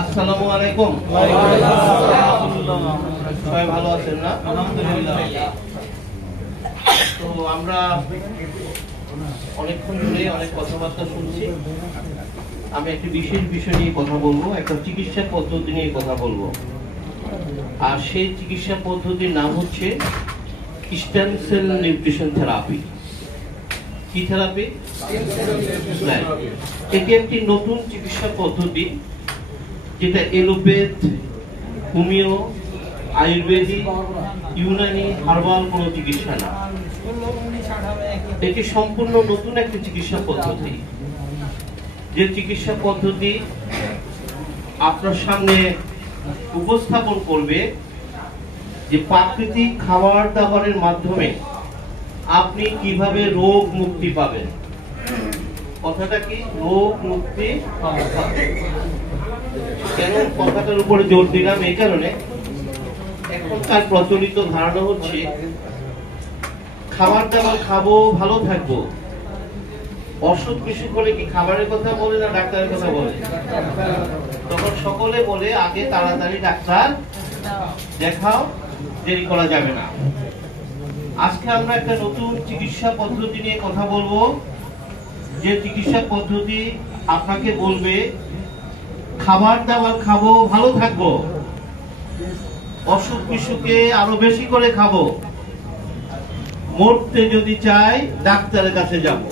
আসসালামু আলাইকুম। সবাই ভালো আছেন না? আলহামদুলিল্লাহ। তো আমরা অনেকক্ষণ ধরে অনেক কথাবার্তা শুনছি। আমি একটি বিশেষ বিষয় নিয়ে কথা বলবো, একটা চিকিৎসা পদ্ধতি নিয়ে কথা বলবো। আর সেই চিকিৎসা পদ্ধতির নাম হচ্ছে স্টেম সেল নিউট্রিশন থেরাপি। কি থেরাপি? এটি একটি নতুন চিকিৎসা পদ্ধতি, যেটা allopath, homeo, Ayurvedic, Unani, herbal কোনো চিকিৎসা না। এটি সম্পূর্ণ নতুন একটি চিকিৎসা পদ্ধতি, যে চিকিৎসা পদ্ধতি আপনার সামনে উপস্থাপন করবে যে প্রাকৃতিক খাবার দাবারের মাধ্যমে আপনি কিভাবে রোগ মুক্তি পাবেন। কথাটা কি? রোগ মুক্তি। কেন কথাটার উপরে জোর দিলাম? এই কারণে এখনকার প্রচলিত ধারণা হচ্ছে খাবার দাবার খাবো, ভালো থাকবো। অসুখ বিসুখ হলে কি খাবারের কথা বলে না ডাক্তারের কথা বলে? তখন সকলে বলে আগে তাড়াতাড়ি ডাক্তার দেখাও, দেরি করা যাবে না। আজকে আমরা একটা নতুন চিকিৎসা পদ্ধতি নিয়ে কথা বলবো, যে চিকিৎসা পদ্ধতি আপনাকে বলবে খাবার দাবার খাবো, ভালো থাকবো, অসুখ বিসুখে আরো বেশি করে খাবো, মরতে যদি চাই ডাক্তারের কাছে যাবো।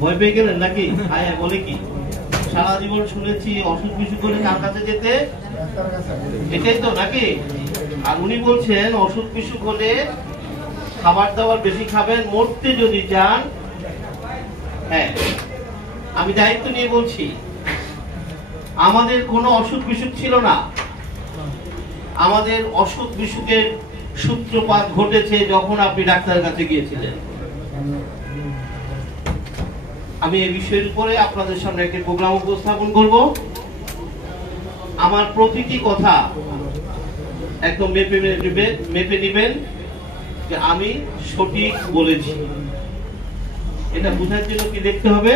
ভয় পেয়ে গেলেন নাকি? হ্যাঁ, বলে কি সারা জীবন শুনেছি অসুখ বিসুখ করে কার কাছে যেতে, এটাই তো নাকি? আর উনি বলছেন অসুখ বিসুখ হলে খাবার দাবার বেশি খাবেন, মরতে যদি চান। হ্যাঁ, আমি দায়িত্ব নিয়ে বলছি, আমাদের কোনো অসুখ বিসুখ ছিল না। আমাদের অসুখ বিসুখের সূত্রপাত ঘটেছে যখন আপনি ডাক্তারের কাছে গিয়েছিলেন। আমি এই বিষয়ের উপরে আপনাদের সামনে একটি প্রোগ্রাম উপস্থাপন করব। আমার প্রতিটি কথা একদম মেপে নেবেন যে আমি সঠিক বলেছি। এটা বোঝার জন্য কি দেখতে হবে?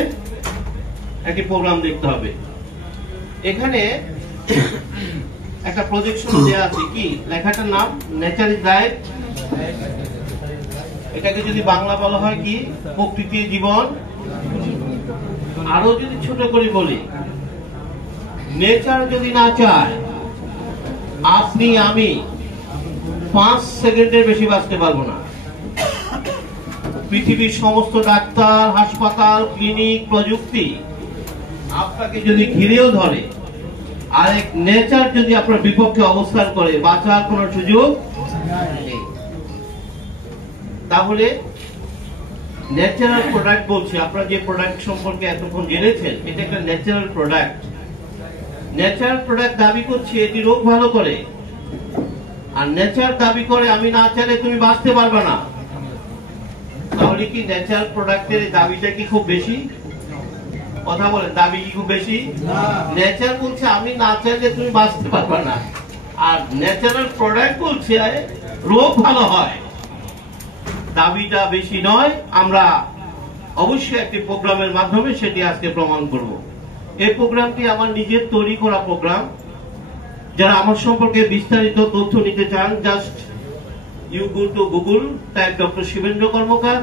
একটি প্রোগ্রাম দেখতে হবে। এখানে একটা প্রজেকশন দেওয়া আছে, কি লেখাটার নাম? Nature is life. এটাকে যদি বাংলা বলা হয় কি? প্রকৃতির জীবন। আরো যদি ছোট করে বলি, নেচার যদি না চায় আপনি আমি 5 সেকেন্ডের বেশি বাঁচতে পারবো না। পৃথিবীর সমস্ত ডাক্তার, হাসপাতাল, ক্লিনিক, প্রযুক্তি আপনাকে যদি ঘিরেও ধরে, আর এক নেচার যদি আপনার বিপক্ষে অবস্থান করে, বাঁচার কোন সুযোগ নেই। তাহলে ন্যাচারাল প্রোডাক্ট বলছি, আপনারা যে প্রোডাক্ট সম্পর্কে এতক্ষণ জেনেছেন, এটা একটা ন্যাচারাল প্রোডাক্ট। ন্যাচারাল প্রোডাক্ট দাবি করছে এটি রোগ ভালো করে, আর নেচার দাবি করে আমি না চাইলে তুমি বাঁচতে পারবে না। তাহলে কি ন্যাচারাল প্রোডাক্টের দাবিটা কি খুব বেশি? কথা বলেন, দাবি কি খুব বেশি? নেচার বলছে আমি না চাইলে তুমি বাঁচতে পারবে না, আর ন্যাচারাল প্রোডাক্ট বলছে রোগ ভালো হয়। দাবিটা বেশি নয়। আমরা অবশ্যই একটি প্রোগ্রামের মাধ্যমে সেটি আজকে প্রমাণ করব। এই প্রোগ্রামটি আমার নিজের তৈরি করা প্রোগ্রাম। যারা আমার সম্পর্কে বিস্তারিত তথ্য নিতে চান, just you go to Google, type doctor Shibendra Karmakar.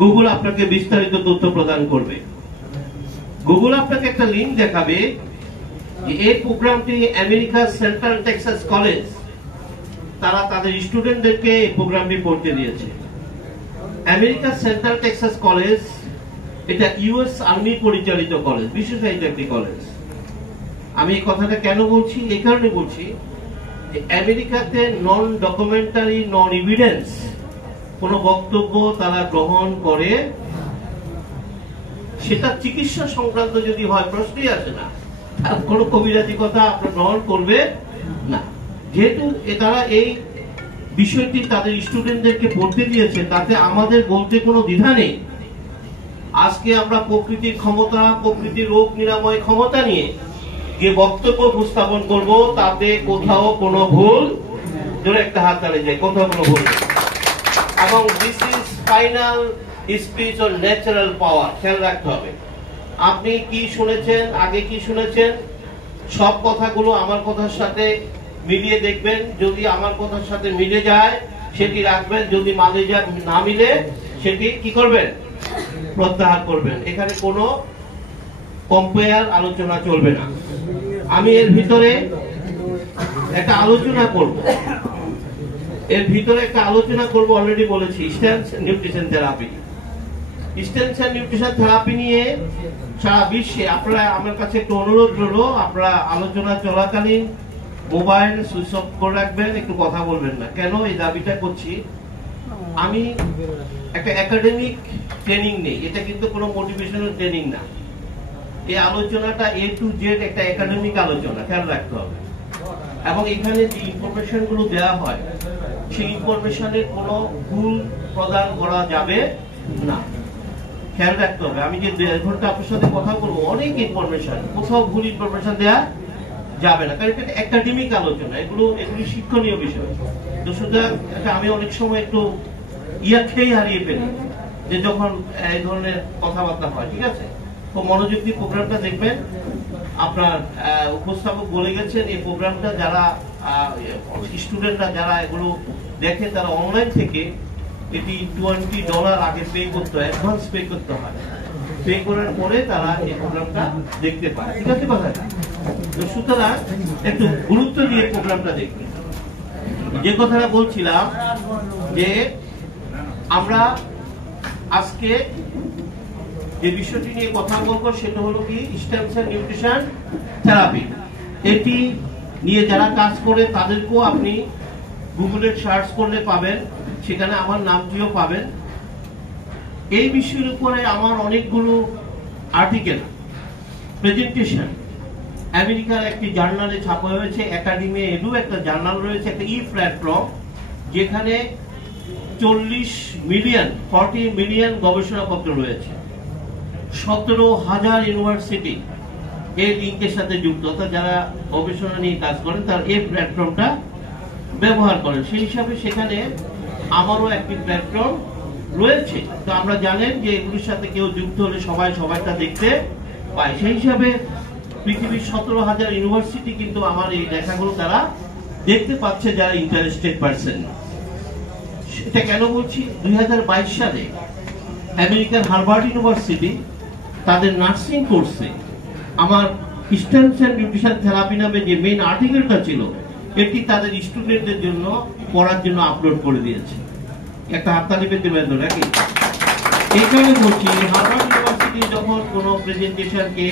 Google আপনাকে বিস্তারিত তথ্য প্রদান করবে। গুগল আপনাকে একটা লিঙ্ক দেখাবে যে এই প্রোগ্রামটি আমেরিকার সেন্ট্রাল টেক্সাস কলেজ, তারা তাদের স্টুডেন্টদেরকে এই প্রোগ্রামটি পড়তে দিয়েছে। আমেরিকার সেন্ট্রাল টেক্সাস কলেজ এটা ইউএস আর্মি পরিচালিত কলেজ, বিশেষায়িত একটি কলেজ। আমি এই কথাটা কেন বলছি? এই কারণে বলছি যে আমেরিকাতে নন ডকুমেন্টারি, নন এভিডেন্স কোন বক্তব্য তারা গ্রহণ করে, সেটা চিকিৎসা সংক্রান্ত যদি হয় প্রশ্নই আসে না। তার কোন কবিরাজি কথা আপনার গ্রহণ করবে না। যেহেতু তারা এই বিষয়টি তাদের স্টুডেন্টদেরকে পড়তে দিয়েছে, তাতে আমাদের বলতে কোনো দ্বিধা নেই। আজকে আমরা প্রকৃতির ক্ষমতা, প্রকৃতির রোগ নিরাময় ক্ষমতা নিয়ে যে বক্তব্য উপস্থাপন করব, তাতে কোথাও কোনো ভুল, জোরে একটা হাত তালে যায়, কোথাও কোনো ভুল। এবং this is final speech on natural power. খেয়াল রাখতে হবে, আপনি কি শুনেছেন, আগে কি শুনেছেন, সব কথাগুলো আমার কথার সাথে মিলিয়ে দেখবেন, যদি আমার কথার সাথে মিলে যায় সেটি রাখবেন, যদি না মিলে সেটি কি করবেন, প্রত্যাহার করবেন। এখানে কোনো কম্পেয়ার আলোচনা চলবে না। আমি এর ভিতরে একটা আলোচনা করব, অলরেডি বলেছি, stance nutrition therapy. Stance nutrition therapy নিয়ে সারা বিশ্বে আপনারা, আমার কাছে একটু অনুরোধ রইল, আপনারা আলোচনা চলাকালীন মোবাইল সুইচ অফ করে রাখবেন, একটু কথা বলবেন না। কেন এই দাবিটা করছি, আমি একটা একাডেমিক ট্রেনিং নেই, এটা কিন্তু কোনো মোটিভেশনাল ট্রেনিং না। এই আলোচনাটা A to Z একটা একাডেমিক আলোচনা, খেয়াল রাখতে হবে। এবং এখানে যে ইনফরমেশন গুলো দেওয়া হয় সেই ইনফরমেশনের কোনো ভুল প্রদান করা যাবে না, খেয়াল রাখতে হবে। আমি যে 1.5 ঘন্টা আপনার সাথে কথা বলবো, অনেক ইনফরমেশন, কোথাও ভুল ইনফরমেশন দেওয়া যাবে না, কারণ এটা একাডেমিক আলোচনা, এগুলি শিক্ষণীয় বিষয়। তো সুতরাং আমি অনেক সময় একটু খেয়ে হারিয়ে ফেলি যে যখন এই ধরনের কথাবার্তা হয়। ঠিক আছে, তো মনোযোগ দিয়ে প্রোগ্রামটা দেখবেন। আপনার উপস্থাপক বলে গেছেন এই প্রোগ্রামটা যারা স্টুডেন্টরা যারা এগুলো দেখে তারা অনলাইন থেকে এটি $20 আগে পে করতে হয়, অ্যাডভান্স পে করতে হয়। পে করার পরে তারা এই প্রোগ্রামটা দেখতে পায়। ঠিক আছে কথা? তো সুতরাং একটু গুরুত্ব দিয়ে প্রোগ্রামটা দেখবেন। যে কথাটা বলছিলাম যে আমরা আজকে যে বিষয়টি নিয়ে কথা বলবো সেটা হলো কি স্টেম সেল নিউট্রিশন থেরাপি। এটি নিয়ে যারা কাজ করে তাদেরকেও আপনি গুগলে সার্চ করলে পাবেন, সেখানে আমার নামটিও পাবেন। এই বিষয়ের উপরে আমার অনেকগুলো আর্টিকেল, প্রেজেন্টেশন আমেরিকার একটি জার্নালে ছাপা হয়েছে, একাডেমি এডু একটা জার্নাল রয়েছে, একটা প্ল্যাটফর্ম, যেখানে 40 মিলিয়ন গবেষণাপত্র রয়েছে। 17,000 ইউনিভার্সিটি এই লিঙ্কের সাথে যুক্ত, অর্থাৎ যারা গবেষণা নিয়ে কাজ করেন তারা এই প্ল্যাটফর্মটা ব্যবহার করেন। সেই হিসাবে সেখানে আমারও একটি প্ল্যাটফর্ম রয়েছে। তো আমরা জানেন যে এগুলির সাথে কেউ যুক্ত হলে সবাইটা দেখতে পায়। সেই হিসাবে পৃথিবীর 17,000 ইউনিভার্সিটি কিন্তু আমার এই লেখাগুলো তারা দেখতে পাচ্ছে, যারা ইন্টারেস্টেড পারসন। এটা কেন বলছি, 2022 সালে আমেরিকার হার্ভার্ড ইউনিভার্সিটি তাদের নার্সিং কোর্সে আমার স্টেম সেল নিউট্রিশন থেরাপি নামে যে মেইন আর্টিকেলটা ছিল এটি তাদের স্টুডেন্টদের জন্য পড়ার জন্য আপলোড করে দিয়েছে। একটা হাততালি পেতে ব্যর্থ নাকি? এই কারণে বলছি, হার্ভার্ড ইউনিভার্সিটি যখন কোনো প্রেজেন্টেশনকে,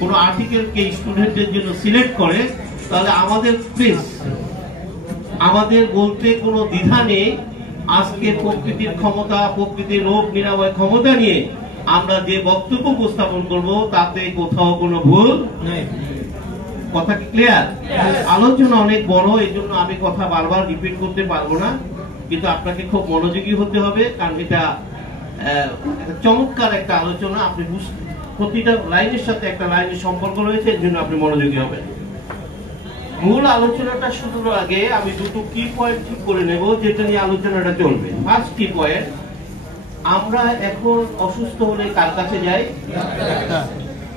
কোনো আর্টিকেলকে স্টুডেন্টদের জন্য সিলেক্ট করে, তাহলে আমাদের প্রেস, আমাদের বলতে কোনো দ্বিধা নেই। আজকে প্রকৃতির ক্ষমতা, প্রকৃতির রোগ নিরাময় ক্ষমতা নিয়ে আমরা যে বক্তব্য উপস্থাপন করব তাতে কোথাও কোনো ভুল নেই। কথা কি ক্লিয়ার? আলোচনা অনেক বড়, এই জন্য আমি কথা বারবার রিপিট করতে পারবো না, কিন্তু আপনাকে খুব মনোযোগী হতে হবে, কারণ এটা চমৎকার একটা আলোচনা। আপনি প্রতিটা লাইনের সাথে একটা লাইনের সম্পর্ক রয়েছে, এর জন্য আপনি মনোযোগী হবেন। মূল আলোচনাটা শুরুর আগে আমি দুটো কি পয়েন্ট ঠিক করে নেব যেটা নিয়ে আলোচনাটা চলবে। ফার্স্ট কি পয়েন্ট, আমরা এখন অসুস্থ হলে কার কাছে যাই?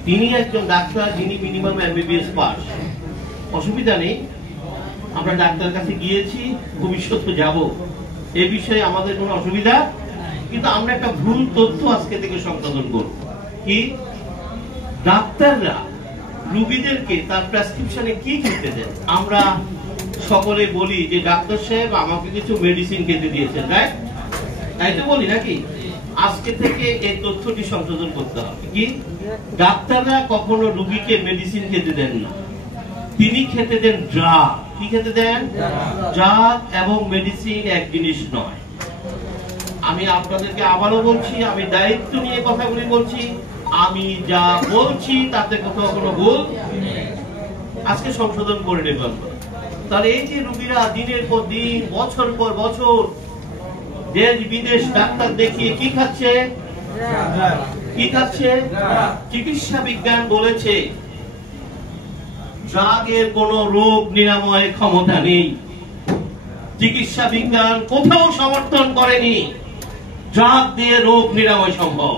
তিনি একজন ডাক্তার যিনি মিনিমাম MBBS পাস। অসুবিধা নেই, আমরা ডাক্তার কাছে গিয়েছি, ভবিষ্যতে যাব, এ বিষয়ে আমাদের কোনো অসুবিধা। কিন্তু আমরা একটা ভুল তথ্য আজকে থেকে সংশোধন করব। কি? ডাক্তাররা রোগীদেরকে তার প্রেসক্রিপশনে কি খেতে দেন? আমরা সকলে বলি যে ডাক্তার সাহেব আমাকে কিছু মেডিসিন খেতে দিয়েছেন, তাই তো বলি নাকি? আজকে থেকে এই তথ্যটি সংশোধন করতে হবে। কি? ডাক্তাররা কখনো রোগীকে মেডিসিন খেতে দেন না, তিনি খেতে দেন ড্রাগ। কি খেতে দেন? ড্রাগ এবং মেডিসিন এক জিনিস নয়। আমি আপনাদেরকে আবারও বলছি, আমি দায়িত্ব নিয়ে কথাগুলি বলছি, আমি যা বলছি তাতে কোথাও কোনো ভুল আজকে সংশোধন করে নেব। তাহলে এই যে রোগীরা দিনের পর দিন, বছর পর বছর দেশ বিদেশ ডাক্তার দেখিয়ে কি খাচ্ছে? কি খাচ্ছে? চিকিৎসা বিজ্ঞান বলেছে ড্রাগের কোন রোগ নিরাময়ের ক্ষমতা নেই। চিকিৎসা বিজ্ঞান কোথাও সমর্থন করেনি ড্রাগ দিয়ে রোগ নিরাময় সম্ভব।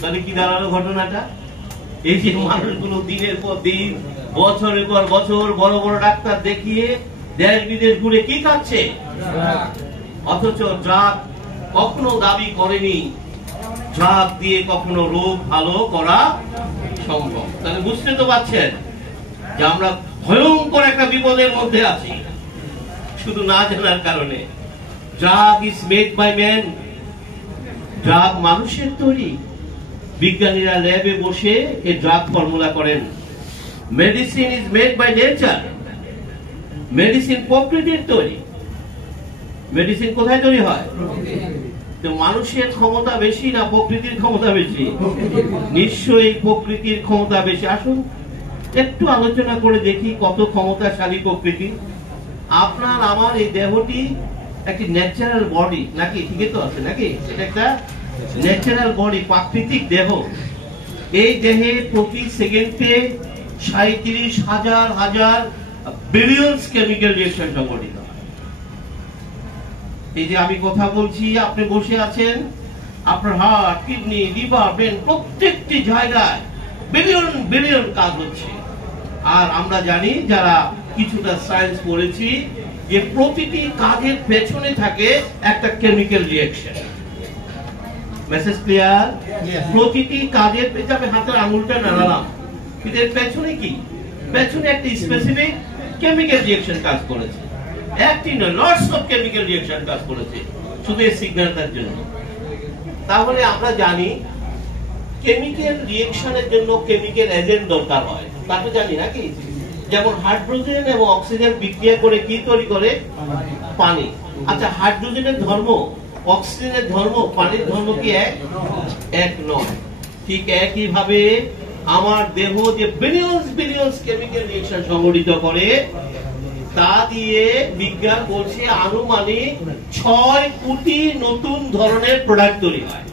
তাহলে কি দাঁড়ালো ঘটনাটা? এই যে মানুষগুলো দিনের পর দিন, বছরের পর বছর বড় বড় ডাক্তার দেখিয়ে দেশ বিদেশ ঘুরে কি খাচ্ছে, অথচ ড্রাগ কখনো দাবি করেনি ড্রাগ দিয়ে কখনো রোগ ভালো করা সম্ভব। তাহলে বুঝতে তো পারছেন যে আমরা ভয়ঙ্কর একটা বিপদের মধ্যে আছি শুধু না জানার কারণে। Drug is made by man, drug মানুষের তৈরি। বিজ্ঞানীরা ল্যাবে বসে এই ড্রাগ ফর্মুলা করেন। Medicine is made by nature, medicine প্রকৃতির তৈরি। মেডিসিন কোথায় তৈরি হয়? তো মানুষের ক্ষমতা বেশি না প্রকৃতির ক্ষমতা বেশি? নিশ্চয়ই প্রকৃতির ক্ষমতা বেশি। আসুন একটু আলোচনা করে দেখি কত ক্ষমতাশালী প্রকৃতি। আপনার আমার এই দেহটি একটি ন্যাচারাল বডি নাকি? ঠিকই তো আছে নাকি? এটা একটা ন্যাচারাল বডি, প্রাকৃতিক দেহ। এই দেহে প্রতি সেকেন্ডে 37,000 বিলিয়ন কেমিক্যাল রিঅ্যাকশন সংঘটিত হয়। এই যে আমি কথা বলছি, আপনি বসে আছেন, আপনার হার্ট, কিডনি, লিভার, ব্রেন প্রত্যেকটি জায়গায় বিলিয়ন বিলিয়ন কাজ হচ্ছে। আর আমরা জানি যারা কিছুটা সায়েন্স পড়েছি যে প্রতিটি কাজের পেছনে থাকে একটা কেমিক্যাল রিঅ্যাকশন। Message clear? প্রতিটি কাজের পেছনে, আমি হাতের আঙুলটা নাড়ালাম, এর পেছনে কি? পেছনে একটা স্পেসিফিক কেমিক্যাল রিঅ্যাকশন কাজ করেছে। একটি নয়, লটস অফ কেমিক্যাল রিঅ্যাকশন কাজ করেছে শুধু এই সিগন্যালটার জন্য। তাহলে আমরা জানি কেমিক্যাল রিঅ্যাকশনের জন্য কেমিক্যাল এজেন্ট দরকার হয়, তা তো জানি নাকি? যেমন হাইড্রোজেন এবং অক্সিজেন বিক্রিয়া করে কি তৈরি করে? পানি। আচ্ছা, হাইড্রোজেনের ধর্ম, অক্সিজেনের ধর্ম, পানির ধর্ম কি এক নয়? ঠিক একই ভাবে আমার দেহ যে বিলিয়ন বিলিয়ন কেমিক্যাল রিঅ্যাকশন সংঘটিত করে, তা দিয়ে বিজ্ঞান বলছে আনুমানিক 6 কোটি নতুন ধরনের প্রোডাক্ট তৈরি হয়।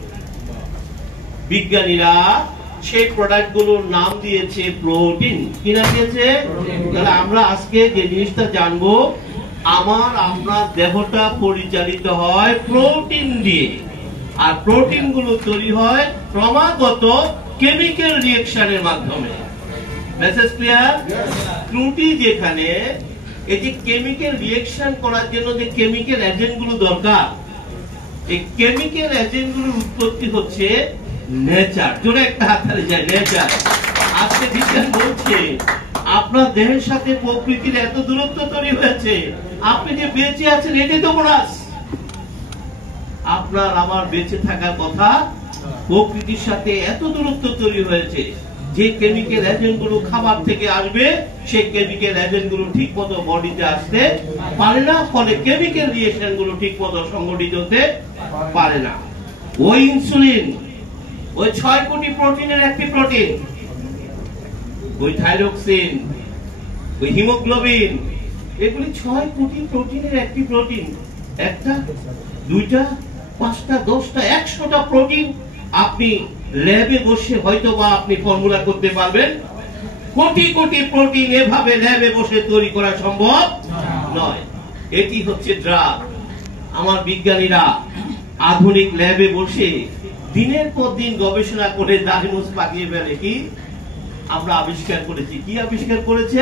বিজ্ঞানীরা সেই প্রোডাক্ট গুলোর নাম দিয়েছে প্রোটিন। কি নাম দিয়েছে? তাহলে আমরা আজকে যে জিনিসটা জানবো, আমার আপনার দেহটা পরিচালিত হয় প্রোটিন দিয়ে, আর প্রোটিন গুলো তৈরি হয় ক্রমাগত কেমিক্যাল রিঅ্যাকশনের মাধ্যমে। Message clear? ত্রুটি যেখানে, এই যে কেমিক্যাল রিঅ্যাকশন করার জন্য যে কেমিক্যাল এজেন্ট গুলো দরকার, এই কেমিক্যাল এজেন্ট গুলোর উৎপত্তি হচ্ছে নেচার। জোরে একটা হাততালি যায়, নেচার। আজকে বিজ্ঞান বলছে আপনার দেহের সাথে প্রকৃতির এত দূরত্ব তৈরি হয়েছে, আপনি যে বেঁচে আছেন এটাই তো বোনাস। আপনার আমার বেঁচে থাকার কথা, প্রকৃতির সাথে এত দূরত্ব তৈরি হয়েছে যে কেমিক্যাল এজেন্ট গুলো খাবার থেকে আসবে, সেই কেমিক্যাল এজেন্ট গুলো ঠিক মতো বডিতে আসতে পারে না, ফলে কেমিক্যাল রিঅ্যাকশন গুলো ঠিক মতো সংঘটিত হতে পারে না। ওই ইনসুলিন, ওই 6 কোটি প্রোটিনের একটি প্রোটিন, ওই থাইরক্সিন, ওই হিমোগ্লোবিন, এগুলি 6 কোটি প্রোটিনের একটি প্রোটিন। একটা, দুইটা, 5টা, 10টা, 100টা প্রোটিন আপনি ল্যাবে বসে হয়তো বা আপনি ফর্মুলা করতে পারবেন। কোটি কোটি প্রোটিন এভাবে ল্যাবে বসে তৈরি করা সম্ভব নয়। এটি হচ্ছে ড্রাগ। আমার বিজ্ঞানীরা আধুনিক ল্যাবে বসে দিনের পর দিন গবেষণা করে দাড়িমুছ পাকিয়ে ফেলে। কি আমরা আবিষ্কার করেছি? কি আবিষ্কার করেছে?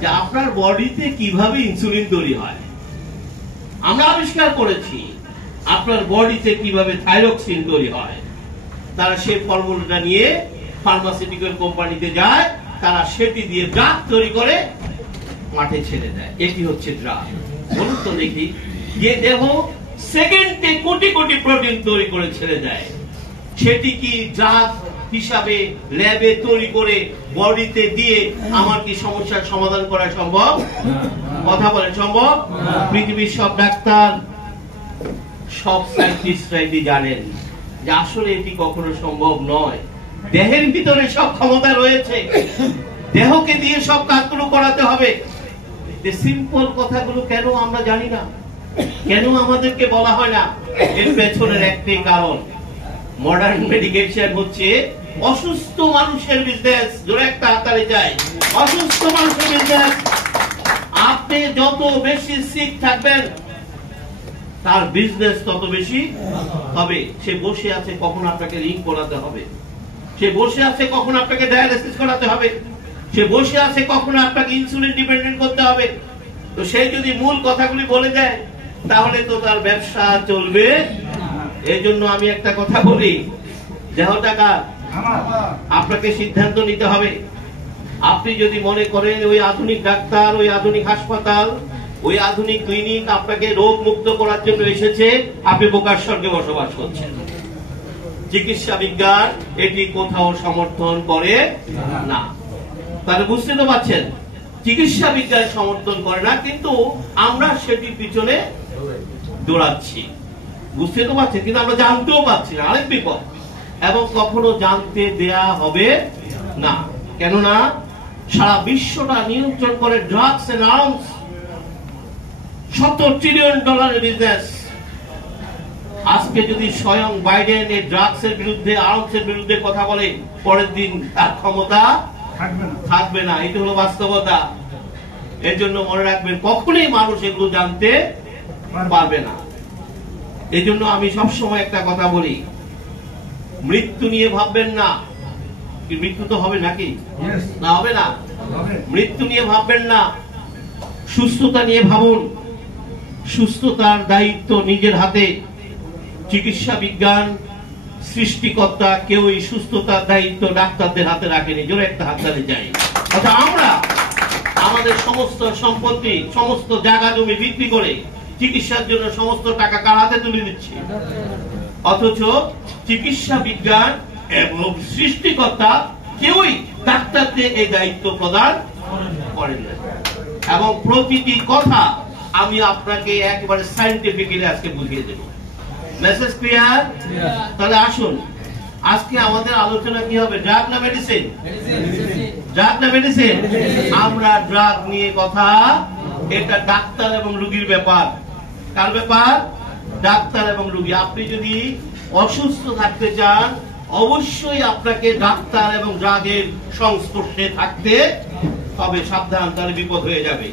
যে আপনার বডিতে কিভাবে ইনসুলিন তৈরি হয়। আমরা আবিষ্কার করেছি আপনার বডিতে কিভাবে থাইরক্সিন তৈরি হয়। তারা সেই ফর্মুলাটা নিয়ে ফার্মাসিউটিক্যাল কোম্পানিতে যায়, তারা সেটি দিয়ে ড্রাগ তৈরি করে মাঠে ছেড়ে দেয়। এটি হচ্ছে ড্রাগ। বলুন তো দেখি, যে দেহ সেকেন্ডে কোটি কোটি প্রোটিন তৈরি করে ছেড়ে দেয়, সেটি কি ড্রাগ হিসাবে ল্যাবে তৈরি করে বডিতে দিয়ে আমার কি সমস্যার সমাধান করা সম্ভব? কথা বলেন, সম্ভব? পৃথিবীর সব ডাক্তার, সব সায়েন্টিস্টরা এটি জানেন যে আসলে এটি কখনো সম্ভব নয়। দেহের ভিতরে সব ক্ষমতা রয়েছে, দেহকে দিয়ে সব কাজগুলো করাতে হবে। যে সিম্পল কথাগুলো কেন আমরা জানি না, কেন আমাদেরকে বলা হয় না? এর পেছনের একটাই কারণ, মডার্ন মেডিকেশন হচ্ছে অসুস্থ মানুষের বিজনেস। জোরে একটা হাততালি চাই। অসুস্থ মানুষের বিজনেস। আপনি যত বেশি সিক থাকবেন, তার বিজনেস তত বেশি হবে। সে বসে আছে, কখন আপনাকে রিং করাতে হবে, সে বসে আছে কখন আপনাকে ডায়ালিসিস করাতে হবে, সে বসে আছে কখন আপনাকে ইনসুলিন ডিপেন্ডেন্ট করতে হবে। তো সে যদি মূল কথাগুলি বলে দেয় তাহলে তো তার ব্যবসা চলবে। এই জন্য আমি একটা কথা বলি, দেহ টাকা আপনাকে সিদ্ধান্ত নিতে হবে। আপনি যদি মনে করেন ওই আধুনিক ডাক্তার, ওই আধুনিক হাসপাতাল, ওই আধুনিক ক্লিনিক আপনাকে রোগ মুক্ত করার জন্য এসেছে, আপনি বোকার স্বর্গে বসবাস করছেন। চিকিৎসা বিজ্ঞান এটি কোথাও সমর্থন করে না। তাহলে বুঝতে তো পারছেন, চিকিৎসা বিজ্ঞান সমর্থন করে না, কিন্তু আমরা সেটির পিছনে দৌড়াচ্ছি। বুঝতে তো পারছেন, কিন্তু আমরা জানতেও পারছি না, আরেক বিপদ। এবং কখনো জানতে দেয়া হবে না, কেননা সারা বিশ্বটা নিয়ন্ত্রণ করে drugs and arms. $100 trillion business. আজকে যদি স্বয়ং বাইডেন এই ড্রাগস এর বিরুদ্ধে, আর্মস এর বিরুদ্ধে কথা বলে, পরের দিন তার ক্ষমতা থাকবে না। এটি হলো বাস্তবতা। এর জন্য মনে রাখবেন, কখনোই মানুষ এগুলো জানতে পারবে না। এই জন্য আমি সবসময় একটা কথা বলি, মৃত্যু নিয়ে ভাববেন না। মৃত্যু তো হবে নাকি? না, হবে না। মৃত্যু নিয়ে ভাববেন না, সুস্থতা নিয়ে ভাবুন। সুস্থতার দায়িত্ব নিজের হাতে। চিকিৎসা বিজ্ঞান সৃষ্টিকর্তা কেউই সুস্থতার দায়িত্ব ডাক্তারদের হাতে রাখেনি। জোরে একটা হাততালি চাই। অর্থাৎ আমরা আমাদের সমস্ত সম্পত্তি, সমস্ত জায়গা জমি বিক্রি করে চিকিৎসার জন্য সমস্ত টাকা কার হাতে তুলে দিচ্ছি। অথচ চিকিৎসা বিজ্ঞান এবং সৃষ্টিকর্তা কেউই ডাক্তারদের এই দায়িত্ব প্রদান করেন না। এবং প্রতিটি কথা আমি আপনাকে একেবারে সায়েন্টিফিক্যালি আজকে বুঝিয়ে দেব। Message clear? তাহলে আসুন, আজকে আমাদের আলোচনা কি হবে? ড্রাগ না মেডিসিন? ড্রাগ না মেডিসিন? আমরা ড্রাগ নিয়ে কথা, এটা ডাক্তার এবং রোগীর ব্যাপার। কার ব্যাপার? ডাক্তার এবং রোগী। আপনি যদি অসুস্থ থাকতে চান, অবশ্যই আপনাকে ডাক্তার এবং ড্রাগের সংস্পর্শে থাকতে হবে। সাবধান, তাহলে বিপদ হয়ে যাবে।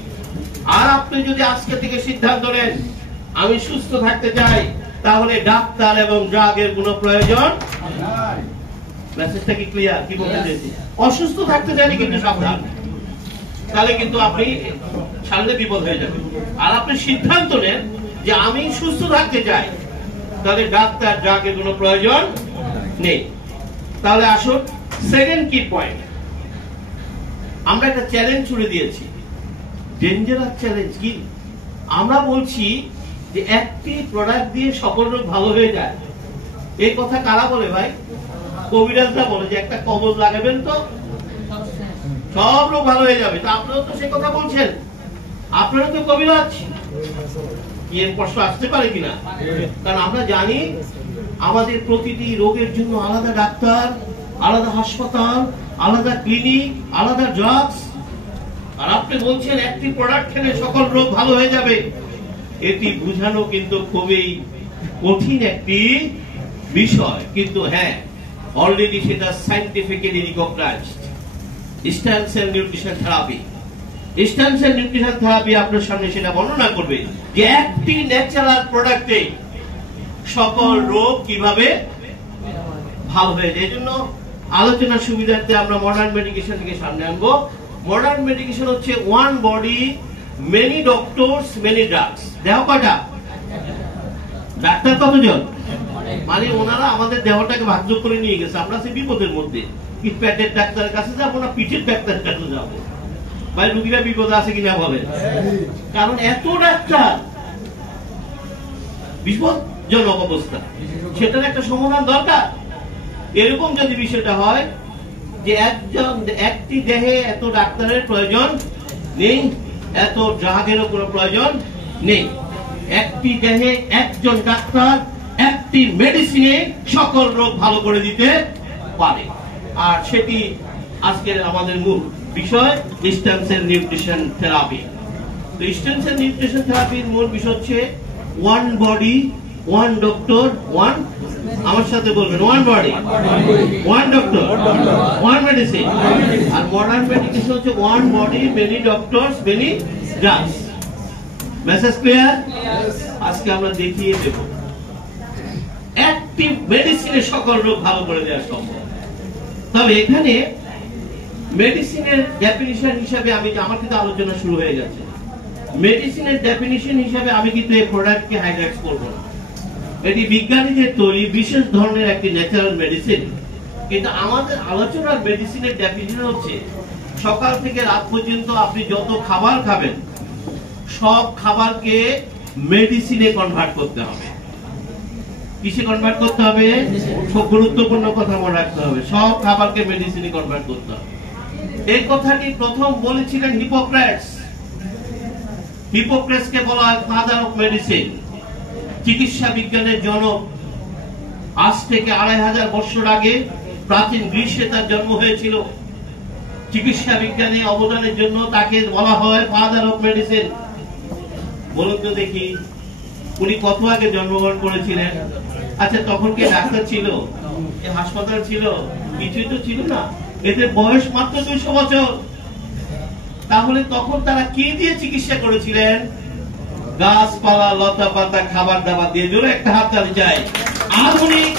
আর আপনি যদি আজকে থেকে সিদ্ধান্ত নেন আমি সুস্থ থাকতে চাই, তাহলে ডাক্তার এবং ড্রাগের কোনো প্রয়োজন নাই। মেসেজটা কি ক্লিয়ার? কি বলতে চাইছি? অসুস্থ থাকতে চাইলে কিন্তু সাবধান, তাহলে কিন্তু আপনি ছাড়লে বিপদ হয়ে যাবে। আর আপনি সিদ্ধান্ত নেন যে আমি সুস্থ থাকতে চাই, তাহলে ডাক্তার ড্রাগের কোনো প্রয়োজন নেই। তাহলে আসুন, সেকেন্ড কি পয়েন্ট, আমরা একটা চ্যালেঞ্জ ছুড়ে দিয়েছি। ডেঞ্জারাস চ্যালেঞ্জ কি? আমরা বলছি যে একটি প্রোডাক্ট দিয়ে সকল রোগ ভালো হয়ে যায়। এই কথা কারা বলে ভাই? কবিরাজরা বলে যে একটা কবজ লাগাবেন তো সব রোগ ভালো হয়ে যাবে। তো আপনারা তো সে কথা বলছেন, আপনারা তো কবিরাজ। কি এর প্রশ্ন আসতে পারে কিনা? কারণ আমরা জানি আমাদের প্রতিটি রোগের জন্য আলাদা ডাক্তার, আলাদা হাসপাতাল, আলাদা ক্লিনিক, আলাদা ড্রাগস। আর আপনি বলছেন একটি প্রোডাক্ট খেলে সকল রোগ ভালো হয়ে যাবে। এটি বুঝানো কিন্তু খুবই কঠিন একটি বিষয়, কিন্তু হ্যাঁ, অলরেডি সেটা scientifically recognised. Stem cell nutrition therapy, stem cell nutrition therapy আপনার সামনে সেটা বর্ণনা করবে যে একটি ন্যাচারাল প্রোডাক্টে সকল রোগ কিভাবে ভালো হয়ে যায়। এই জন্য আলোচনার সুবিধার্থে আমরা মডার্ন মেডিকেশন থেকে সামনে আনবো। মডার্ন মেডিকেশন হচ্ছে one body, many doctors, many drugs. দেহ কয়টা? ডাক্তার কতজন? মানে ওনারা আমাদের দেহটাকে ভাগ্য করে নিয়ে গেছে। আমরা সেই বিপদের মধ্যে, কি পেটের ডাক্তারের কাছে যাবো না পিঠের ডাক্তারের কাছে যাবো? ভাই রুগীরা বিপদ আছে কিনা বলেন? কারণ এত ডাক্তার, বিপদজনক অবস্থা, সেটার একটা সমাধান দরকার। এরকম যদি বিষয়টা হয় যে একটি দেহে এত ডাক্তারের প্রয়োজন নেই, এত ড্রাগেরও কোনো প্রয়োজন নেই। একটি দেহে একজন ডাক্তার একটি মেডিসিনে সকল রোগ ভালো করে দিতে পারে। আর সেটি আজকের আমাদের মূল বিষয়, স্টেম সেল নিউট্রিশন থেরাপি। তো স্টেম সেল নিউট্রিশন থেরাপির মূল বিষয় হচ্ছে one body, one doctor, one, আমার সাথে বলবেন, one body, one doctor, one medicine. আর মডার্ন মেডিকেশন হচ্ছে one body, many doctors, many drugs. Message clear? আজকে আমরা দেখিয়ে দেব একটি মেডিসিনে সকল রোগ ভালো করে দেওয়া সম্ভব। তবে এখানে মেডিসিনের ডেফিনিশন হিসাবে আমার কিন্তু আলোচনা শুরু হয়ে গেছে। মেডিসিনের ডেফিনিশন হিসাবে আমি কিন্তু এই প্রোডাক্টকে হাইলাইট করব না। এটি বিজ্ঞানীদের তৈরি বিশেষ ধরনের একটি ন্যাচারাল মেডিসিন। কিন্তু আমাদের আলোচনার মেডিসিনের ডেফিনিশন হচ্ছে সকাল থেকে রাত পর্যন্ত আপনি যত খাবার খাবেন সব খাবারকে মেডিসিনে কনভার্ট করতে হবে। কিসে কনভার্ট করতে হবে? খুব গুরুত্বপূর্ণ কথা মনে রাখতে হবে, সব খাবারকে মেডিসিনে কনভার্ট করতে হবে। এই কথাটি প্রথম বলেছিলেন হিপোক্রেটস। হিপোক্রেটসকে বলা হয় ফাদার অফ মেডিসিন, চিকিৎসা বিজ্ঞানের জনক। আজ থেকে 2500 বছর আগে প্রাচীন গ্রীসে তার জন্ম হয়েছিল। চিকিৎসা বিজ্ঞানে অবদানের জন্য তাকে বলা হয় ফাদার অফ মেডিসিন। বলুন তো দেখি, উনি কত আগে জন্মগ্রহণ করেছিলেন? আচ্ছা, তখন কি ডাক্তার ছিল, হাসপাতাল ছিল? কিছুই তো ছিল না। এদের বয়স মাত্র 200 বছর। তাহলে তখন তারা কি দিয়ে চিকিৎসা করেছিলেন? গাছপালা, লতা পাতা, খাবার দাবার দিয়ে। জোরে একটা হাত তালি চাই। আধুনিক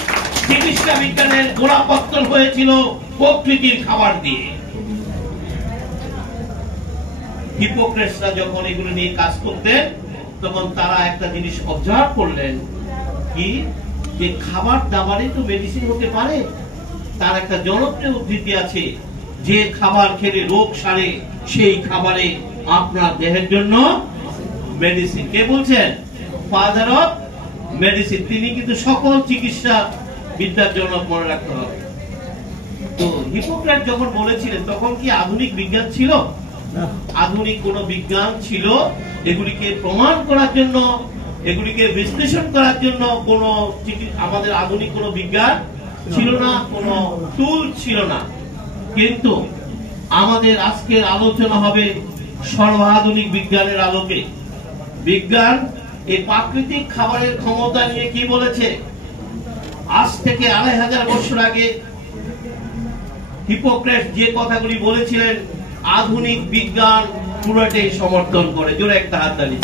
চিকিৎসা বিজ্ঞানের গোড়াপত্তন হয়েছিল প্রকৃতির খাবার দিয়ে। হিপোক্রেটসরা যখন এগুলো নিয়ে কাজ করতেন তখন তারা একটা জিনিস অবজার্ভ করলেন, কি যে খাবার দাবারে তো মেডিসিন হতে পারে। তার একটা জনপ্রিয় উদ্ধৃতি আছে, যে খাবার খেলে রোগ সারে সেই খাবারে আপনার দেহের জন্য মেডিসিন। কে বলছেন? Father of medicine. তিনি কিন্তু সকল চিকিৎসা বিদ্যার জনক, মনে রাখতে হবে। তো হিপোক্রেট যখন বলেছিলেন তখন কি আধুনিক বিজ্ঞান ছিল? আধুনিক কোন বিজ্ঞান ছিল এগুলিকে প্রমাণ করার জন্য, এগুলিকে বিশ্লেষণ করার জন্য কোন আমাদের আধুনিক কোন বিজ্ঞান ছিল না, কোন টুল ছিল না। কিন্তু আমাদের আজকের আলোচনা হবে সর্বাধুনিক বিজ্ঞানের আলোকে। বিজ্ঞান এই প্রাকৃতিক খাবারের ক্ষমতা নিয়ে কি বলেছে? আজ থেকে 2500 বছর আগে হিপোক্রেটস যে কথাগুলি বলেছিলেন আধুনিক বিজ্ঞান পুরোটাই সমর্থন করে। জোরে একটা হাত তালি।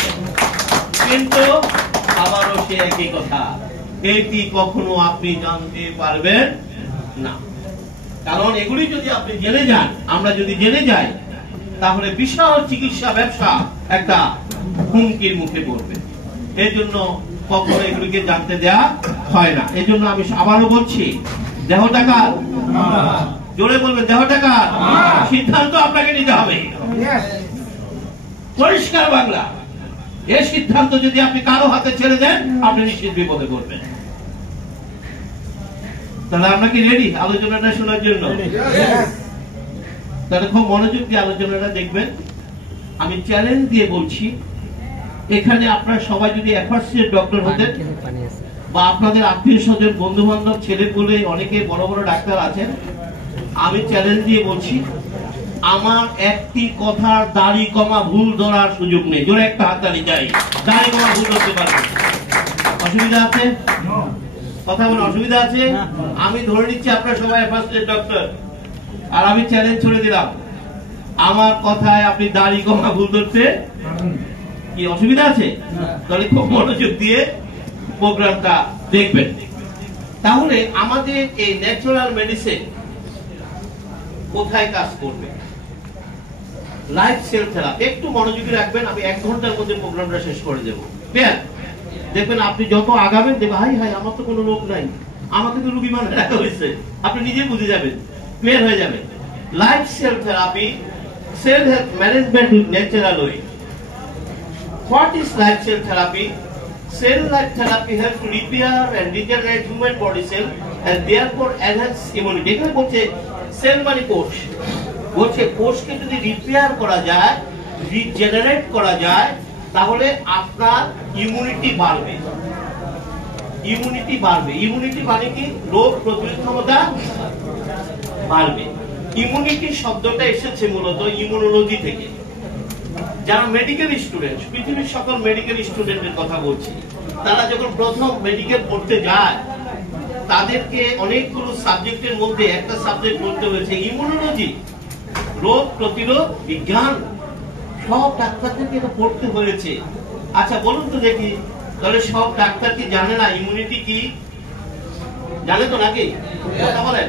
কিন্তু আবারও সে একই কথা, এটি কখনো আপনি জানতে পারবেন না। কারণ এগুলি যদি আপনি জেনে যান, আমরা যদি জেনে যাই, তাহলে বিশাল চিকিৎসা ব্যবসা একটা হুমকির মুখে পড়বে। এই জন্য কখনো এগুলিকে জানতে দেওয়া হয় না। এই জন্য আমি আবারও বলছি, দেহটা কার? জোরে বলবেন, দেহটা কার? সিদ্ধান্ত আপনাকে নিতে হবে, পরিষ্কার বাংলা। এই সিদ্ধান্ত যদি আপনি কারো হাতে ছেড়ে দেন, আপনি নিশ্চিত বিপদে পড়বেন। তাহলে আমরা কি রেডি আলোচনাটা শোনার জন্য? তাহলে খুব মনোযোগ দিয়ে আলোচনাটা দেখবেন। আমি চ্যালেঞ্জ দিয়ে বলছি, এখানে আপনারা সবাই যদি অ্যাসোসিয়েট ডক্টর হতেন, বা আপনাদের আত্মীয় স্বজন, বন্ধু বান্ধব, ছেলে পুলে অনেকে বড় বড় ডাক্তার আছেন, আমি চ্যালেঞ্জ দিয়ে বলছি, আমার একটি কথার দাড়ি কমা ভুল ধরার সুযোগ নেই। জোরে একটা হাত তালি চাই। দাড়ি কমা ভুল ধরতে পারবে? অসুবিধা আছে? কথা বলে অসুবিধা আছে? আমি ধরে নিচ্ছি আপনারা সবাই অ্যাসোসিয়েট ডক্টর, আর আমি চ্যালেঞ্জ ছড়ে দিলাম, আমার কথায় আপনি দাড়ি কমা ভুল ধরতে কি অসুবিধা আছে? তাহলে খুব মনোযোগ দিয়ে প্রোগ্রামটা দেখবেন। তাহলে আমাদের এই ন্যাচারাল মেডিসিন কোথায় কাজ করবে? Life cell therapy. একটু মনোযোগী রাখবেন, আমি 1 ঘন্টার মধ্যে প্রোগ্রামটা শেষ করে দেব। দেখবেন আপনি যত আগাবেন, দেখবেন হাই হাই আমার তো কোনো রোগ নাই, আমাকে তো রোগী মানে রাখা হয়েছে। আপনি নিজেই বুঝে যাবেন, ক্লিয়ার হয়ে যাবে। Life cell therapy, cell health management with natural way. What is life cell therapy? Cell life therapy helps to repair and regenerate human body cell and therefore enhance immunity. এখানে বলছে সেল মানে কোষ, বলছে কোষকে যদি repair করা যায়, regenerate করা যায়, তাহলে আপনার ইমিউনিটি বাড়বে। ইমিউনিটি বাড়বে। ইমিউনিটি মানে কি? রোগ প্রতিরোধ ক্ষমতা বাড়বে। ইমিউনিটি শব্দটা এসেছে মূলত ইমিউনোলজি থেকে। যারা মেডিকেল স্টুডেন্ট, পৃথিবীর সকল মেডিকেল স্টুডেন্টের কথা বলছি, তারা যখন প্রথম মেডিকেল পড়তে যায়, তাদেরকে অনেকগুলো সাবজেক্টের মধ্যে একটা সাবজেক্ট পড়তে হয়েছে ইমিউনোলজি, রোগ প্রতিরোধ বিজ্ঞান। সব ডাক্তারদেরকে এটা পড়তে হয়েছে। আচ্ছা বলুন তো দেখি, তাহলে সব ডাক্তার কি জানে না ইমিউনিটি কি? জানে তো নাকি? কথা বলেন।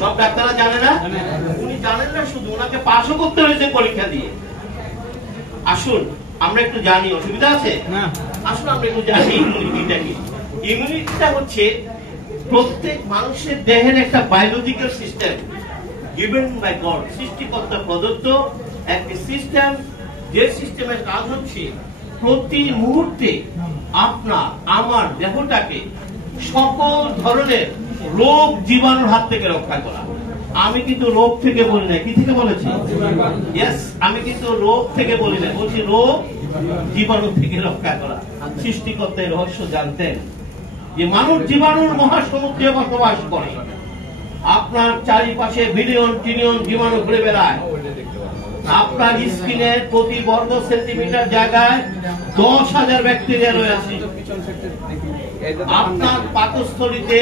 সব ডাক্তাররা জানে না? উনি জানেন না, শুধু ওনাকে পাশও করতে হয়েছে পরীক্ষা দিয়ে। আসুন আমরা একটু জানি, অসুবিধা আছে? আসুন আমরা একটু জানি ইমিউনিটিটা কি। ইমিউনিটিটা হচ্ছে প্রত্যেক মানুষের দেহের একটা biological system, given by God, সৃষ্টিকর্তা প্রদত্ত একটি সিস্টেম, যে সিস্টেমের কাজ হচ্ছে প্রতি মুহূর্তে আপনার আমার দেহটাকে সকল ধরনের রোগ জীবাণুর হাত থেকে রক্ষা করা। আমি কিন্তু রোগ থেকে বলি না, কি থেকে বলেছি? ইয়েস, আমি কিন্তু রোগ থেকে বলি না, বলছি রোগ জীবাণু থেকে রক্ষা করা। সৃষ্টিকর্তা এই রহস্য জানতেন যে মানুষ জীবাণুর মহাসমুদ্রে বসবাস করে, আপনার চারিপাশে বিলিয়ন ট্রিলিয়ন জীবাণু ঘুরে বেড়ায়। আপনার স্কিনের প্রতি বর্গ সেন্টিমিটার জায়গায় 10,000 ব্যাকটেরিয়া রয়েছে। আপনার পাকস্থলীতে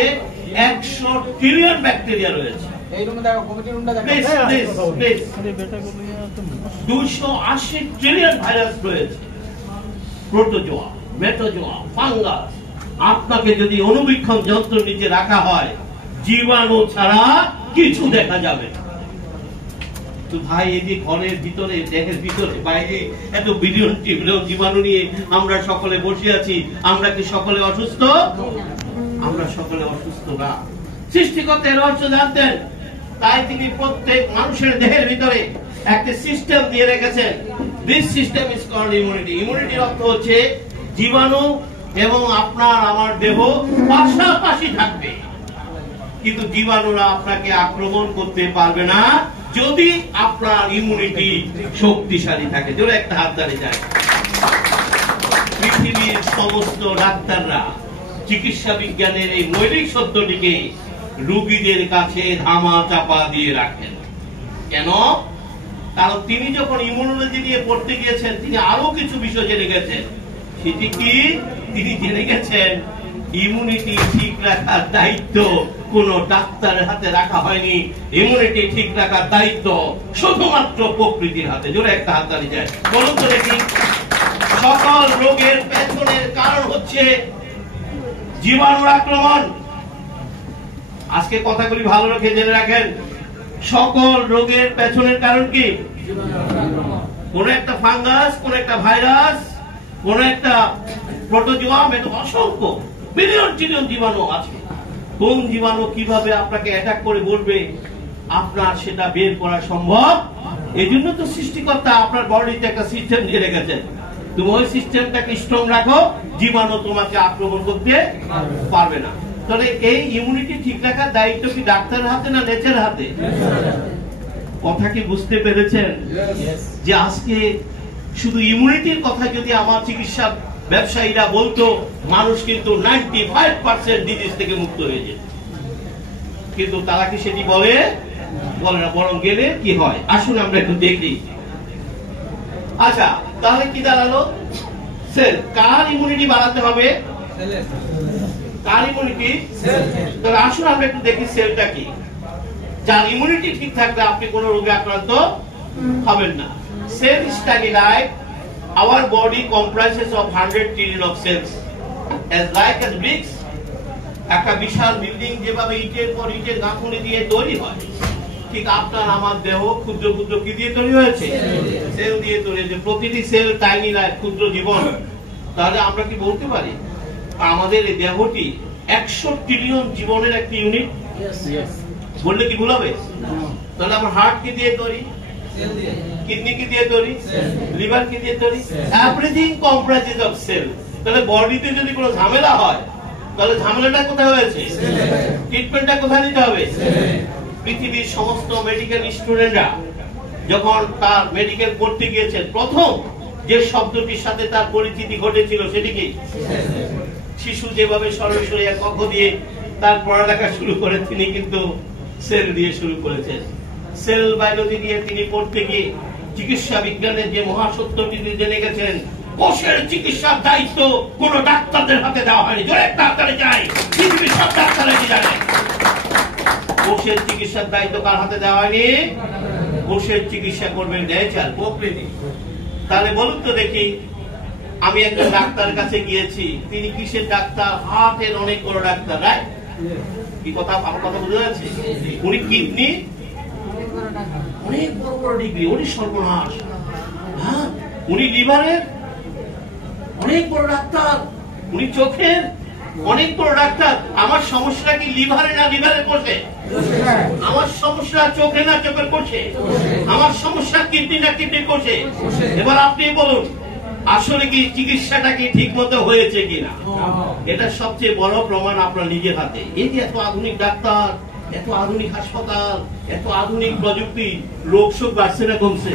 100 ট্রিলিয়ন ব্যাকটেরিয়া রয়েছে। 280 ট্রিলিয়ন ভাইরাস রয়েছে, প্রোটোজোয়া, মেটোজোয়া, ফাঙ্গাস। আপনাকে যদি অনুবীক্ষণ যন্ত্র নিচে রাখা হয়, জীবাণু ছাড়া কিছু দেখা যাবে না। তো ভাই, এই যে ঘরের ভিতরে, দেহের ভিতরে, বাইরে এত বিলিয়ন ট্রিলিয়ন জীবাণু নিয়ে আমরা সকলে বসে আছি, আমরা কি সকলে অসুস্থ? আমরা সকলে অসুস্থ না। সৃষ্টিকর্তা এর রহস্য জানতেন, তাই তিনি প্রত্যেক মানুষের দেহের ভিতরে একটা সিস্টেম দিয়ে রেখেছেন। This system is called immunity. ইমিউনিটির অর্থ হচ্ছে জীবাণু এবং আপনার আমার দেহ পাশাপাশি থাকবে, কিন্তু জীবাণুরা আপনাকে আক্রমণ করতে পারবে না যদি আপনার ইমিউনিটি শক্তিশালী থাকে। জোরে একটা হাত দাঁড়িয়ে যায়। পৃথিবীর সমস্ত ডাক্তাররা চিকিৎসা বিজ্ঞানের এই মৌলিক সত্যটিকে রোগীদের কাছে ধামা চাপা দিয়ে রাখেন। কেন? কারণ তিনি যখন ইমিউনোলজি নিয়ে পড়তে গিয়েছেন, তিনি আরো কিছু বিষয় জেনে গেছেন। সেটি কি? তিনি জেনে গেছেন ইমিউনিটি ঠিক রাখার দায়িত্ব কোন ডাক্তারের হাতে রাখা হয়নি। ইমিউনিটি ঠিক রাখার দায়িত্ব শুধুমাত্র প্রকৃতির হাতে। জোরে একটা হাত দাঁড়িয়ে যায়। বলুন তো দেখি, সকল রোগের পেছনের কারণ হচ্ছে জীবাণুর আক্রমণ। আজকে কথাগুলি ভালো রেখে জেনে রাখেন, সকল রোগের পেছনের কারণ কি? কোন একটা ফাঙ্গাস, কোন একটা ভাইরাস, কোন একটা প্রোটোজোয়া, অসংখ্য বিলিয়ন ট্রিলিয়ন জীবাণু আছে। কোন জীবাণু কিভাবে আপনাকে অ্যাটাক করে বলবে আপনার সেটা বের করা সম্ভব। এই জন্য তো সৃষ্টিকর্তা আপনার বডিতে একটা সিস্টেম দিয়ে রেখেছেন। তুমি ওই সিস্টেমটাকে স্ট্রং রাখো, জীবাণু তোমাকে আক্রমণ করতে পারবে না। তাহলে এই ইমিউনিটি ঠিক রাখার দায়িত্ব কি ডাক্তারের হাতে না নেচার হাতে? কথা কি বুঝতে পেরেছেন? যে আজকে শুধু ইমিউনিটির কথা যদি আমার চিকিৎসা ব্যবসায়ীরা বলতো, মানুষ কিন্তু 95% ডিজিজ থেকে মুক্ত হয়ে যেত। কিন্তু তারা কি সেটি বলে? বলে না, বরং গেলে কি হয় আসুন আমরা একটু দেখি। আচ্ছা, তাহলে কি দাঁড়ালো? সেল। কার ইমিউনিটি বাড়াতে হবে? কার ইমিউনিটি? তাহলে আসুন আমরা একটু দেখি সেলটা কি। যার ইমিউনিটি ঠিক থাকলে আপনি কোনো রোগে আক্রান্ত হবেন না। Cell study like our body comprises of 100 trillion of cells. As like as bricks, একটা বিশাল বিল্ডিং যেভাবে ইটের পর ইটের গাঁথুনি দিয়ে তৈরি হয়, ঠিক আপনার আমার দেহ ক্ষুদ্র ক্ষুদ্র কি দিয়ে তৈরি হয়েছে? সেল দিয়ে তৈরি হয়েছে। প্রতিটি সেল টাইনি লাইফ, ক্ষুদ্র জীবন। তাহলে আমরা কি বলতে পারি আমাদের এই দেহটি 100 ট্রিলিয়ন জীবনের একটি ইউনিট? বললে কি ভুল হবে? তাহলে আমার হার্ট কি দিয়ে তৈরি? কিডনি কি দিয়ে তৈরি? লিভার কি দিয়ে তৈরি? Everything comprises of cell. তাহলে বডিতে যদি কোনো ঝামেলা হয়, তাহলে ঝামেলাটা কোথায় হয়েছে? ট্রিটমেন্টটা কোথায় নিতে হবে? পৃথিবীর সমস্ত মেডিকেল স্টুডেন্টরা যখন তার মেডিকেল পড়তে গিয়েছেন, প্রথম যে শব্দটির সাথে তার পরিচিতি ঘটেছিল সেটি কি? শিশু যেভাবে সরাসরি এক অক্ষ দিয়ে তার পড়ালেখা শুরু করে, তিনি কিন্তু সেল দিয়ে শুরু করেছেন। সেল বায়োলজি নিয়ে তিনি পড়তে গিয়ে চিকিৎসা বিজ্ঞানের যে মহাসত্যটি জেনে গেছেন, কোষের চিকিৎসার দায়িত্ব কোন ডাক্তারদের হাতে দেওয়া হয়নি। জোরে একটা হাতে চাই, পৃথিবীর সব ডাক্তাররা কি জানে? কোষের চিকিৎসার দায়িত্ব কার হাতে দেওয়া হয়নি? কোষের চিকিৎসা করবেন নেচার, প্রকৃতি। তাহলে বলুন তো দেখি, আমি একটা ডাক্তারের কাছে গিয়েছি, তিনি কিসের ডাক্তার? হার্টের অনেক বড় ডাক্তার, রাইট? কি কথা, আমার কথা বুঝা যাচ্ছে? উনি কিডনি অনেক বড় বড় ডিগ্রি, উনি সর্বনাশ। হ্যাঁ, উনি লিভারের অনেক বড় ডাক্তার, উনি চোখের অনেক বড় ডাক্তার। আমার সমস্যা কি লিভারে না লিভারে করছে? আমার সমস্যা চোখে না চোখের করছে? আমার সমস্যা কিডনি না কিডনি করছে? এবার আপনি বলুন, আসলে কি চিকিৎসাটা কি ঠিক মতো হয়েছে কিনা? এটা সবচেয়ে বড় প্রমাণ আপনার নিজের হাতে। এই যে এত আধুনিক ডাক্তার, এত আধুনিক হাসপাতাল, এত আধুনিক প্রযুক্তি, রোগ শোক বাড়ছে না কমছে?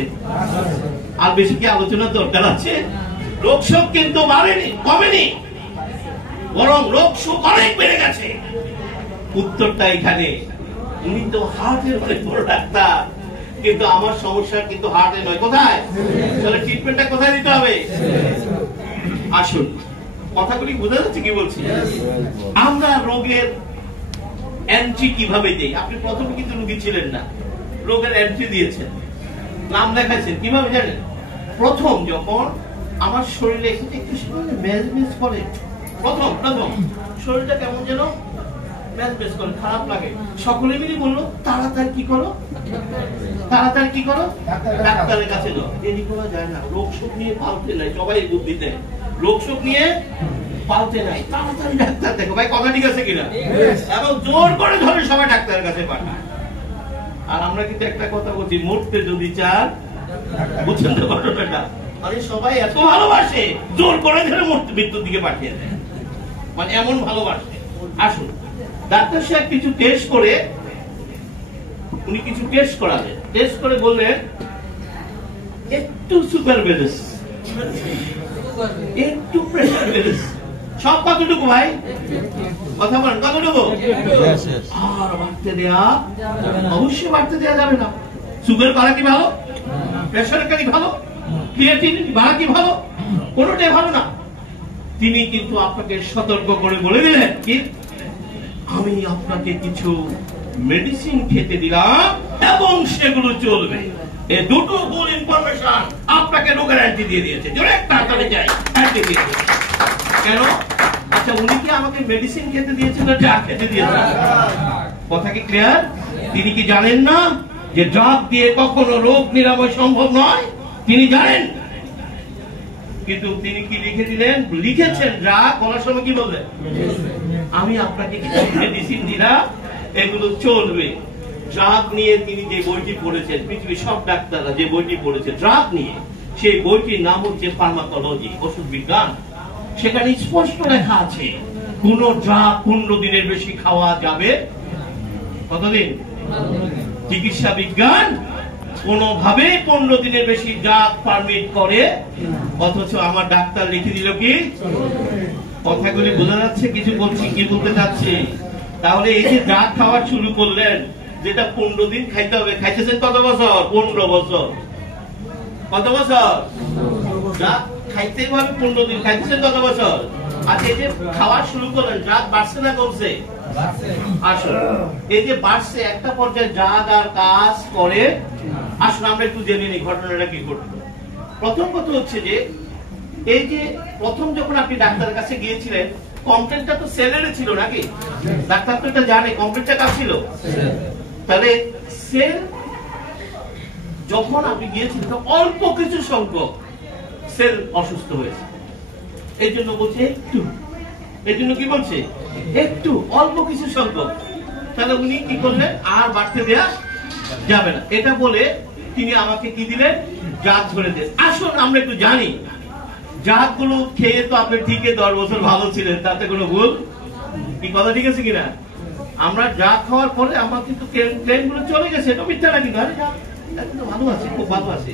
আর বেশি কি আলোচনার দরকার আছে? রোগ শোক কিন্তু বাড়েনি, কমেনি, বরং রোগ শোক অনেক বেড়ে গেছে। উত্তরটা এখানে, উনি তো হার্টের অনেক বড় ডাক্তার, কিন্তু আমার সমস্যা কিন্তু হার্টে নয়। কোথায়? তাহলে ট্রিটমেন্টটা কোথায় দিতে হবে? আসুন, কথাগুলি বোঝা যাচ্ছে কি বলছি? আমরা রোগের অ্যান্টি কিভাবে দিই? আপনি প্রথমে কিন্তু রোগী ছিলেন না, রোগের অ্যান্টি দিয়েছেন, নাম লেখাচ্ছেন, কিভাবে জানেন? প্রথম যখন আমার শরীরে একটু ম্যাজমেজ করে, প্রথম শরীরটা কেমন যেন ম্যাজমেজ করে, খারাপ লাগে, সকলে মিলে বললো তাড়াতাড়ি কি করো, তাড়াতাড়ি কি করো, ডাক্তারের কাছে যাও। দেরি করা যায় না, রোগ শোক নিয়ে পালতে নাই, সবাই বুদ্ধি দেয়, রোগ শোক নিয়ে পালতে নাই, তাড়াতাড়ি ডাক্তার দেখো। ভাই কথা ঠিক আছে কিনা? এবং জোর করে ধরে সবাই ডাক্তারের কাছে পাঠায়। আর আমরা কিন্তু একটা কথা বলছি, মরতে যদি চান, বুঝছেন তো ঘটনাটা? মানে সবাই এত ভালোবাসে, জোর করে ধরে মৃত্যুর দিকে পাঠিয়ে দেয়, মানে এমন ভালোবাসে। আসুন, ডাক্তার সাহেব কিছু টেস্ট করে, উনি কিছু টেস্ট করালেন, টেস্ট করে বললেন একটু সুগার বেড়েছে, একটু প্রেসার বেড়েছে। সব কতটুকু ভাই? কথা বলেন, কতটুকু? আর বাড়তে দেয়া, অবশ্যই বাড়তে দেয়া যাবে না। সুগার বাড়া কি ভালো? প্রেসার কি ভালো? ক্রিয়েটিনিন বাড়া কি ভালো? কোনোটাই ভালো না। তিনি কিন্তু আপনাকে সতর্ক করে বলে দিলেন কি, আমি আপনাকে কিছু মেডিসিন খেতে দিলাম এবং সেগুলো চলবে। এই দুটো ভুল ইনফরমেশন আপনাকে রোগের অ্যান্টি দিয়ে দিয়েছে। জোরে তাড়াতাড়ি যাই, অ্যান্টি দিয়ে দিয়েছে। কেন? আচ্ছা, উনি কি আমাকে মেডিসিন খেতে দিয়েছেন না ড্রাগ খেতে দিয়েছেন? কথা কি ক্লিয়ার? তিনি কি জানেন না যে ড্রাগ দিয়ে কখনো রোগ নিরাময় সম্ভব নয়? তিনি জানেন, কিন্তু তিনি কি লিখে দিলেন? লিখেছেন ড্রাগ, বলার সময় কি বললেন? আমি আপনাকে মেডিসিন দিলাম, এগুলো চলবে। ড্রাগ নিয়ে তিনি যে বইটি পড়েছেন, পৃথিবীর সব ডাক্তাররা যে বইটি পড়েছে ড্রাগ নিয়ে, সেই বইটির নাম হচ্ছে ফার্মাকোলজি, ওষুধ বিজ্ঞান। সেখানে স্পষ্ট লেখা আছে কোন ড্রাগ 15 দিনের বেশি খাওয়া যাবে। কতদিন? চিকিৎসা বিজ্ঞান কোনোভাবে 15 দিনের বেশি ড্রাগ পারমিট করে, অথচ আমার ডাক্তার লিখে দিল কি? কথাগুলি বোঝা যাচ্ছে কিছু বলছি, কি বলতে চাচ্ছি? তাহলে এই যে ড্রাগ খাওয়া শুরু করলেন, যেটা 15 দিন খাইতে হবে, খাইতেছেন কত বছর? 15 বছর। কত বছর? ড্রাগ খাইতে হবে 15 দিন, খাইতেছেন কত বছর? আচ্ছা, এই যে খাওয়া শুরু করলেন, ড্রাগ বাড়ছে না কমছে? আসলে এই যে বাড়ছে, একটা পর্যায়ে ড্রাগ আর কাজ করে। আসলে আমরা একটু জেনে নিই ঘটনাটা কি ঘটলো। প্রথম কথা হচ্ছে যে, এই যে প্রথম যখন আপনি ডাক্তারের কাছে গিয়েছিলেন, কমপ্লেনটা তো সেলের ছিল নাকি? ডাক্তার তো এটা জানে, কমপ্লেনটা কার ছিল? তাহলে সেল যখন আপনি গিয়েছিলেন, তো অল্প কিছু সংখ্যক সেল অসুস্থ হয়েছে। এই জন্য বলছে একটু, এই জন্য কি বলছে? একটু, অল্প কিছু সংখ্যক। তাহলে উনি কি করলেন? আর বাড়তে দেয়া যাবে না, এটা বলে তিনি আমাকে কি দিলেন? ড্রাগ ধরে দেন। আসুন আমরা একটু জানি, ড্রাগ গুলো খেয়ে তো আপনি ঠিকই 10 বছর ভালো ছিলেন, তাতে কোনো ভুল কি? কথা ঠিক আছে কিনা? আমরা ড্রাগ খাওয়ার পরে আমার কিন্তু ক্লেম গুলো চলে গেছে, এটা মিথ্যা না কিন্তু? আরে ভালো আছে, খুব ভালো আছে,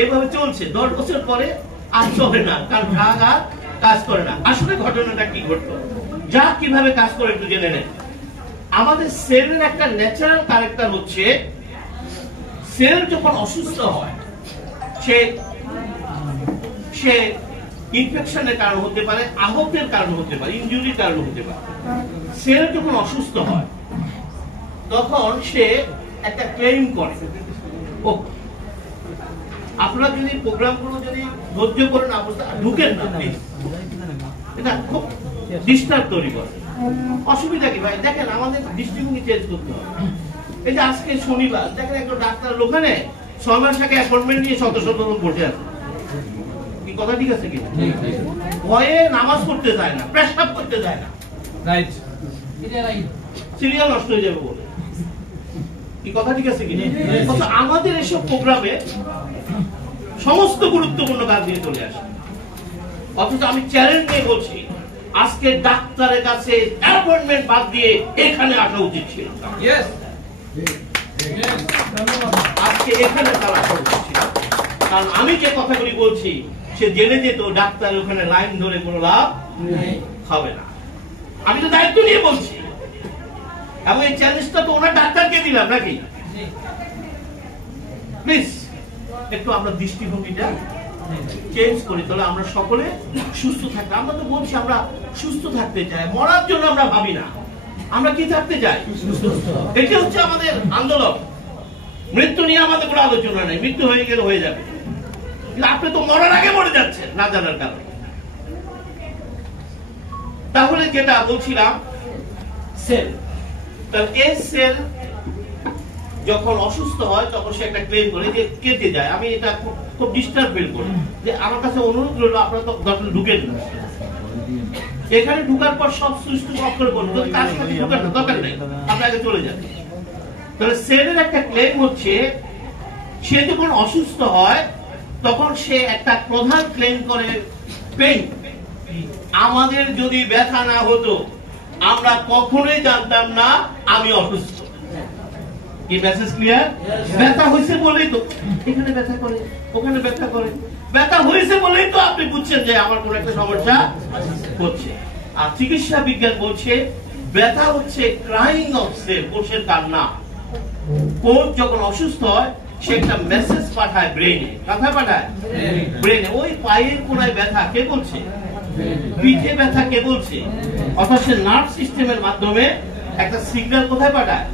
এইভাবে চলছে। 10 বছর পরে আর চলে না, কারণ ড্রাগ আর কাজ করে না। আসলে ঘটনাটা কি ঘটলো, ড্রাগ কিভাবে কাজ করে একটু জেনে নেন। আমাদের সেলের একটা ন্যাচারাল ক্যারেক্টার হচ্ছে, সেল যখন অসুস্থ হয়, সে ইনফেকশনের কারণ হতে পারে, আহতের কারণ হতে পারে, ইনজুরির কারণ হতে পারে। সেল যখন অসুস্থ হয়, তখন সে একটা ক্লেম করে। আপনারা যদি প্রোগ্রামগুলো যদি ধৈর্য করেন, অবস্থা ঢুকেন না প্লিজ, এটা খুব ডিস্টার্ব তৈরি করে। অসুবিধা কি ভাই? দেখেন আমাদের দৃষ্টিভঙ্গি চেঞ্জ করতে হবে। এই যে আজকে শনিবার, দেখেন একটা ডাক্তার ওখানে 6 মাস আগে অ্যাপয়েন্টমেন্ট নিয়ে শত শত লোক বসে আছে। কি কথা ঠিক আছে কি? ভয়ে নামাজ পড়তে যায় না, প্রস্রাব করতে যায় না, রাইট, সিরিয়াল নষ্ট হয়ে যাবে বলে। কি কথা ঠিক আছে কি? আমাদের এসব প্রোগ্রামে সমস্ত গুরুত্বপূর্ণ কাজ নিয়ে চলে আসে, অথচ আমি চ্যালেঞ্জ নিয়ে বলছি আজকে ডাক্তারের কাছে অ্যাপয়েন্টমেন্ট বাদ দিয়ে এখানে আসা উচিত ছিল। আজকে এখানে তার আসা উচিত ছিল, কারণ আমি যে কথাগুলি বলছি সে জেনে যেত ডাক্তার ওখানে লাইন ধরে কোনো লাভ হবে না। আমি তো দায়িত্ব নিয়ে বলছি, এবং এই চ্যালেঞ্জটা তো ওনার ডাক্তারকে দিলাম নাকি? প্লিজ একটু আমরা দৃষ্টিভঙ্গিটা চেঞ্জ করি, তাহলে আমরা সকলে সুস্থ থাকতে। আমরা তো বলছি আমরা সুস্থ থাকতে চাই, মরার জন্য আমরা ভাবি না। আমরা কি থাকতে চাই? এটা হচ্ছে আমাদের আন্দোলন। মৃত্যু নিয়ে আমাদের কোনো আলোচনা নেই, মৃত্যু হয়ে গেলে হয়ে যাবে, কিন্তু আপনি তো মরার আগে মরে যাচ্ছেন না জানার কারণে। তাহলে যেটা বলছিলাম, সেল, এই সেল যখন অসুস্থ হয় তখন সে একটা ক্লেম করে যে কেটে যায়। আমি এটা খুব ডিস্টার্ব ফিল করি, যে আমার কাছে অনুরোধ রইল আপনারা তো দরকার ঢুকেন না, এখানে ঢুকার পর সব সুইচ অফ করে বলুন, কাজ ঢুকার দরকার নেই, আপনি আগে চলে যান। তাহলে সেলের একটা ক্লেম হচ্ছে সে যখন অসুস্থ হয় তখন সে একটা প্রধান ক্লেম করে পেইন। আমাদের যদি ব্যথা না হতো আমরা কখনোই জানতাম না আমি অসুস্থ। কি মেসেজ ক্লিয়ার? ব্যথা হয়েছে বলেই তো এখানে ব্যথা করে, ওখানে ব্যথা করে। ব্যথা হয়েছে বলেই তো আপনি বুঝছেন যে আমার কোন একটা সমস্যা হচ্ছে। আর চিকিৎসা বিজ্ঞান বলছে ব্যথা হচ্ছে ক্রাইং অফ সেল, কোষের কান্না। কোষ যখন অসুস্থ হয় সে একটা মেসেজ পাঠায় ব্রেইনে। কোথায় পাঠায়? ব্রেইনে। ওই পায়ের কোনায় ব্যথা কে বলছে? পিঠে ব্যথা কে বলছে? অর্থাৎ সে নার্ভ সিস্টেমের মাধ্যমে একটা সিগন্যাল কোথায় পাঠায়?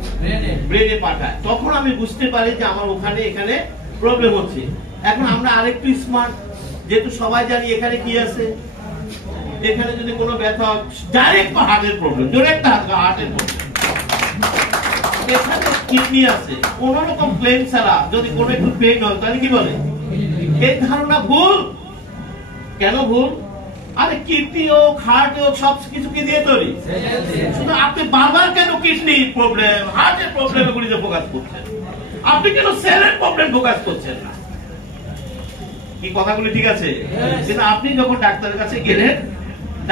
ব্রেনে পাঠায়। তখন আমি বুঝতে পারি যে আমার ওখানে এখানে প্রবলেম হচ্ছে। এখন আমরা আরেকটু স্মার্ট, যেহেতু সবাই জানি এখানে কি আছে। এখানে যদি কোনো ব্যথা, ডাইরেক্ট হার্টের প্রবলেম, ডাইরেক্ট হার্টের প্রবলেম। এখানে কিডনি আছে, কোন রকম ক্লেম ছাড়া যদি কোনো একটু পেইন হয় তাহলে কি বলে? এই ধারণা ভুল। কেন ভুল? আরে কিডনি হোক, হার্ট হোক, সব কিছু কি দিয়ে তৈরি? শুধু আপনি বারবার কেন কিডনি প্রবলেম, হার্টের প্রবলেম এগুলিতে ফোকাস করছেন? আপনি কেন সেলের প্রবলেম ফোকাস করছেন না? কি কথাগুলি ঠিক আছে? কিন্তু আপনি যখন ডাক্তারের কাছে গেলেন,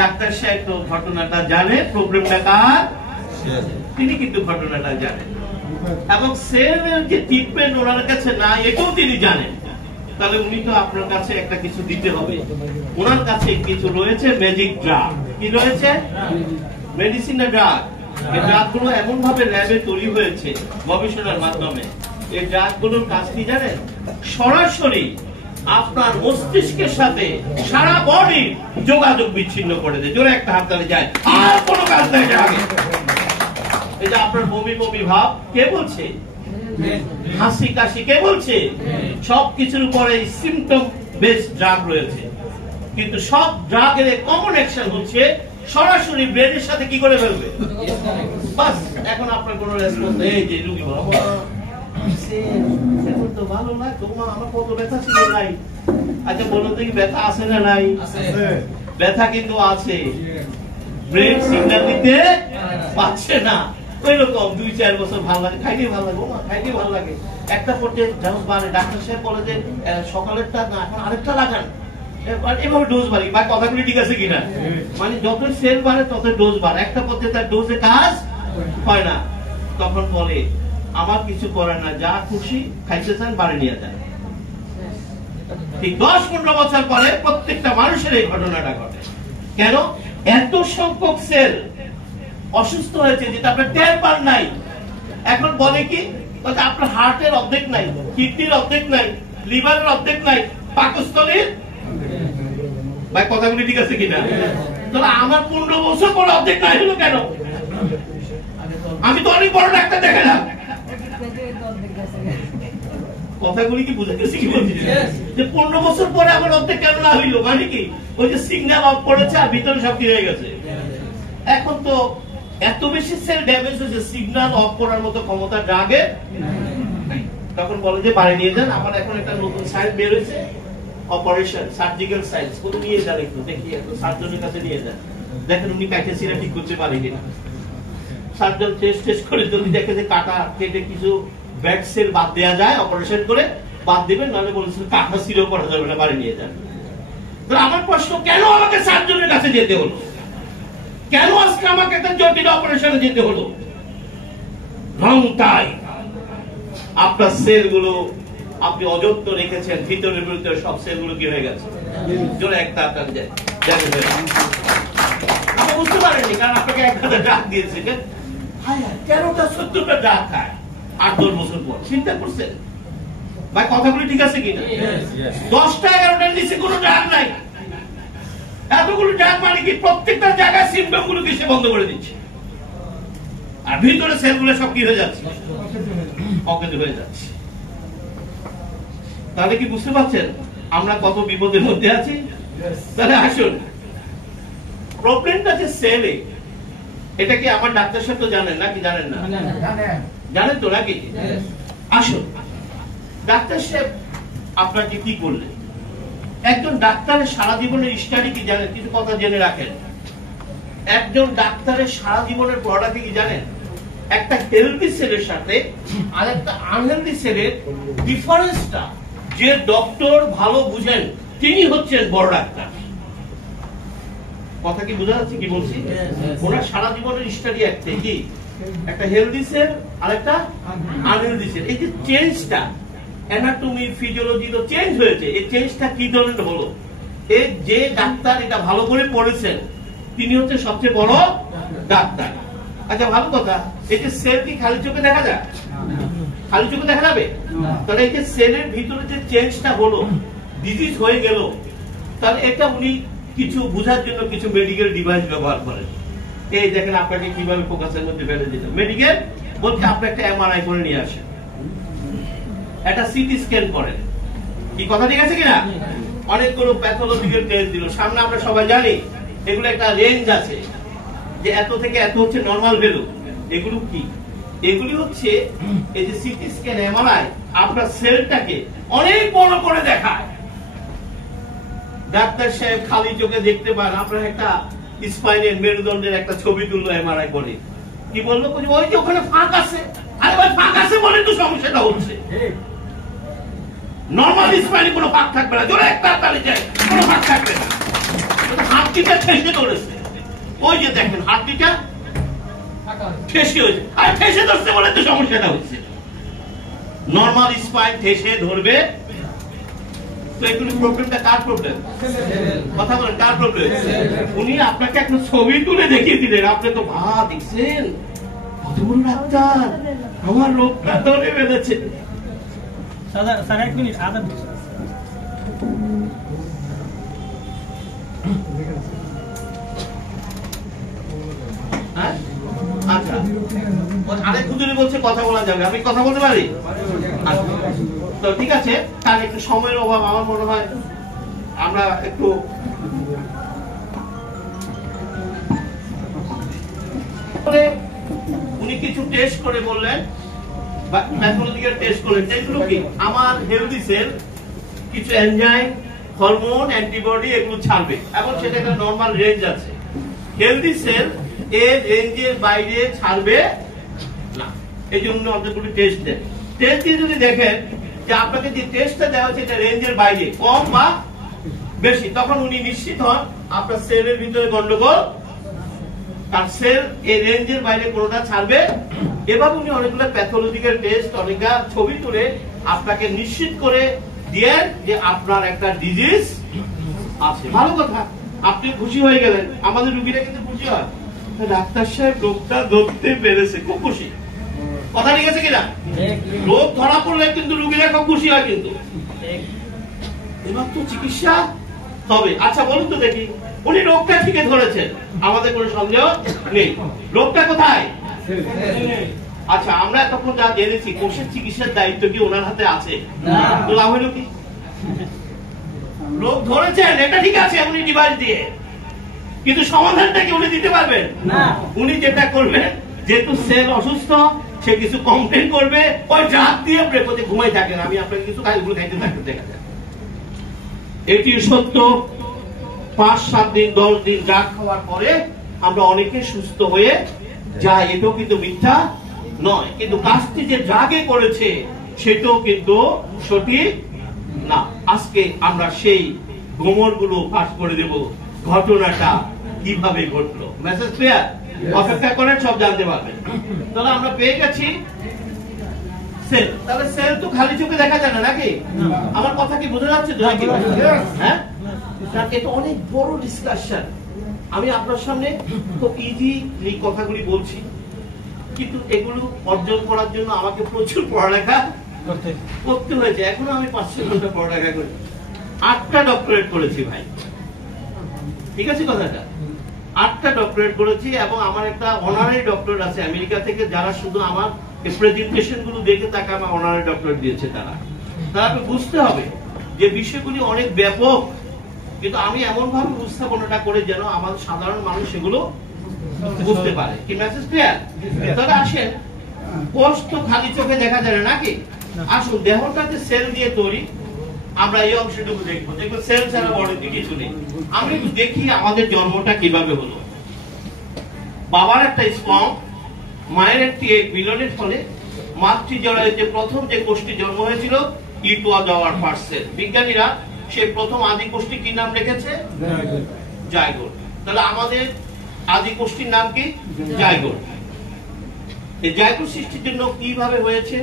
ডাক্তার সাহেব তো ঘটনাটা জানে, প্রবলেমটা কার, তিনি কিন্তু ঘটনাটা জানেন, এবং সেলের যে ট্রিটমেন্ট ওনার কাছে না এটাও তিনি জানেন। তাহলে উনি তো আপনার কাছে একটা কিছু দিতে হবে। ওনার কাছে কিছু রয়েছে, ম্যাজিক ড্রাগ। কি রয়েছে? মেডিসিন না ড্রাগ। এই ড্রাগগুলো এমন ভাবে ল্যাবে তৈরি হয়েছে গবেষণার মাধ্যমে। এই ড্রাগগুলোর কাজ কি জানেন? সরাসরি আপনার মস্তিষ্কের সাথে সারা বডি যোগাযোগ বিচ্ছিন্ন করে দেয়। জোরে একটা হাত তালে যায়, আর কোনো কাজ নেই আগে। এই যে আপনার বমি বমি ভাব কে বলছে? হাসি কাশি কে বলছে? সবকিছুর উপরে সিমটম বেসড ড্রাগ রয়েছে, কিন্তু সব ড্রাগের কমন অ্যাকশন হচ্ছে সরাসরি ব্রেনের সাথে কি করে ফেলবে। বাস, এখন আপনার কোনো রেসপন্স নেই। এই যে রোগী বলো তো ভালো না, তোমার আমার কত ব্যথা ছিল নাই। আচ্ছা বলুন তো, কি ব্যথা আছে না নাই? ব্যথা কিন্তু আছে, ব্রেন সিগন্যাল দিতে পারছে না। ওই রকম 2-4 বছর ভালো লাগে, খাইতে ভালো লাগে, খাইতে ভালো লাগে, একটা পর্যায়ে ডোজ বাড়ে। ডাক্তার সাহেব বলে যে সকালেরটা না, এখন আরেকটা লাগান, এভাবে ডোজ বাড়ি। বা কথাগুলি ঠিক আছে কিনা? মানে যত সেল বাড়ে তত ডোজ বাড়ে, একটা পর্যায়ে তার ডোজে কাজ হয় না। তখন বলে আমার কিছু করে না, যা খুশি খাইতে চান বাড়ি নিয়ে যান। ঠিক 10-15 বছর পরে প্রত্যেকটা মানুষের এই ঘটনাটা ঘটে। কেন? এত সংখ্যক সেল অসুস্থ হয়েছে যেটা আপনার টের পান নাই। এখন বলে কি, আপনার হার্টের অর্ধেক নাই, কিডনির অর্ধেক নাই, লিভারের অর্ধেক নাই, পাকস্থলীর। ভাই কথাগুলি ঠিক আছে কিনা? তাহলে আমার 15 বছর পর অর্ধেক নাই হলো কেন? আমি তো অনেক বড় ডাক্তার দেখালাম। কথাগুলি কি বুঝে গেছি কি বলছি? যে 15 বছর পরে আমার অর্ধেক কেন না হইলো? মানে কি, ওই যে সিগন্যাল অফ করেছে আর ভিতরে সব কি হয়ে গেছে। এখন তো এত বেশি সেল ড্যামেজ হয়েছে, সিগন্যাল অফ করার মতো ক্ষমতা ড্রাগে নাই। তখন বলে যে বাড়ি নিয়ে যান। আমার এখন একটা নতুন সায়েন্স বের হয়েছে, অপারেশন সার্জিক্যাল সায়েন্স, কোনো নিয়ে যান, একটু দেখি, একটু সার্জনের কাছে নিয়ে যান, দেখেন উনি কাটে সিরা ঠিক করতে পারে কিনা। সার্জন টেস্ট করে যদি দেখে যে কাটা কেটে কিছু ব্যাড সেল বাদ দেওয়া যায়, অপারেশন করে বাদ দিবেন, নাহলে বলেছিল কাটা সিরও করা যাবে না, বাড়ি নিয়ে যান। তো আমার প্রশ্ন, কেন আমাকে সার্জনের কাছে যেতে হলো? কেন আজকে আমাকে একটা জটিল অপারেশনে যেতে হলো? রং তাই আপনার সেলগুলো আপনি অযত্ন রেখেছেন, ভিতরে ভিতরে সব সেলগুলো কি হয়ে গেছে, জোরে একটা আপনার যায়। আপনি বুঝতে পারেননি, কারণ আপনাকে এক হাজার ড্রাগ দিয়েছে, 13টা 14টা ড্রাগ খায় 8-10 বছর পর। চিন্তা করছেন ভাই কথাগুলি ঠিক আছে কিনা? 10টা 11টার নিচে কোনো ড্রাগ নাই। এতগুলো ড্রাগ মানে কি প্রত্যেকটা জায়গায় সিম্পটম গুলো কিসে বন্ধ করে দিচ্ছে, আর ভিতরে সেলগুলো সব কি হয়ে যাচ্ছে, অকেজ হয়ে যাচ্ছে। তাহলে কি বুঝতে পারছেন আমরা কত বিপদের মধ্যে আছি? তাহলে আসুন, প্রবলেমটা যে সেলে, এটা কি আমার ডাক্তার সাহেব তো জানেন নাকি জানেন না? জানেন তো নাকি? আসুন, ডাক্তার সাহেব আপনার যে কি করলেন, একজন ডাক্তারের সারা জীবনের স্টাডি কি জানেন? কিছু কথা জেনে রাখেন। একজন ডাক্তারের সারা জীবনের পড়াটা কি জানেন? একটা হেলদি সেলের সাথে আর একটা আনহেলদি সেলের ডিফারেন্সটা যে ডক্টর ভালো বুঝেন, তিনি হচ্ছেন বড় ডাক্তার। কথা কি বোঝা যাচ্ছে কি বলছি? ওনার সারা জীবনের স্টাডি একটাই, কি একটা হেলদি সেল আর একটা আনহেলদি সেল। এই যে চেঞ্জটা, অ্যানাটমি ফিজিওলজি তো চেঞ্জ হয়েছে, এই চেঞ্জটা কি ধরনের হলো? এই যে ডাক্তার এটা ভালো করে পড়েছেন, তিনি হচ্ছে সবচেয়ে বড় ডাক্তার। আচ্ছা ভালো কথা, এই যে সেল কি খালি চোখে দেখা যায়? খালি চোখে দেখা যাবে? তাহলে এই যে সেলের ভিতরে যে চেঞ্জটা হলো, ডিজিজ হয়ে গেল, তাহলে এটা উনি কিছু বোঝার জন্য কিছু মেডিকেল ডিভাইস ব্যবহার করেন। এই দেখেন আপনাকে কিভাবে ফোকাসের মধ্যে ফেলে দিল। মেডিকেল বলতে আপনি একটা এমআরআই করে নিয়ে আসেন, একটা সিটি স্ক্যান করেন, কি কথা ঠিক আছে কিনা? অনেকগুলো প্যাথোলজিক্যাল টেস্ট দিল, সামনে আমরা সবাই জানি এগুলো একটা রেঞ্জ আছে, যে এত থেকে এত হচ্ছে নরমাল ভ্যালু। এগুলো কি? এগুলি হচ্ছে এই যে সিটি স্ক্যান, এমআরআই আপনার সেলটাকে অনেক বড় করে দেখায়। ডাক্তার সাহেব খালি চোখে দেখতে পান, আপনার একটা স্পাইনের মেরুদণ্ডের একটা ছবি তুললো এমআরআই করে, কি বললো? ওই যে ওখানে ফাঁক আছে। আরে ভাই ফাঁক আছে বলে তো সমস্যাটা হচ্ছে। নরমাল স্পাইনে কোনো ফাঁক থাকবে না, জোরে একটা তালে যায়, কোনো ফাঁক থাকবে না। হাড্ডিটা ঠেসে ধরেছে, ওই যে দেখেন হাড্ডিটা ঠেসে হয়েছে, আর ঠেসে ধরছে বলে তো সমস্যাটা হচ্ছে। নরমাল স্পাইন ঠেসে ধরবে, তো এগুলো প্রবলেমটা কার প্রবলেম? কথা বলেন, কার প্রবলেম? উনি আপনাকে একটা ছবি তুলে দেখিয়ে দিলেন, আপনি তো দেখছেন কত বড় ডাক্তার, আমার রোগটা ধরে বেঁধেছে। স্যার এক মিনিট, আদা আচ্ছা, আরেক হুজুরি বলছে কথা বলা যাবে, আমি কথা বলতে পারি? তো ঠিক আছে, তার একটু সময়ের অভাব, আমার মনে হয় আমরা একটু উনি কিছু টেস্ট করে বললেন, প্যাথোলজিক্যাল টেস্ট করলেন। এগুলো কি? আমার হেলদি সেল কিছু এনজাইম, হরমোন, অ্যান্টিবডি এগুলো ছাড়বে, এবং সেটা একটা নরমাল রেঞ্জ আছে। হেলদি সেল এর রেঞ্জের বাইরে ছাড়বে না, এই জন্য অনেকগুলো টেস্ট দেন। টেস্ট দিয়ে যদি দেখেন যে আপনাকে যে টেস্টটা দেওয়া হচ্ছে এটা রেঞ্জের বাইরে, কম বা বেশি, তখন উনি নিশ্চিত হন আপনার সেলের ভিতরে গন্ডগোল, তার সেল এই রেঞ্জের বাইরে কোনোটা ছাড়বে। এবার উনি অনেকগুলো প্যাথোলজিক্যাল টেস্ট, অনেকটা ছবি তুলে আপনাকে নিশ্চিত করে দিয়ে যে আপনার একটা ডিজিজ আছে। ভালো কথা, আপনি খুশি হয়ে গেলেন। আমাদের রুগীরা কিন্তু খুশি হয়, ডাক্তার সাহেব রোগটা ধরতে পেরেছে, খুব খুশি। কথা ঠিক আছে কিনা? রোগ ধরা পড়লে কিন্তু রুগীরা খুব খুশি হয়, কিন্তু এবার তো চিকিৎসা হবে। আচ্ছা বলুন তো দেখি, উনি রোগটা ঠিকই ধরেছেন, আমাদের কোনো সন্দেহ নেই। রোগটা কোথায়? আচ্ছা, আমরা তখন যা জেনেছি, কোষের চিকিৎসার দায়িত্ব কি ওনার হাতে আছে? তো লাভ হলো কি? রোগ ধরেছেন, এটা ঠিক আছে, উনি ডিভাইস দিয়ে কিন্তু সমাধানটা কি উনি দিতে পারবেন না। উনি যেটা করবেন, যেহেতু সেল অসুস্থ, সে কিছু কমপ্লেন করবে, ওই রাত দিয়ে ব্রেকতে ঘুমাই থাকেন, আমি আপনাকে কিছু কাজগুলো খাইতে থাকতে দেখা যায়। এটি সত্য। 5-7 দিন 10 দিন ড্রাগ খাওয়ার পরে আমরা অনেকে সুস্থ হয়ে যাই, এটাও কিন্তু মিথ্যা নয়। কিন্তু কাজটি যে ড্রাগে করেছে সেটাও কিন্তু সঠিক না। আজকে আমরা সেই গোমরগুলো ফাঁস করে দেব, ঘটনাটা কিভাবে ঘটলো। Message clear? অপেক্ষা করেন, সব জানতে পারবেন। তাহলে আমরা পেয়ে গেছি সেল। তাহলে সেল তো খালি চোখে দেখা যায় না, নাকি? আমার কথা কি বোঝা যাচ্ছে? হ্যাঁ, এটা অনেক বড় ডিসকাশন। আমি আপনার সামনে খুব ইজিলি কথাগুলি বলছি, কিন্তু এগুলো অর্জন করার জন্য আমাকে প্রচুর পড়ালেখা করতে হয়েছে। এখনো আমি 500 ঘন্টা পড়ালেখা করি, 8টা ডক্টরেট করেছি ভাই, ঠিক আছে কথাটা? 8টা ডক্টরেট করেছি, এবং আমার একটা অনারারি ডক্টরেট আছে আমেরিকা থেকে, যারা শুধু আমার প্রেজেন্টেশন গুলো দেখে তাকে আমার অনারারি ডক্টরেট দিয়েছে। তারা বুঝতে হবে যে বিষয়গুলি অনেক ব্যাপক, কিন্তু আমি এমন ভাবে উপস্থাপনাটা করে যেন আমাদের সাধারণ মানুষ এগুলো বুঝতে পারে। কি মেসেজ ক্লিয়ার? তাহলে আসেন, কোষ তো খালি চোখে দেখা যায় না, নাকি? আসুন, দেহটাকে সেল দিয়ে তৈরি, আমরা এই অংশটুকু দেখবো। দেখবো সেল ছাড়া বডিতে কিছু নেই। আমরা একটু দেখি আমাদের জন্মটা কিভাবে হলো। বাবার একটা স্পার্ম, মায়ের একটি এগ মিলনের ফলে মাতৃজরায়ুতে প্রথম যে কোষটি জন্ম হয়েছিল, ইট ওয়াজ আওয়ার ফার্স্ট সেল। বিজ্ঞানীরা সেই প্রথম আদি কোষটি কি নাম রেখেছে? জাইগোট। তাহলে আমাদের আদি কোষটির নাম কি? জাইগোট। এই জাইগোট সৃষ্টির জন্য কিভাবে হয়েছে?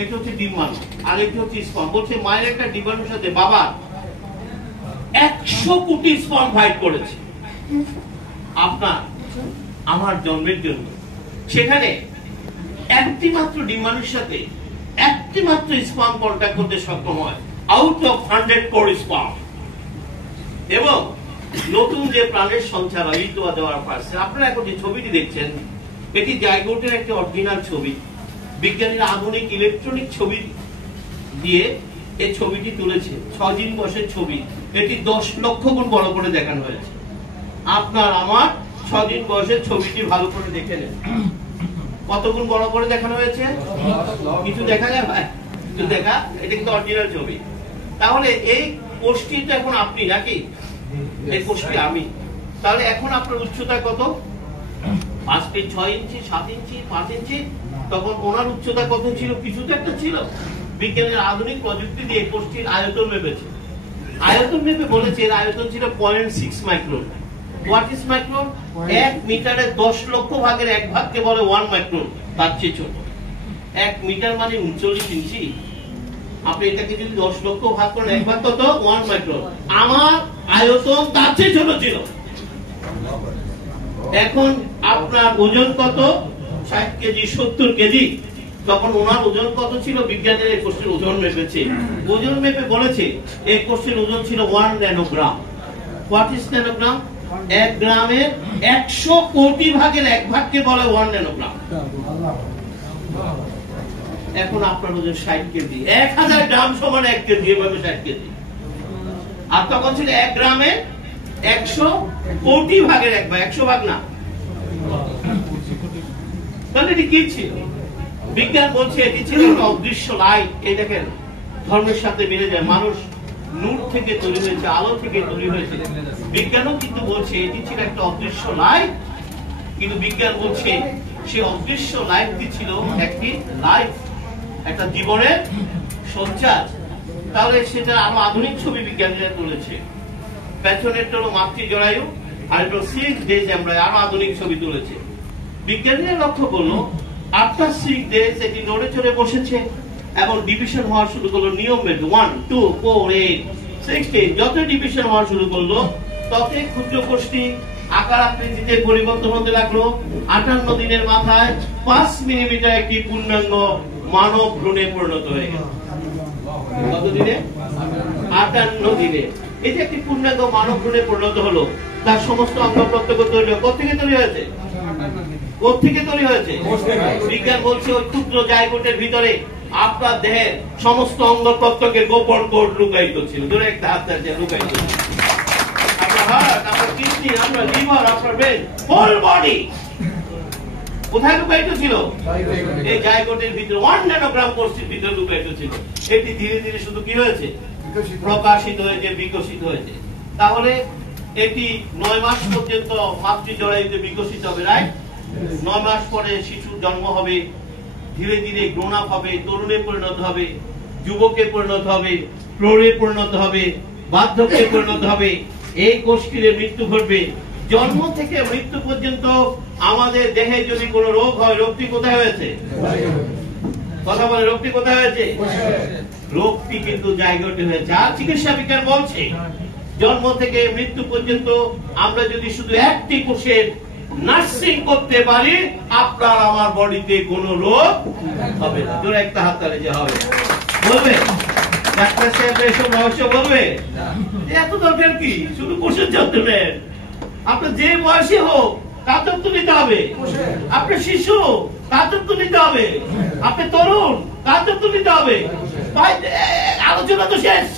এটা হচ্ছে ডিম্বাণু, আর এটি হচ্ছে স্পার্ম। বলছে মায়ের একটা ডিম্বাণুর সাথে বাবা 100 কোটি স্পার্ম ফাইট করেছে আপনার আমার জন্মের জন্য। সেখানে একটি মাত্র ডিম্বাণুর সাথে একটি মাত্র স্পার্ম কন্ট্যাক্ট করতে সক্ষম হয়, আউট অফ 100 কোটি স্পার্ম। এবং নতুন যে প্রাণের সঞ্চার হয়, ইট ওয়াজ আওয়ার ফার্স্ট সেল। আপনারা এখন যে ছবিটি দেখছেন, এটি জাইগোটের একটি অরিজিনাল ছবি। বিজ্ঞানীরা আধুনিক ইলেকট্রনিক ছবি দিয়ে এই ছবিটি তুলেছে। 6 দিন বয়সের ছবি। এটি 10 লক্ষ গুণ বড় করে দেখানো হয়েছে। আপনার আমার 6 দিন বয়সের ছবিটি ভালো করে দেখে নেন, কত গুণ বড় করে দেখানো হয়েছে। কিছু দেখা যায় ভাই? কিছু দেখা? এটা কিন্তু অরিজিনাল ছবি। তাহলে এই কোষটি তো এখন আপনি, নাকি? এই কোষটি আমি। তাহলে এখন আপনার উচ্চতা কত? 5 ফিট 6 ইঞ্চি, 7 ইঞ্চি, 5 ইঞ্চি। তখন ওনার উচ্চতা কত ছিল? কিছু তো একটা ছিল। বিজ্ঞানের আধুনিক প্রযুক্তি দিয়ে কোষটির আয়তন মেপেছে। আয়তন মেপে বলেছে এর আয়তন ছিল 0.6 মাইক্রন। What is micron? 1 মিটারে 10 লক্ষ ভাগের 1 ভাগকে বলে 1 মাইক্রন, তার চেয়ে ছোট। 1 মিটার মানে 39 ইঞ্চি। আপনি এটাকে যদি 10 লক্ষ ভাগ করেন, 1 ভাগ কত? 1 মাইক্রন। আমার আয়তন তার চেয়ে ছোট ছিল। এখন আপনার ওজন কত? 60 কেজি, 70 কেজি। তখন ওনার ওজন কত ছিল? বিজ্ঞানীরা এই কোষটির ওজন মেপেছে। ওজন মেপে বলেছে এই কোষটির ওজন ছিল 1 ন্যানোগ্রাম। What is nanogram? 1 গ্রামের 100 কোটি ভাগের 1 ভাগকে বলে 1 ন্যানোগ্রাম। এখন আপনার ওজন 60 কেজি। 1000 গ্রাম সমান 1 কেজি, এভাবে 60 কেজি। আর তখন ছিল 1 গ্রামের 100 কোটি ভাগের 1 ভাগ, 100 ভাগ না। তাহলে এটি কি ছিল? বিজ্ঞান বলছে এটি ছিল একটা অদৃশ্য লাইট। এই দেখেন, ধর্মের সাথে মিলে যায়। মানুষ নূর থেকে তৈরি হয়েছে, আলো থেকে তৈরি হয়েছে। বিজ্ঞানও কিন্তু বলছে এটি ছিল একটা অদৃশ্য লাইট, কিন্তু বিজ্ঞান বলছে সেই অদৃশ্য লাইটটি ছিল একটি লাইফ, একটা জীবনের সঞ্চার। তাহলে সেটা আরো আধুনিক ছবি বিজ্ঞানীরা তুলেছে। পেছনেরটা হলো মাতৃজরায়ু, আর এটা 6 ডেজ এমব্রয়ো, আরো আধুনিক ছবি তুলেছে। বিজ্ঞানীরা লক্ষ্য করলো আফটার 6 ডেজ এটি নড়ে চড়ে বসেছে এবং ডিভিশন হওয়া শুরু করলো নিয়ম মেনে। 1, 2, 4, 8, 16। যত ডিভিশন হওয়া শুরু করলো, ততই ক্ষুদ্র কোষটি আকার আকৃতিতে পরিবর্তন হতে লাগলো। 58 দিনের মাথায় 5 মিলিমিটার একটি পূর্ণাঙ্গ মানব ভ্রূণে পরিণত হয়ে গেল। কত দিনে? 58 দিনে। এই যে একটি পূর্ণাঙ্গ মানব ভ্রূণে পরিণত হলো, তার সমস্ত অঙ্গ প্রত্যঙ্গ তৈরি হয়। কোথেকে তৈরি হয়েছে? কোথেকে তৈরি হয়েছে? বিজ্ঞান বলছে ওই ক্ষুদ্র জায়গোটের ভিতরে আপনার দেহের সমস্ত অঙ্গ প্রত্যঙ্গের গোপন কোড লুকায়িত ছিল। ধরে একটা হাত আছে, লুকায়িত। আপনার হার্ট, আপনার কিডনি, আপনার লিভার, আপনার ব্রেন, হোল বডি কোথায় লুকায়িত ছিল? এই জায়গোটের ভিতরে 1 ন্যানোগ্রাম কোষের ভিতরে লুকায়িত ছিল। এটি ধীরে ধীরে শুধু কি হয়েছে? প্রকাশিত হয়েছে, বিকশিত হয়েছে। তাহলে এটি 9 মাস পর্যন্ত মাতৃ জরায়ুতে বিকশিত হবে, রাইট? 9 মাস পরে শিশুর জন্ম হবে, ধীরে ধীরে গ্রোন আপ হবে, তরুণে পরিণত হবে, যুবকে পরিণত হবে, প্রৌঢ়ে পরিণত হবে, বার্ধক্যে পরিণত হবে। এই কোষটির মৃত্যু ঘটবে। জন্ম থেকে মৃত্যু পর্যন্ত আমাদের দেহে যদি কোনো রোগ হয়, রোগটি কোথায় হয়েছে? কথা বলে, রোগটি কোথায় হয়েছে? রোগটি কিন্তু জায়গাটি হয়েছে। আর চিকিৎসা বিজ্ঞান বলছে জন্ম থেকে মৃত্যু পর্যন্ত আমরা যদি শুধু একটি কোষের নার্সিং করতে পারি, আপনার আমার বডিতে কোনো রোগ হবে না। জোরে একটা হাত তালে যে হবে, বলবে ডাক্তার সাহেব এসব রহস্য বলবে? এত দরকার কি? শুধু কোষের যত্ন নেন। আপনার যে বয়সে হোক তার যত্ন নিতে হবে। আপনি শিশু, তার যত্ন নিতে হবে। আপনি তরুণ, তার যত্ন নিতে হবে। আলোচনা তো শেষ।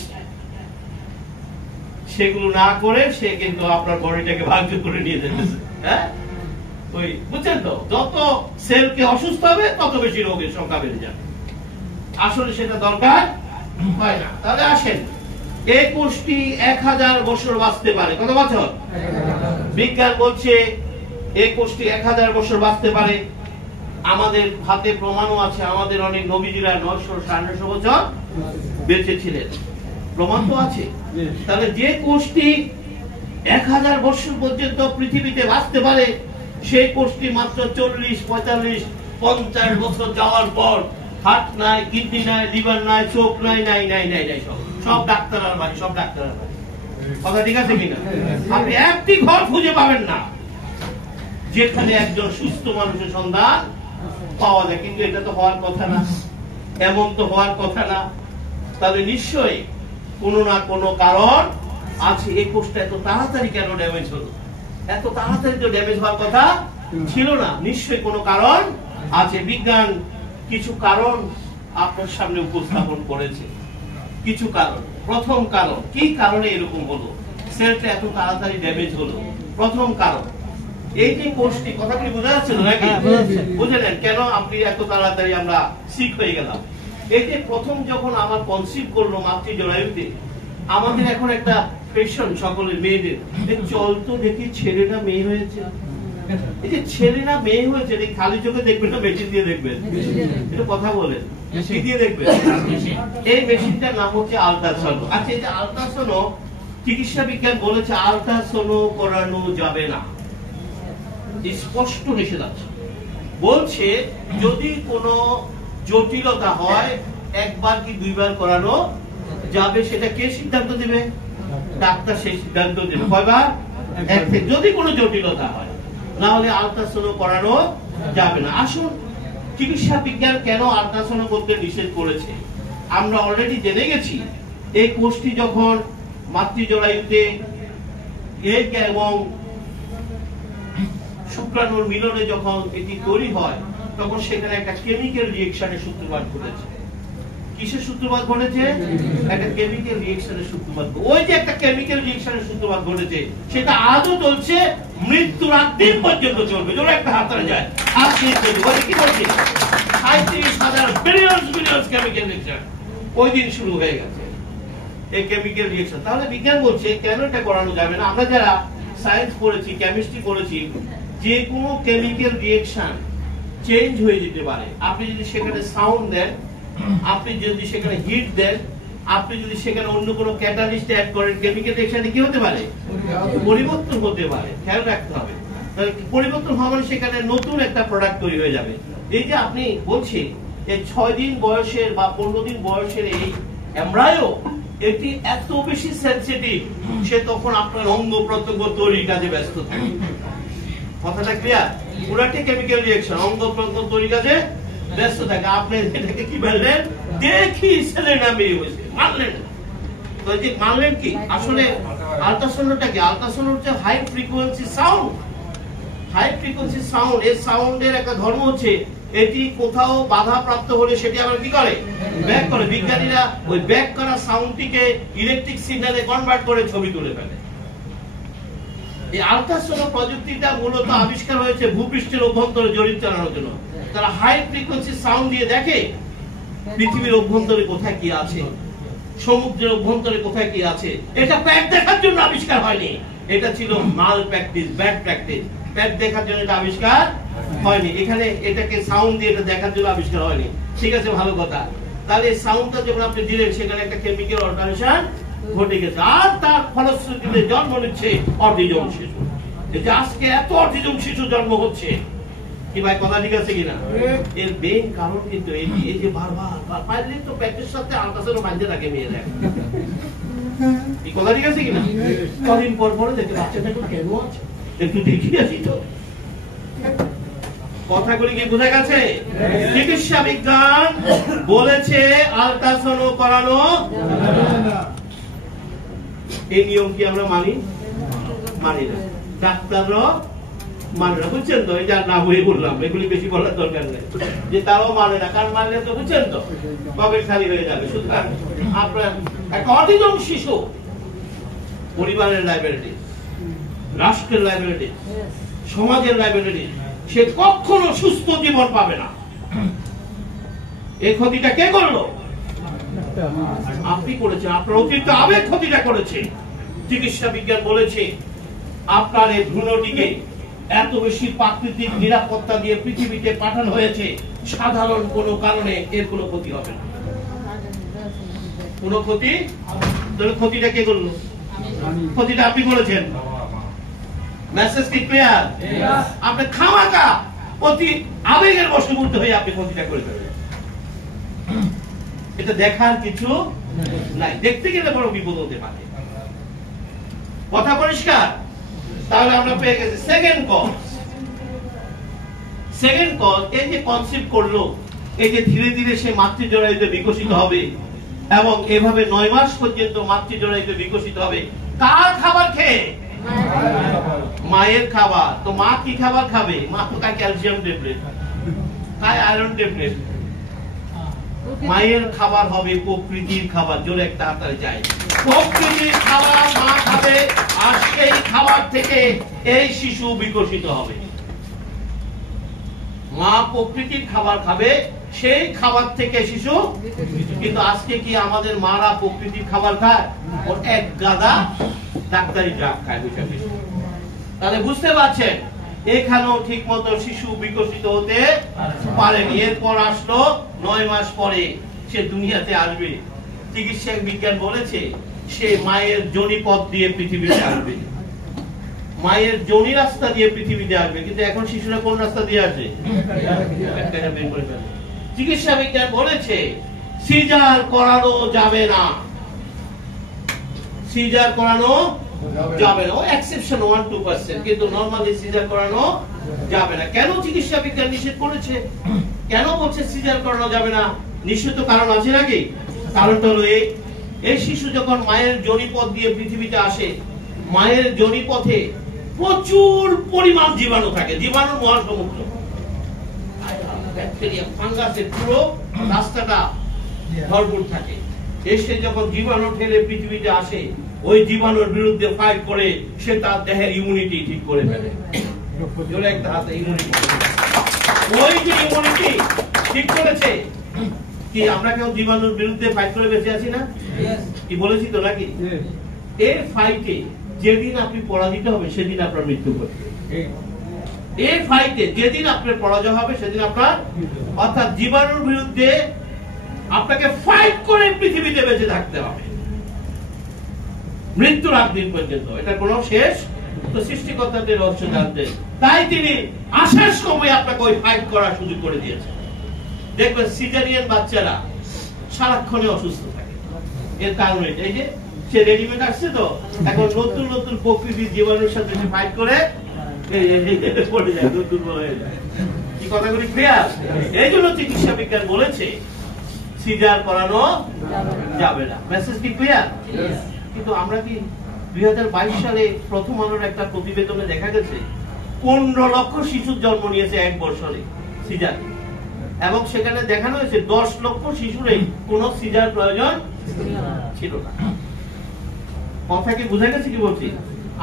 সেগুলো না করে সে কিন্তু আপনার বডিটাকে ভাগ্য করে নিয়ে যেতেছে। হ্যাঁ, ওই বুঝছেন তো, যত সেলকে অসুস্থ হবে তত বেশি রোগের সংখ্যা বেড়ে যাবে। আসলে সেটা দরকার হয় না। তাহলে আসেন, এই কোষটি 1000 বছর বাঁচতে পারে। কত বছর? বিজ্ঞান বলছে এই কোষটি 1000 বছর বাঁচতে পারে। আমাদের হাতে প্রমাণও আছে, আমাদের অনেক নবীজিরা 900 950 বছর বেঁচে ছিলেন, প্রমাণ তো আছে। তাহলে যে কোষটি 1000 বছর পর্যন্ত পৃথিবীতে বাঁচতে পারে, সেই কোষটি মাত্র 40, 45, 50 বছর যাওয়ার পর হার্ট নাই, কিডনি নাই, লিভার নাই, চোখ নাই, নাই নাই নাই নাই, সব ডাক্তার আর বাড়ি, সব ডাক্তার আর বাড়ি। কথা ঠিক আছে কিনা? আপনি একটি ঘর খুঁজে পাবেন না যেখানে একজন সুস্থ মানুষের সন্ধান পাওয়া যায়। কিন্তু এটা তো হওয়ার কথা না, এমন তো হওয়ার কথা না। তবে নিশ্চয়ই কোনো না কোনো কারণ আছে। এই কোষটা এত তাড়াতাড়ি কেন ড্যামেজ হলো? এত তাড়াতাড়ি তো ড্যামেজ হওয়ার কথা ছিল না। নিশ্চয়ই কোনো কারণ আছে। বিজ্ঞান কিছু কারণ আপনার সামনে উপস্থাপন করেছে। কিছু কারণ। প্রথম কারণ, কি কারণে এরকম হলো, সেলটা এত তাড়াতাড়ি ড্যামেজ হলো? প্রথম কারণ, এই যে কোষটি, কথা কি বোঝা যাচ্ছে নাকি? বুঝে নেন কেন আপনি এত তাড়াতাড়ি আমরা সিক হয়ে গেলাম। এই যে প্রথম যখন আমার কনসিভ করলো মাতৃ জরায়ুতে, আমাদের এখন একটা পেশন সকলের মেয়েদের, চল তো দেখি ছেলেটা মেয়ে হয়েছে। এই যে ছেলেরা মেয়ে হয়েছে, এই খালি চোখে দেখবেন না, মেশিন দিয়ে দেখবেন? এটা কথা বলেন, কি দিয়ে দেখবেন? এই মেশিনটার নাম হচ্ছে আল্ট্রাসাউন্ড। আচ্ছা, এই যে আল্ট্রাসাউন্ড, চিকিৎসা বিজ্ঞান বলেছে আল্ট্রাসাউন্ড করানো যাবে না, স্পষ্ট নিষেধ আছে। বলছে যদি কোনো জটিলতা হয় 1 বার কি 2 বার করানো যাবে। সেটা কে সিদ্ধান্ত দিবে? ডাক্তার সেই সিদ্ধান্ত দেবে। কয়বার? একবার। যদি কোনো জটিলতা হয়, না হলে আল্ট্রাসাউন্ড করানো যাবে না। আসুন, চিকিৎসা বিজ্ঞান কেন আল্ট্রাসাউন্ড করতে নিষেধ করেছে আমরা অলরেডি জেনে গেছি। এই কোষটি যখন মাতৃ জরায়ুতে এগ এবং শুক্রাণুর মিলনে যখন এটি তৈরি হয়, তখন সেখানে একটা কেমিক্যাল রিঅ্যাকশনের সূত্রপাত ঘটেছে। কিসের সূত্রপাত ঘটেছে? একটা কেমিক্যাল রিঅ্যাকশনের সূত্রপাত। ওই যে একটা কেমিক্যাল রিঅ্যাকশনের সূত্রপাত ঘটেছে, সেটা আজও চলছে, মৃত্যুর আগ দিন পর্যন্ত চলবে। যদি একটা হাত ধরে যায়, আজ দিন পর্যন্ত কি বলছে? 37,000 বিলিয়ন কেমিক্যাল রিঅ্যাকশন ওই দিন শুরু হয়ে গেছে, এই কেমিক্যাল রিঅ্যাকশন। তাহলে বিজ্ঞান বলছে কেন এটা করানো যাবে না? আমরা যারা সায়েন্স পড়েছি, কেমিস্ট্রি পড়েছি, যে কোনো কেমিক্যাল রিঅ্যাকশন চেঞ্জ হয়ে যেতে পারে। আপনি যদি সেখানে সাউন্ড দেন, আপনি যদি সেখানে হিট দেন, আপনি যদি সেখানে অন্য কোনো ক্যাটালিস্ট অ্যাড করেন, কেমিক্যাল রিঅ্যাকশনে কি হতে পারে? পরিবর্তন হতে পারে। খেয়াল রাখতে হবে। তাহলে পরিবর্তন হওয়া মানে সেখানে নতুন একটা প্রোডাক্ট তৈরি হয়ে যাবে। এই যে আপনি বলছেন এই 6 দিন বয়সের বা 15 দিন বয়সের এই এমব্রায়ো, এটি এত বেশি সেনসিটিভ, সে তখন আপনার অঙ্গ প্রত্যঙ্গ তৈরির কাজে ব্যস্ত থাকে। কথাটা ক্লিয়ার? পুরাটি কেমিক্যাল রিঅ্যাকশন, অঙ্গ প্রত্যঙ্গ তৈরির কাজে ব্যস্ত থাকে। আপনি এটাকে কি বললেন? দেখি ছেলে না মেয়ে হয়েছে, মানলেন। তো এই যে মানলেন কি? আসলে আল্ট্রাসাউন্ডটা কি? আল্ট্রাসাউন্ড হচ্ছে high frequency sound. High frequency sound, এই সাউন্ডের একটা ধর্ম হচ্ছে এটি কোথাও বাধা প্রাপ্ত হলে সেটি আবার কি করে? ব্যাক করে। বিজ্ঞানীরা ওই ব্যাক করা সাউন্ডটিকে ইলেকট্রিক সিগন্যালে কনভার্ট করে ছবি তুলে ফেলে। এই আল্ট্রাসোনো প্রযুক্তিটা মূলত আবিষ্কার হয়েছে ভূপৃষ্ঠের অভ্যন্তরে জরিপ চালানোর জন্য। তারা হাই ফ্রিকোয়েন্সি সাউন্ড দিয়ে দেখে পৃথিবীর অভ্যন্তরে কোথায় কি আছে, সমুদ্রের অভ্যন্তরে কোথায় কি আছে। এটা প্যাট দেখার জন্য আবিষ্কার হয়নি, এটা ছিল মাল প্র্যাকটিস, ব্যাড প্র্যাকটিস। প্যাট দেখার জন্য এটা আবিষ্কার হয়নি, এখানে এটাকে সাউন্ড দিয়ে এটা দেখার জন্য আবিষ্কার হয়নি। ঠিক আছে, ভালো কথা। তাহলে সাউন্ডটা যখন আপনি দিলেন সেখানে একটা কেমিক্যাল অল্টারেশন ঘটে গেছে, আর তার ফলশ্রুতিতে জন্ম নিচ্ছে অটিজম শিশু। এই যে আজকে এত অটিজম শিশু জন্ম হচ্ছে, কি ভাই কথা ঠিক আছে কিনা? এর মেইন কারণ কিন্তু এই যে বারবার পাইলে তো প্যাকের সাথে আল্ট্রাসাউন্ড বাঁধে রাখে মেয়েরা। এই কথা ঠিক আছে কিনা? কদিন পর পরে দেখে বাচ্চাটা একটু কেন আছে, একটু দেখিয়ে আসি তো। কথাগুলি কি বোঝা গেছে? চিকিৎসা বিজ্ঞান বলেছে আল্ট্রাসাউন্ড করানো এই নিয়ম কি আমরা মানি? মানি না। ডাক্তাররা মানে না, বুঝছেন তো? এটা না বলে বললাম, এগুলি বেশি বলার দরকার নেই, যে তারাও মানে না। কারণ মানলে তো বুঝছেন তো পকেট খালি হয়ে যাবে। সুতরাং আপনার একটা অটিজম শিশু পরিবারের লাইবিলিটি, রাষ্ট্রের লাইবিলিটি, সমাজের লাইবিলিটি, সে কখনো সুস্থ জীবন পাবে না। এই ক্ষতিটা কে করলো? আপনি করেছেন, আপনার অতিরিক্ত আবেগ ক্ষতিটা করেছে। চিকিৎসা বিজ্ঞান বলেছে আপনার এই ভ্রূণটিকে এত বেশি প্রাকৃতিক নিরাপত্তা দিয়ে পৃথিবীতে পাঠানো হয়েছে, সাধারণ কোনো কারণে এর কোনো ক্ষতি হবে না। কোনো ক্ষতি? তাহলে ক্ষতিটা কে করলো? ক্ষতিটা আপনি করেছেন। মেসেজ কি ক্লিয়ার? আপনি খামাকা অতি আবেগের বশবর্তী হয়ে আপনি ক্ষতিটা করে ফেললেন। এটা দেখার কিছু নাই, দেখতে গেলে বড় বিপদ হতে পারে। কথা পরিষ্কার? তাহলে আমরা পেয়ে গেছি সেকেন্ড কজ। সেকেন্ড কজ এই যে কনসেপ্ট করলো, এই যে ধীরে ধীরে সে মাতৃজরায়ুতে বিকশিত হবে এবং এভাবে 9 মাস পর্যন্ত মাতৃজরায়ুতে বিকশিত হবে কার খাবার খেয়ে? মায়ের খাবার। তো মা কি খাবার খাবে? মা তো খায় ক্যালসিয়াম ট্যাবলেট, খায় আয়রন ট্যাবলেট। মায়ের খাবার হবে প্রকৃতির খাবার। জোরে একটা হাতায় যায়, প্রকৃতির খাবার মা খাবে, আর সেই খাবার থেকে এই শিশু বিকশিত হবে। মা প্রকৃতির খাবার খাবে, সেই খাবার থেকে শিশু। কিন্তু আজকে কি আমাদের মারা প্রকৃতির খাবার খায়? ওর এক গাদা ডাক্তারি ড্রাগ খায়। তাহলে বুঝতে পারছেন এখানেও ঠিক মতো শিশু বিকশিত হতে পারেনি। এরপর আসলো 9 মাস পরে সে দুনিয়াতে আসবে। চিকিৎসা বিজ্ঞান বলেছে সে মায়ের যোনিপথ দিয়ে পৃথিবীতে আসবে, মায়ের যোনি রাস্তা দিয়ে পৃথিবীতে আসবে। কিন্তু এখন শিশুরা কোন রাস্তা দিয়ে আসে? চিকিৎসা বিজ্ঞান বলেছে সিজার করানো যাবে না, সিজার করানো যাবে না। ও এক্সেপশন 1-2%, কিন্তু নরমালি সিজার করানো যাবে না। কেন চিকিৎসা বিজ্ঞান নিষেধ করেছে? কেন বলছে সিজার করানো যাবে না? নিশ্চিত কারণ আছে নাকি? কারণটা হলো এই শিশু যখন মায়ের যোনিপথ দিয়ে পৃথিবীতে আসে, মায়ের যোনিপথে প্রচুর পরিমাণ জীবাণু থাকে, জীবাণু মহাসমুদ্র, ব্যাকটেরিয়া, ফাঙ্গাসের পুরো রাস্তাটা ভরপুর থাকে। এসে যখন জীবাণু ঠেলে পৃথিবীতে আসে, ওই জীবাণুর বিরুদ্ধে ফাইট করে সে তার দেহের ইমিউনিটি ঠিক করে ফেলে। একটা হাতে ইমিউনিটি, ওই যে ইমিউনিটি ঠিক করেছে কি আমরা কেউ জীবাণুর বিরুদ্ধে ফাইট করে বেঁচে আছি না? কি বলেছি তো নাকি? এই ফাইটে যেদিন আপনি পরাজিত হবে সেদিন আপনার মৃত্যু ঘটবে। এই ফাইটে যেদিন আপনার পরাজয় হবে সেদিন আপনার, অর্থাৎ জীবাণুর বিরুদ্ধে আপনাকে ফাইট করে পৃথিবীতে বেঁচে থাকতে হবে মৃত্যুর আগ দিন পর্যন্ত। এটা কোনো শেষ তো সৃষ্টিকর্তাদের রহস্য জানতেন, তাই তিনি আসার সময় আপনাকে ওই ফাইট করার সুযোগ করে দিয়েছেন। দেখবেন সিজারিয়ান বাচ্চারা সারাক্ষণে অসুস্থ থাকে, এর কারণ এই যে সে রেডিমেড আসছে তো, এখন নতুন নতুন প্রকৃতির জীবাণুর সাথে সে ফাইট করে পড়ে যায়, দুর্বল হয়ে যায়। কি কথাগুলি ক্লিয়ার? এই জন্য চিকিৎসা বিজ্ঞান বলেছে সিজার করানো যাবে না। মেসেজ কি ক্লিয়ার? কিন্তু আমরা কি 2022 সালে প্রথম আলোর একটা প্রতিবেদনে দেখা গেছে 15 লক্ষ শিশুর জন্ম নিয়েছে 1 বছরে সিজার, এবং সেখানে দেখানো হয়েছে 10 লক্ষ শিশুরই কোন সিজার প্রয়োজন ছিল না। কথা কি বুঝা গেছে কি বলছি?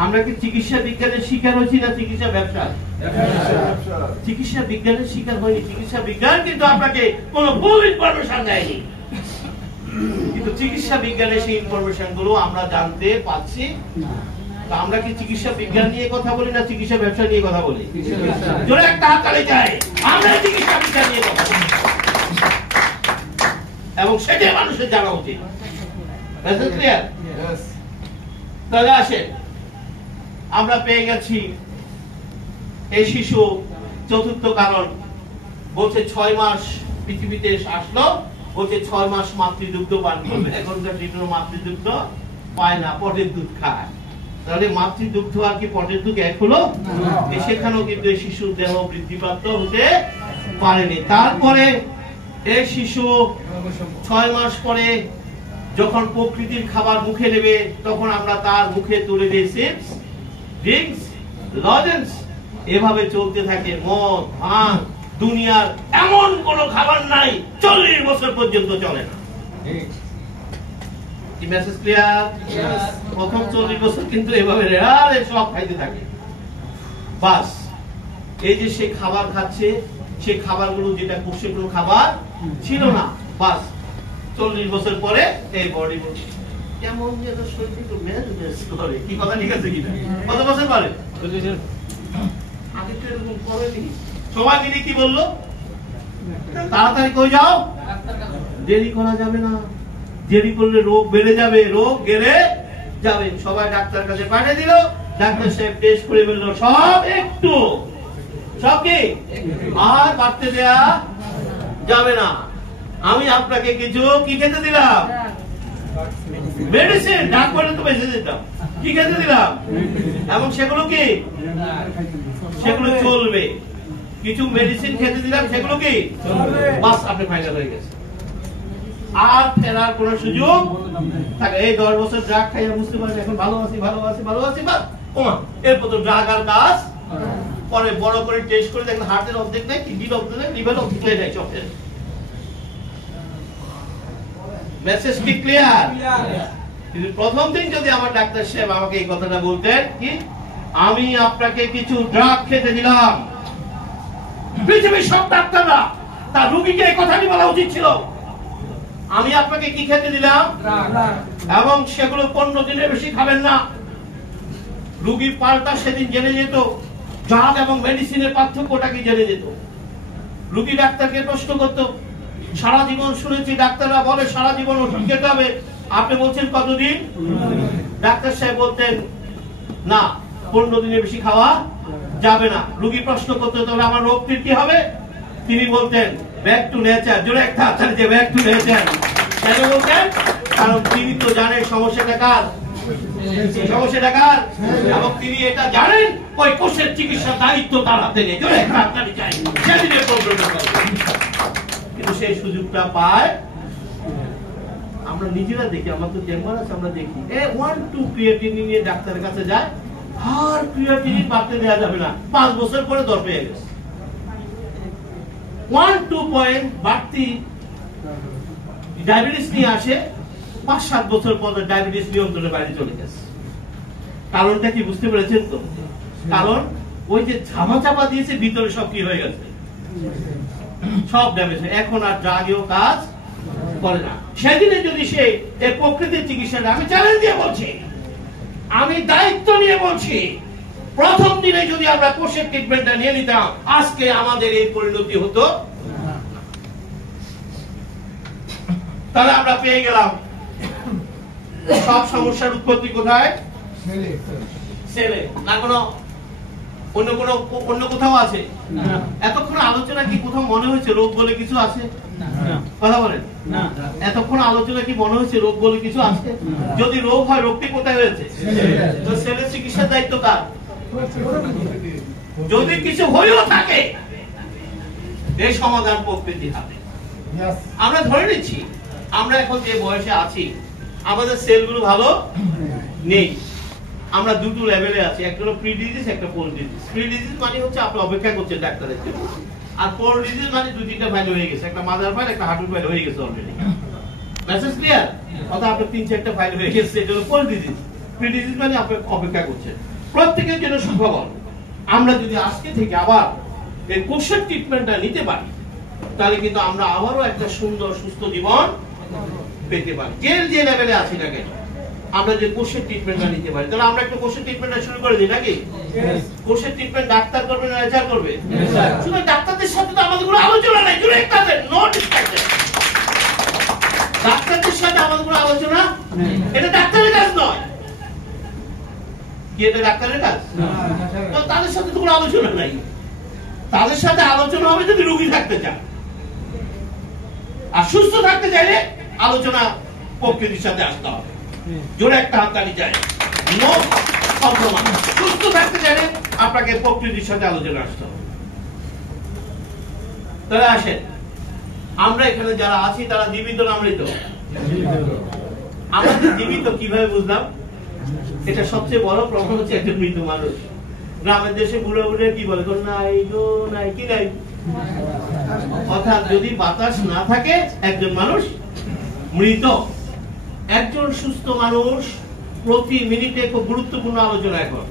আমরা কি চিকিৎসা বিজ্ঞানের শিকার হয়েছি না চিকিৎসা ব্যবসা? চিকিৎসা বিজ্ঞানের শিকার হয়নি। চিকিৎসা বিজ্ঞান কিন্তু আপনাকে কোন ভুল ইনফরমেশন দেয়নি, কিন্তু চিকিৎসা বিজ্ঞানের সেই ইনফরমেশন গুলো আমরা জানতে পাচ্ছি। তো আমরা কি চিকিৎসা বিজ্ঞান নিয়ে কথা বলি না চিকিৎসা ব্যবসা নিয়ে কথা বলি? জোরে একটা হাততালি চাই, আমরা চিকিৎসা বিজ্ঞান নিয়ে কথা বলি, এবং সেটাই মানুষের জানা উচিত। ক্লিয়ার? তাহলে আসেন, আমরা পেয়ে গেছি এই শিশু চতুর্থ কারণ বলছে 6 মাস পৃথিবীতে আসলো, বলছে 6 মাস মাতৃদুগ্ধ পান করবে। এখনকার শিশু মাতৃদুগ্ধ পায় না, পটের দুধ খায়। তাহলে মাতৃদুগ্ধ আর কি পটের দুধ এক হলো? সেখানেও কিন্তু এই শিশুর দেহ বৃদ্ধিপ্রাপ্ত হতে পারেনি। তারপরে এই শিশু 6 মাস পরে যখন প্রকৃতির খাবার মুখে নেবে, তখন আমরা তার মুখে তুলে দিই চিপস, ড্রিঙ্কস, লজেন্স। এভাবে চলতে থাকে। মদ, ভাঙ, দুনিয়ার এমন কোন খাবার নাই 40 বছর পর্যন্ত চলে না। কি মেসেজ ক্লিয়ার? প্রথম 40 বছর কিন্তু এভাবে রেহারে সব খাইতে থাকে। বাস এই যে সে খাবার খাচ্ছে, সেই খাবারগুলো যেটা কোষে কোনো খাবার ছিল না, বাস 40 বছর পরে এই বডি কেমন যেন শরীর একটু মেজ করে। কি কথা ঠিক আছে কিনা? কত বছর পরে? আগে তো এরকম করেনি। সবাই মিলে কি বললো? তাড়াতাড়ি কই যাও, দেরি করা যাবে না, দেরি করলে রোগ বেড়ে যাবে, রোগ গেড়ে যাবে। সবাই ডাক্তার কাছে পাঠিয়ে দিল। ডাক্তার সাহেব টেস্ট করে বলল সব একটু, সব কি আর বাড়তে দেয়া যাবে না। আমি আপনাকে কিছু কি খেতে দিলাম? মেডিসিন। ডাক করে তো বেঁচে যেতাম। কি খেতে দিলাম? এবং সেগুলো কি? সেগুলো চলবে। কিছু মেডিসিন খেতে দিলাম, সেগুলো কি বাস আপনি ফাইনাল হয়ে গেছে, আর ফেরার কোন সুযোগ থাকে? এই 10 বছর ড্রাগ খাইয়া বুঝতে পারেন এখন ভালো আছি, ভালো আছি, ভালো আছি, বাস ওমা এরপর তো ড্রাগ আর কাজ পরে বড় করে টেস্ট করে দেখেন হার্টের অর্ধেক নেই, কিডনির অর্ধেক নেই, লিভারের অর্ধেক নেই, সব শেষ। মেসেজ কি ক্লিয়ার? কিন্তু প্রথম দিন যদি আমার ডাক্তার সাহেব আমাকে এই কথাটা বলতেন কি আমি আপনাকে কিছু ড্রাগ খেতে দিলাম, পৃথিবীর সব ডাক্তাররা তার রোগীকে এই কথাটি বলা উচিত ছিল। আমি আপনাকে কি খেতে দিলাম এবং সেগুলো 15 দিনের বেশি খাবেন না। রোগী পাল্টা সেদিন জেনে যেত, ড্রাগ এবং মেডিসিনের পার্থক্যটা কি জেনে যেত। রোগী ডাক্তারকে প্রশ্ন করতো, সারা জীবন শুনেছি ডাক্তাররা বলে সারা জীবন ওষুধ খেতে হবে, আপনি বলছেন কতদিন? ডাক্তার সাহেব বলতেন না 15 দিনের বেশি খাওয়া যাবে না। রোগী প্রশ্ন করতে তাহলে আমার রোগটির কি হবে? তিনি বলতেন ব্যাক টু নেচার। জোরে একটা হাততালি দিয়ে ব্যাক টু নেচার। কেন বলতেন? কারণ তিনি তো জানেন সমস্যাটা কার, সমস্যাটা কার, এবং তিনি এটা জানেন ওই কোষের চিকিৎসার দায়িত্ব তার হাতে নিয়ে। জোরে একটা হাততালি চাই। সেদিনের প্রবলেমটা কিন্তু সেই সুযোগটা পায় আমরা নিজেরা দেখি। আমার তো চেম্বার আছে, আমরা দেখি 1-2 ক্রিয়েটিনিন নিয়ে ডাক্তারের কাছে যায়, আর ক্রিয়েটিনিন বাড়তে দেওয়া যাবে না। 5 বছর পরে 10 পেয়ে গেছে। 1-2 পয়েন্ট বাড়তি ডায়াবেটিস নিয়ে আসে, 5-7 বছর পর ডায়াবেটিস নিয়ন্ত্রণের বাইরে চলে গেছে। কারণটা কি বুঝতে পেরেছেন তো? কারণ ওই যে ঝামা চাপা দিয়েছে ভিতরে সব কি হয়ে গেছে, সব ড্যামেজ। এখন আর ড্রাগেও কাজ করে না। সেদিনে যদি সে এই প্রকৃতির চিকিৎসাটা, আমি চ্যালেঞ্জ দিয়ে বলছি, আমি দায়িত্ব নিয়ে বলছি, প্রথম দিনে যদি আমরা কোষের ট্রিটমেন্টটা নিয়ে নিতাম, আজকে আমাদের এই পরিণতি হতো। তাহলে আমরা পেয়ে গেলাম সব সমস্যার উৎপত্তি কোথায়? সেলে। না কোনো অন্য কোথাও আছে? এতক্ষণ আলোচনা কি কোথাও মনে হয়েছে রোগ বলে কিছু আছে? কথা বলেন। এতক্ষণ আলোচনা কি মনে হয়েছে রোগ বলে কিছু আছে? যদি রোগ হয়, রোগটি কোথায় হয়েছে? তো সেলের চিকিৎসার দায়িত্ব কার? যদি কিছু হয়েও থাকে, এই সমাধান প্রকৃতির হাতে। আমরা ধরে নিচ্ছি আমরা এখন যে বয়সে আছি, আমাদের সেলগুলো ভালো নেই। আমরা দুটো লেভেলে আছি, একটা হলো প্রি ডিজিজ, একটা পোস্ট ডিজিজ। প্রি ডিজিজ মানে হচ্ছে আপনি অপেক্ষা করছেন ডাক্তারের জন্য, আর পোস্ট ডিজিজ মানে 2-3টা ফাইল হয়ে গেছে, একটা মাদার ফাইল, একটা হাঁটুর ফাইল হয়ে গেছে অলরেডি। Message clear? অর্থাৎ আপনার 3-4টা ফাইল হয়ে গেছে, এটা হলো পোস্ট ডিজিজ। প্রিডিজিজ মানে অপেক্ষা করছেন। প্রত্যেকের জন্য সুখবর, আমরা যদি আজকে থেকে আবার এই কোষের ট্রিটমেন্টটা নিতে পারি তাহলে কিন্তু আমরা আবারও একটা সুন্দর সুস্থ জীবন পেতে পারি। যে লেভেলে আছি না কেন আমরা যে কোষের ট্রিটমেন্টটা নিতে পারি, তাহলে আমরা একটু কোষের ট্রিটমেন্টটা শুরু করে দিই নাকি? কোষের ট্রিটমেন্ট ডাক্তার করবে না নেচার করবে? শুধু ডাক্তারদের সাথে তো আমাদের কোনো আলোচনা নাই, শুধু একটা নো ডিসকাশন। ডাক্তারদের সাথে আমাদের কোনো আলোচনা, এটা ডাক্তারের কাজ নয়। কি এটা ডাক্তারের কাজ? তাদের সাথে তো কোনো আলোচনা নাই। তাদের সাথে আলোচনা হবে যদি রোগী থাকতে চান, আর সুস্থ থাকতে চাইলে আলোচনা প্রকৃতির সাথে আসতে হবে। জোরে একটা হাততালি চাই। No compromise. সুস্থ থাকতে চাইলে আপনাকে প্রকৃতির সাথে আলোচনা আসতে হবে। তাহলে আসেন, আমরা এখানে যারা আছি তারা জীবিত না মৃত? আমরা জীবিত কিভাবে বুঝলাম? এটা সবচেয়ে বড় প্রমাণ হচ্ছে একটা মৃত মানুষ। গ্রামের দেশে বুড়ো বুড়ে কি বলে, নাই গো নাই, কি নাই? অর্থাৎ যদি বাতাস না থাকে একজন মানুষ মৃত। একজন সুস্থ মানুষ প্রতি মিনিটে, খুব গুরুত্বপূর্ণ আলোচনা এখন,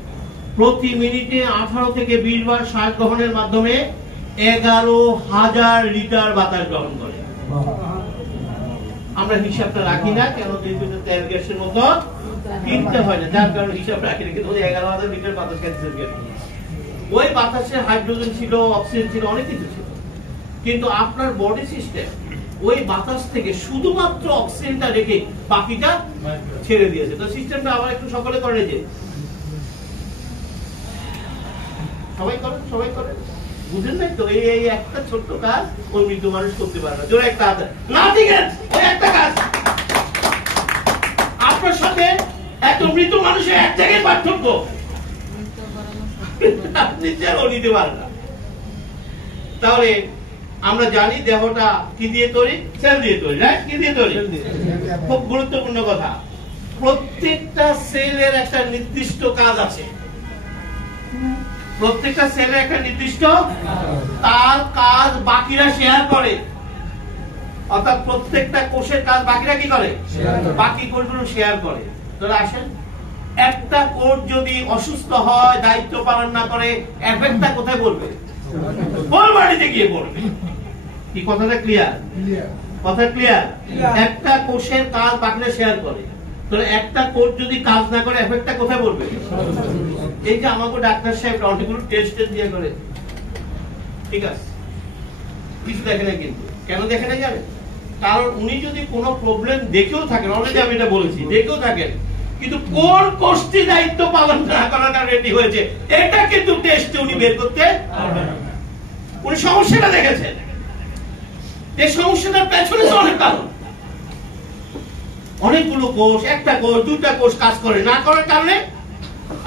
প্রতি মিনিটে 18 থেকে 20 বার শ্বাস গ্রহণের মাধ্যমে 11,000 লিটার বাতাস গ্রহণ করে। আমরা হিসাবটা রাখি না কেন? যেহেতু তেল গ্যাসের মতো কিনতে হয় না, যার কারণে হিসাব রাখি না। কিন্তু 11,000 লিটার বাতাস খেতে, ওই বাতাসে হাইড্রোজেন ছিল, অক্সিজেন ছিল, অনেক কিছু ছিল। কিন্তু আপনার বডি সিস্টেম ওই বাতাস থেকে শুধুমাত্র অক্সিজেনটা রেখে বাকিটা ছেড়ে দিয়েছে। তো সিস্টেমটা আবার একটু সকলে করে, যে সবাই করে বুঝেন নাই তো? এই একটা ছোট্ট কাজ ওই মৃত মানুষ করতে পারে না। জোরে একটা হাত না, ঠিক আছে, ওই একটা কাজ। আপনার সাথে এত মৃত মানুষের এক জায়গায় পার্থক্য আপনি চাও নিতে পারেন না। তাহলে আমরা জানি দেহটা কি দিয়ে তৈরি? সেল দিয়ে তৈরি, রাইট? কি দিয়ে তৈরি? খুব গুরুত্বপূর্ণ কথা, প্রত্যেকটা সেলের একটা নির্দিষ্ট কাজ আছে। প্রত্যেকটা সেলের একটা নির্দিষ্ট তার কাজ বাকিরা শেয়ার করে। অর্থাৎ প্রত্যেকটা কোষের কাজ বাকিরা কি করে? বাকি কোষগুলো শেয়ার করে। তাহলে আসেন, একটা কোষ যদি অসুস্থ হয়, দায়িত্ব পালন না করে, এফেক্টটা কোথায় পড়বে? কোন বাড়িতে গিয়ে পড়বে। কি কথাটা ক্লিয়ার? কথা ক্লিয়ার? একটা কোষের কাজ বাকিরা শেয়ার করে, তাহলে একটা কোষ যদি কাজ না করে এফেক্টটা কোথায় পড়বে? এই যে আমাকে ডাক্তার সাহেব অনেকগুলো টেস্ট দিয়ে করে, ঠিক আছে, কিছু দেখে না। কিন্তু কেন দেখে না জানেন? কারণ উনি যদি কোনো প্রবলেম দেখেও থাকেন, অলরেডি আমি এটা বলেছি, দেখেও থাকেন, কিন্তু কোন কোষটি দায়িত্ব পালন না করার কারণে এটি হয়েছে, এটা কিন্তু টেস্টে উনি বের করতে পারবেন না। উনি সমস্যাটা দেখেছেন, এই সমস্যাটার পেছনে তো অনেক কারণ। অনেকগুলো কোষ, একটা কোষ, দুটা কোষ কাজ করে না করার কারণে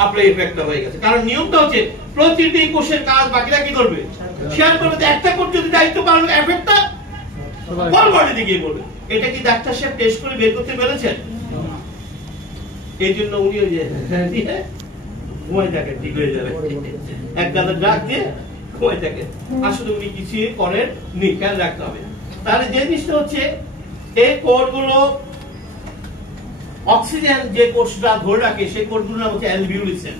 আপনার এফেক্টটা হয়ে গেছে। কারণ নিয়মটা হচ্ছে প্রতিটি কোষের কাজ বাকিরা কি করবে? শেয়ার করবে। একটা কোষ যদি দায়িত্ব পালন, এফেক্টটা কোন বডিতে গিয়ে পড়বে। এটা কি ডাক্তার সাহেব টেস্ট করে বের করতে পেরেছেন? এই জন্য উনি ওই যে ঘুমাই থাকেন, ঠিক হয়ে যাবে, এক গাদা ডাক দিয়ে ঘুমাই থাকেন। আসলে উনি কিছু করেন নি, খেয়াল রাখতে হবে। তাহলে যে জিনিসটা হচ্ছে, এই কোষগুলো অক্সিজেন যে কোষটা ধরে রাখে, সেই কোষগুলোর নাম হচ্ছে অ্যালভিওলি সেল।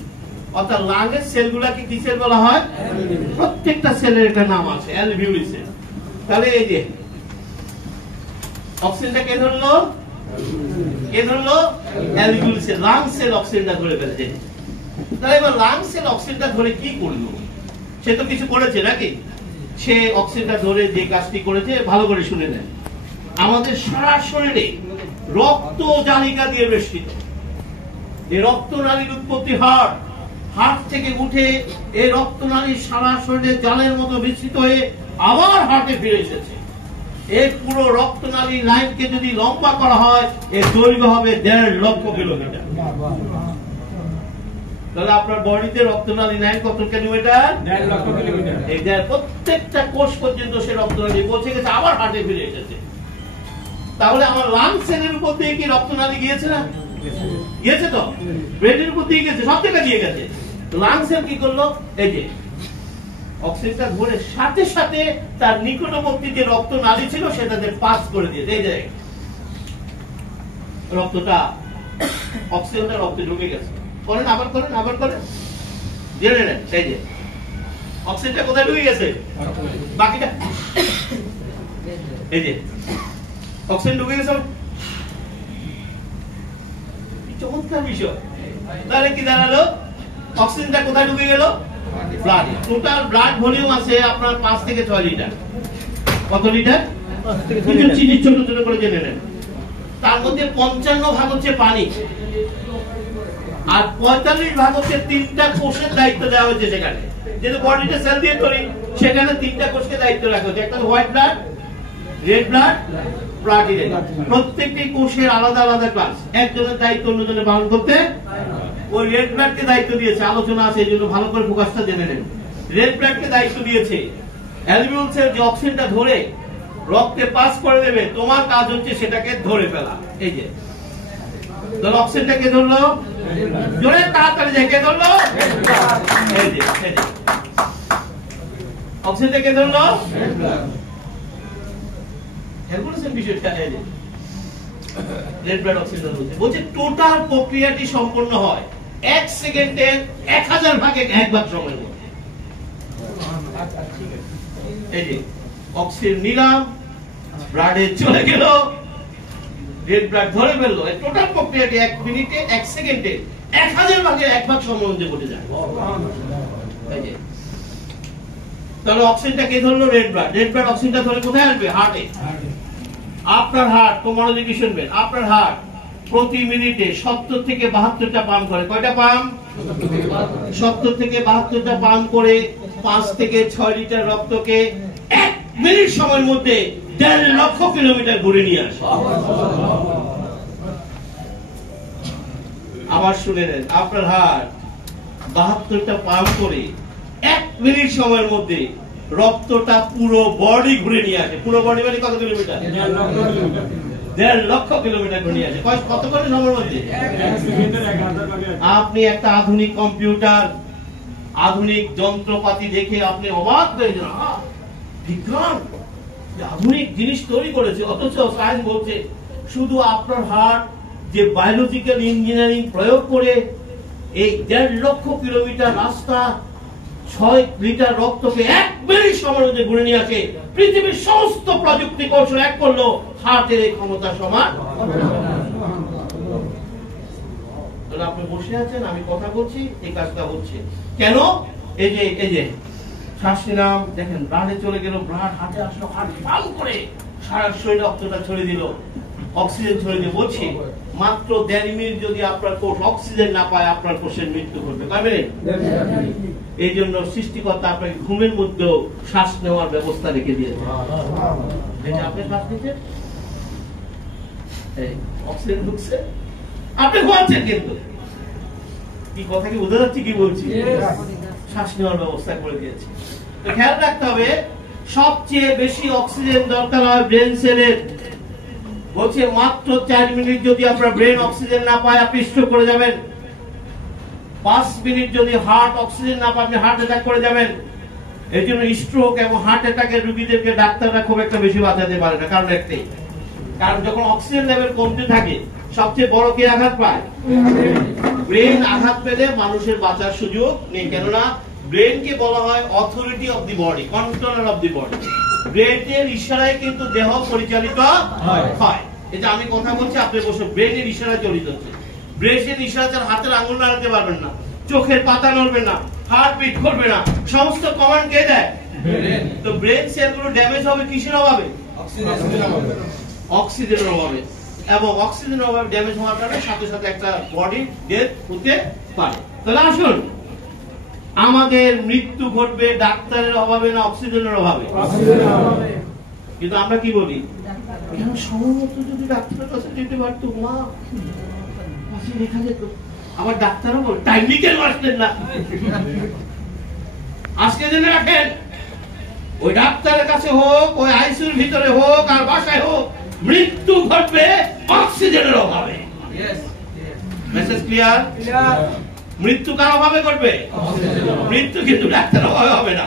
অর্থাৎ লাংয়ের সেলগুলোকে কি সেল বলা হয়? প্রত্যেকটা সেলের একটা নাম আছে, অ্যালভিওলি সেল। তাহলে এই যে অক্সিজেনটা কে ধরলো? Alveoli sell. লাং সেল অক্সিজেনটা ধরে ফেলেছে। তাহলে এবার লাং সেল অক্সিজেনটা ধরে কি করলো? সে তো কিছু করেছে নাকি? সে অক্সিজেনটা ধরে যে কাজটি করেছে, ভালো করে শুনে নেন। আমাদের সারা শরীরে রক্ত জালিকা দিয়ে বেষ্টিত। এই রক্তনালীর উৎপত্তি হার্ট থেকে উঠে এই রক্তনালী সারা শরীরে জালের মতো বিস্তৃত হয়ে আবার হার্টে ফিরে এসেছে। এই পুরো রক্তনালী লাইনকে যদি লম্বা করা হয়, এর দৈর্ঘ্য হবে 1.5 লক্ষ কিলোমিটার। তাহলে আপনার বডিতে রক্তনালী লাইন কত কিলোমিটার? 1.5 লক্ষ কিলোমিটার। এই প্রত্যেকটা কোষ পর্যন্ত সে রক্তনালী পৌঁছে গেছে, আবার হার্টে ফিরে এসেছে। তাহলে আমার লাং সেলের উপর দিয়ে কি রক্তনালী গিয়েছে না? গিয়েছে তো। ব্রেনের উপর দিয়ে গেছে, সব জায়গায় দিয়ে গেছে। লাং সেল কি করলো? এই যে অক্সিজেনটা ধরে সাথে সাথে তার নিকটবর্তী যে রক্তনালী ছিল সেটাতে পাস করে দিয়েছে। এই যে রক্তটা অক্সিজেনটা রক্তে ঢুকে গেছে। করেন, আবার করেন, আবার করেন, জেনে নেন। এই যে অক্সিজেনটা কোথায় ঢুকে গেছে, বাকিটা এই যে অক্সিজেন ঢুকে গেছে। চমৎকার বিষয়। তাহলে কি দাঁড়ালো, অক্সিজেনটা কোথায় ঢুকে গেল, ব্লাড। টোটাল ব্লাড ভলিউম আছে আপনার 5 থেকে 6 লিটার। কত লিটার? কিছু চিনি ছোট ছোট করে জেনে নেন। তার মধ্যে 55 ভাগ হচ্ছে পানি, আর 45 ভাগ হচ্ছে 3টা কোষের দায়িত্ব দেওয়া হয়েছে সেখানে। যেহেতু বডিতে সেল দিয়ে তৈরি, সেখানে 3টা কোষকে দায়িত্ব রাখা হয়েছে। একটা white blood, red blood, platelet. প্রত্যেকটি কোষের আলাদা আলাদা ক্লাস, একজনের দায়িত্ব অন্যজনের পালন করতে। ওই রেড ব্লাডকে দায়িত্ব দিয়েছে, আলোচনা আছে, এই জন্য ভালো করে ফোকাসটা জেনে নেন। রেড ব্লাডকে দায়িত্ব দিয়েছে অ্যালভিউলসের যে অক্সিজেনটা ধরে রক্তে পাস করে দেবে, তোমার কাজ হচ্ছে সেটাকে ধরে ফেলা। এই যে অক্সিজেনটাকে ধরলো, জোরে তাড়াতাড়ি কে ধরলো, এই যে অক্সিজেনটাকে ধরলো, টোটাল প্রক্রিয়াটি সম্পন্ন হয় 1 সেকেন্ডে 1000 ভাগে 1 ভাগ সময়ের মধ্যে। এই যে অক্সিজেন নিলাম, ব্লাডে চলে গেল, রেড ব্লাড ধরে ফেললো। এই টোটাল প্রক্রিয়াটি 1 মিনিটে 1 সেকেন্ডে 1000 ভাগে 1 ভাগ সময়ের মধ্যে ঘটে যায়। এই যে তাহলে অক্সিজেনটা কে ধরলো, রেড ব্লাড। রেড ব্লাড অক্সিজেনটা ধরে কোথায় আসবে, হার্টে। আপনার হার্ট, তো মনোযোগী শুনবেন, আপনার হার্ট প্রতি মিনিটে 70 থেকে 72টা পাম্প করে। কয়টা পাম্প? 70 থেকে 72টা পাম্প করে 5 থেকে 6 লিটার রক্তকে 1 মিনিট সময়ের মধ্যে 1.5 লক্ষ কিলোমিটার ঘুরে নিয়ে আসে। আবার শুনে নেন, আপনার হার্ট 72টা পাম্প করে 1 মিনিট সময়ের মধ্যে রক্তটা পুরো বডি ঘুরে নিয়ে আসে। পুরো বডি মানে কত কিলোমিটার? 1.5 লক্ষ কিলোমিটার ঘুরে নিয়ে আসে। কত করে সময়ের মধ্যে? আপনি একটা আধুনিক কম্পিউটার, আধুনিক যন্ত্রপাতি দেখে আপনি অবাক হয়ে যান, বিজ্ঞান আধুনিক জিনিস তৈরি করেছে, অথচ সায়েন্স বলছে শুধু আপনার হার্ট যে বায়োলজিক্যাল ইঞ্জিনিয়ারিং প্রয়োগ করে এই 1.5 লক্ষ কিলোমিটার রাস্তা 6 লিটার রক্তকে 1 মিনিট সময়ের মধ্যে ঘুরে নিয়ে আসে। পৃথিবীর সমস্ত প্রযুক্তি কৌশল এক করলো, হার্টের এই ক্ষমতা সমান। আপনি বসে আছেন, আমি কথা বলছি, এই কাজটা হচ্ছে কেন? এই যে শ্বাস নিলাম, দেখেন ব্লাডে চলে গেল, ব্লাড হার্টে আসলো, হার্ট ফাল করে সারা শরীরে রক্তটা ছড়িয়ে দিল, অক্সিজেন ছড়িয়ে দিয়ে বলছি মাত্র 1.5 মিনিট যদি আপনার কোষ অক্সিজেন না পায়, আপনার কোষের মৃত্যু ঘটবে। পারবে? এই জন্য সৃষ্টিকর্তা আপনাকে ঘুমের মধ্যেও শ্বাস নেওয়ার ব্যবস্থা রেখে দিয়েছে। আপনি শ্বাস নিচ্ছেন, অক্সিজেন ঢুকছে, আপনি ঘুমাচ্ছেন, কিন্তু কি কথা কি বোঝা যাচ্ছে কি বলছি? শ্বাস নেওয়ার ব্যবস্থা করে দিয়েছে। খেয়াল রাখতে হবে, সবচেয়ে বেশি অক্সিজেন দরকার হয় ব্রেন সেলের। বলছে মাত্র 4 মিনিট যদি আপনার ব্রেন অক্সিজেন না পায়, আপনি স্ট্রোক করে যাবেন। 5 মিনিট যদি হার্ট অক্সিজেন না পায়, আপনি হার্ট অ্যাটাক করে যাবেন। এই জন্য স্ট্রোক এবং হার্ট অ্যাটাকের রোগীদেরকে ডাক্তাররা খুব একটা বেশি বাঁচাতে পারে না, কারণ একটাই, কারণ যখন অক্সিজেন লেভেল কমতে থাকে সবচেয়ে বড় কে আঘাত পায়? ব্রেন আঘাত পেলে মানুষের বাঁচার সুযোগ নেই। কেননা ব্রেনকে বলা হয় authority of the body, controller of the body. ব্রেনের ইশারায় কিন্তু দেহ পরিচালিত হয়। এই যে আমি কথা বলছি, আপনি বসে ব্রেনের ইশারায় চলিত হচ্ছে। ব্রেনের ইশারা ছাড়া হাতের আঙুল নাড়াতে পারবেন না, চোখের পাতা নড়বে না, হার্ট বিট করবে না, সমস্ত কমান্ড কে দেয়? তো ব্রেন সেলগুলো ড্যামেজ হবে কিসের অভাবে? অক্সিজেনের অভাবে। এবং অক্সিজেনের অভাবে ড্যামেজ হওয়ার কারণে সাথে সাথে একটা বডি ডেথ হতে পারে। তাহলে আসুন, আমাদের মৃত্যু ঘটবে ডাক্তারের অভাবে না অক্সিজেনের অভাবে? কিন্তু আমরা কি বলি, কেন সময় মতো যদি ডাক্তারের কাছে যেতে পারতো, মা পাশে লেখা যেত। আবার ডাক্তারও বল টাইম নিকেল আসলেন না। আজকে জেনে রাখেন, ওই ডাক্তারের কাছে হোক, ওই আইসিইউর ভিতরে হোক, আর বাসায় হোক, মৃত্যু ঘটবে অক্সিজেনের অভাবে। Message clear? মৃত্যু কার অভাবে ঘটবে? মৃত্যু কিন্তু ডাক্তারের অভাবে হবে না।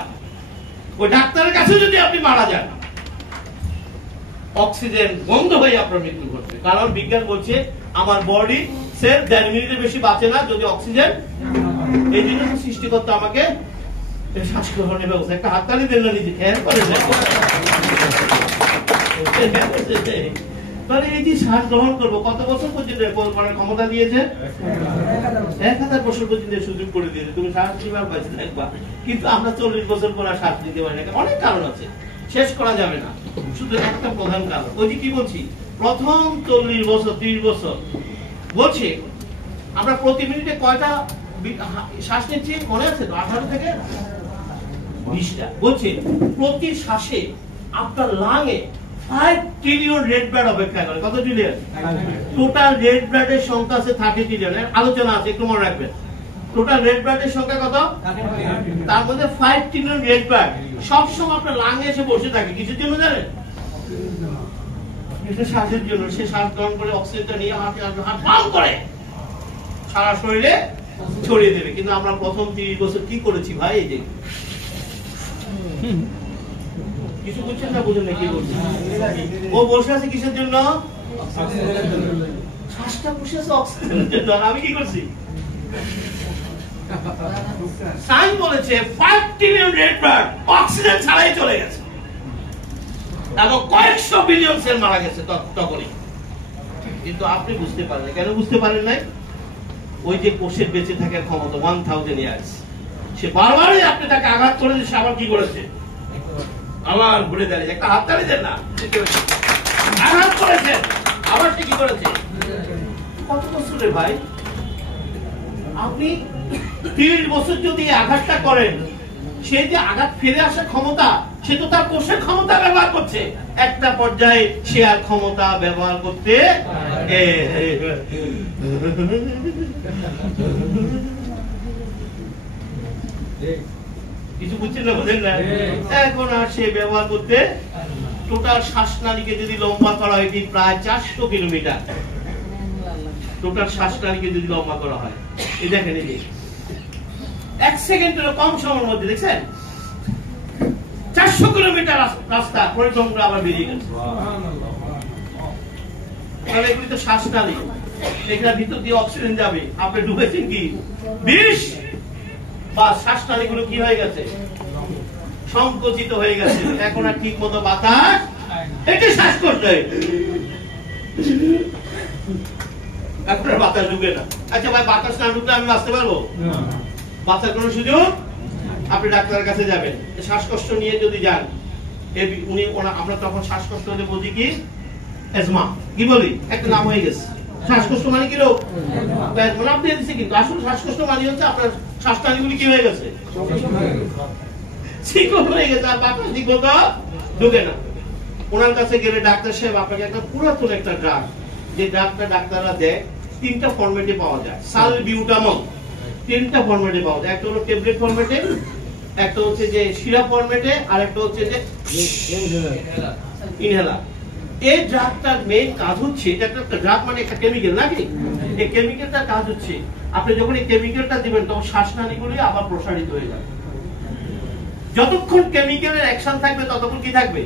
ওই ডাক্তারের কাছে যদি আপনি মারা যান, অক্সিজেন বন্ধ হয়ে আপনার মৃত্যু ঘটবে। কারণ বিজ্ঞান বলছে আমার বডি সেল 1.5 মিনিটের বেশি বাঁচে না যদি অক্সিজেন, এই জন্য সৃষ্টিকর্তা আমাকে শ্বাস গ্রহণের ব্যবস্থা, একটা হাততালি দেন না নিজে খেয়াল করে তাহলে এই যে শ্বাস গ্রহণ করবো কত বছর পর্যন্ত করার ক্ষমতা দিয়েছে? 1000 বছর পর্যন্ত সুযোগ করে দিয়েছে, তুমি শ্বাস নিবার বাঁচে থাকবা। কিন্তু আমরা 40 বছর পর শ্বাস নিতে পারি না, অনেক কারণ আছে, শেষ করা যাবে না। শুধু একটা প্রধান কারণ, ওই যে কি বলছি, প্রথম 40 বছর 30 বছর বলছি আমরা প্রতি মিনিটে কয়টা শ্বাস নিচ্ছি মনে আছে তো? 18 থেকে 20টা। বলছি প্রতি শ্বাসে আপনার লাঙে 5 ট্রিলিয়ন রেড ব্লাড অপেক্ষা করে। কত ট্রিলিয়ন? টোটাল রেড ব্লাডের সংখ্যা আছে 30 ট্রিলিয়ন। আলোচনা আছে, একটু মনে রাখবেন। টোটাল রেড ব্লাডের সংখ্যা কত? তার মধ্যে 5 ট্রিলিয়ন রেড ব্লাড সবসময় আপনার লাঙে এসে বসে থাকে। কিসের জন্য জানেন? এটা শ্বাসের জন্য। সে শ্বাস গ্রহণ করে অক্সিজেনটা নিয়ে হাতে হাত পাম্প করে সারা শরীরে ছড়িয়ে দেবে। কিন্তু আমরা প্রথম 30 বছর কি করেছি ভাই? এই যে কিছু বুঝছেন না, বুঝেন না কি বলছি? ও বসে আছে কিসের জন্য? শ্বাসটা বসে আছে অক্সিজেনের জন্য। আর আমি কি করছি? সায়েন্স বলেছে 5 ট্রিলিয়ন রেড ব্লাড অক্সিজেন ছাড়াই চলে গেছে এবং কয়েকশো বিলিয়ন সেল মারা গেছে তখনই। কিন্তু আপনি বুঝতে পারেন, কেন বুঝতে পারেন নাই? ওই যে কোষের বেঁচে থাকার ক্ষমতা 1000 ইয়ার্স, সে বারবারই আপনি তাকে আঘাত করে সে আবার কি করেছে? আবার ঘুরে দাঁড়িয়ে একটা হাত তালি দেন না, আঘাত করেছে আবার সে কি করেছে? কত বছরের ভাই? আপনি 30 বছর যদি আঘাতটা করেন, সে যে আঘাত ফিরে আসার ক্ষমতা, সে তো তার কোষের ক্ষমতা ব্যবহার করছে। একটা পর্যায়ে সে আর ক্ষমতা ব্যবহার করতে কিছু বুঝছেন না, বুঝেন না? এখন আর সে ব্যবহার করতে, টোটাল শ্বাসনালীকে যদি লম্বা করা হয় প্রায় 400 কিলোমিটার। টোটাল শ্বাসনালীকে যদি লম্বা করা হয়, এই দেখেন, এই যে 1 সেকেন্ডের কম সময়ের মধ্যে দেখছেন 400 কিলোমিটার রাস্তা পরিক্রম করে আবার বেরিয়ে গেছে। তাহলে এগুলি তো শ্বাসনালী, এখানে ভিতর দিয়ে অক্সিজেন যাবে। আপনি ঢুকেছেন কি বিষ, বা শ্বাসনালী গুলো কি হয়ে গেছে? সংকুচিত হয়ে গেছে। এখন আর ঠিক মতো বাতাস, এটি শ্বাসকষ্ট। এখন আর বাতাস ঢুকে না। আচ্ছা ভাই, বাতাস না ঢুকলে আমি বাঁচতে পারবো? বাঁচার কোন সুযোগ? আপনি ডাক্তারের কাছে যাবেন, শ্বাসকষ্ট নিয়ে যদি যান, আমরা তখন শ্বাসকষ্ট হলে বলি কি অ্যাজমা, কি বলি? একটা নাম হয়ে গেছে। শ্বাসকষ্ট মানে কি রোগ? আপনি দিচ্ছে, কিন্তু আসলে শ্বাসকষ্ট মানে হচ্ছে আপনার শ্বাসনালীগুলি কি হয়ে গেছে? শিকল হয়ে গেছে, আর বাতাস ঠিক মতো ঢুকে না। ওনার কাছে গেলে ডাক্তার সাহেব আপনাকে একটা পুরাতন একটা ড্রাগ, যে ড্রাগটা ডাক্তাররা দেয় 3টা ফরম্যাটে পাওয়া যায়। সালবিউটামল 3টা ফরম্যাটে পাওয়া যায়। একটা হলো ট্যাবলেট ফরম্যাটে, একটা হচ্ছে যে সিরাপ ফরম্যাটে, আর একটা হচ্ছে যে ইনহেলার। এই ড্রাগটার মেইন কাজ হচ্ছে, এটা একটা ড্রাগ মানে একটা কেমিক্যাল নাকি? এই কেমিক্যালটার কাজ হচ্ছে, আপনি যখন এই কেমিক্যালটা দিবেন তখন শ্বাসনালীগুলি আবার প্রসারিত হয়ে যাবে। যতক্ষণ কেমিক্যালের অ্যাকশন থাকবে ততক্ষণ কি থাকবে?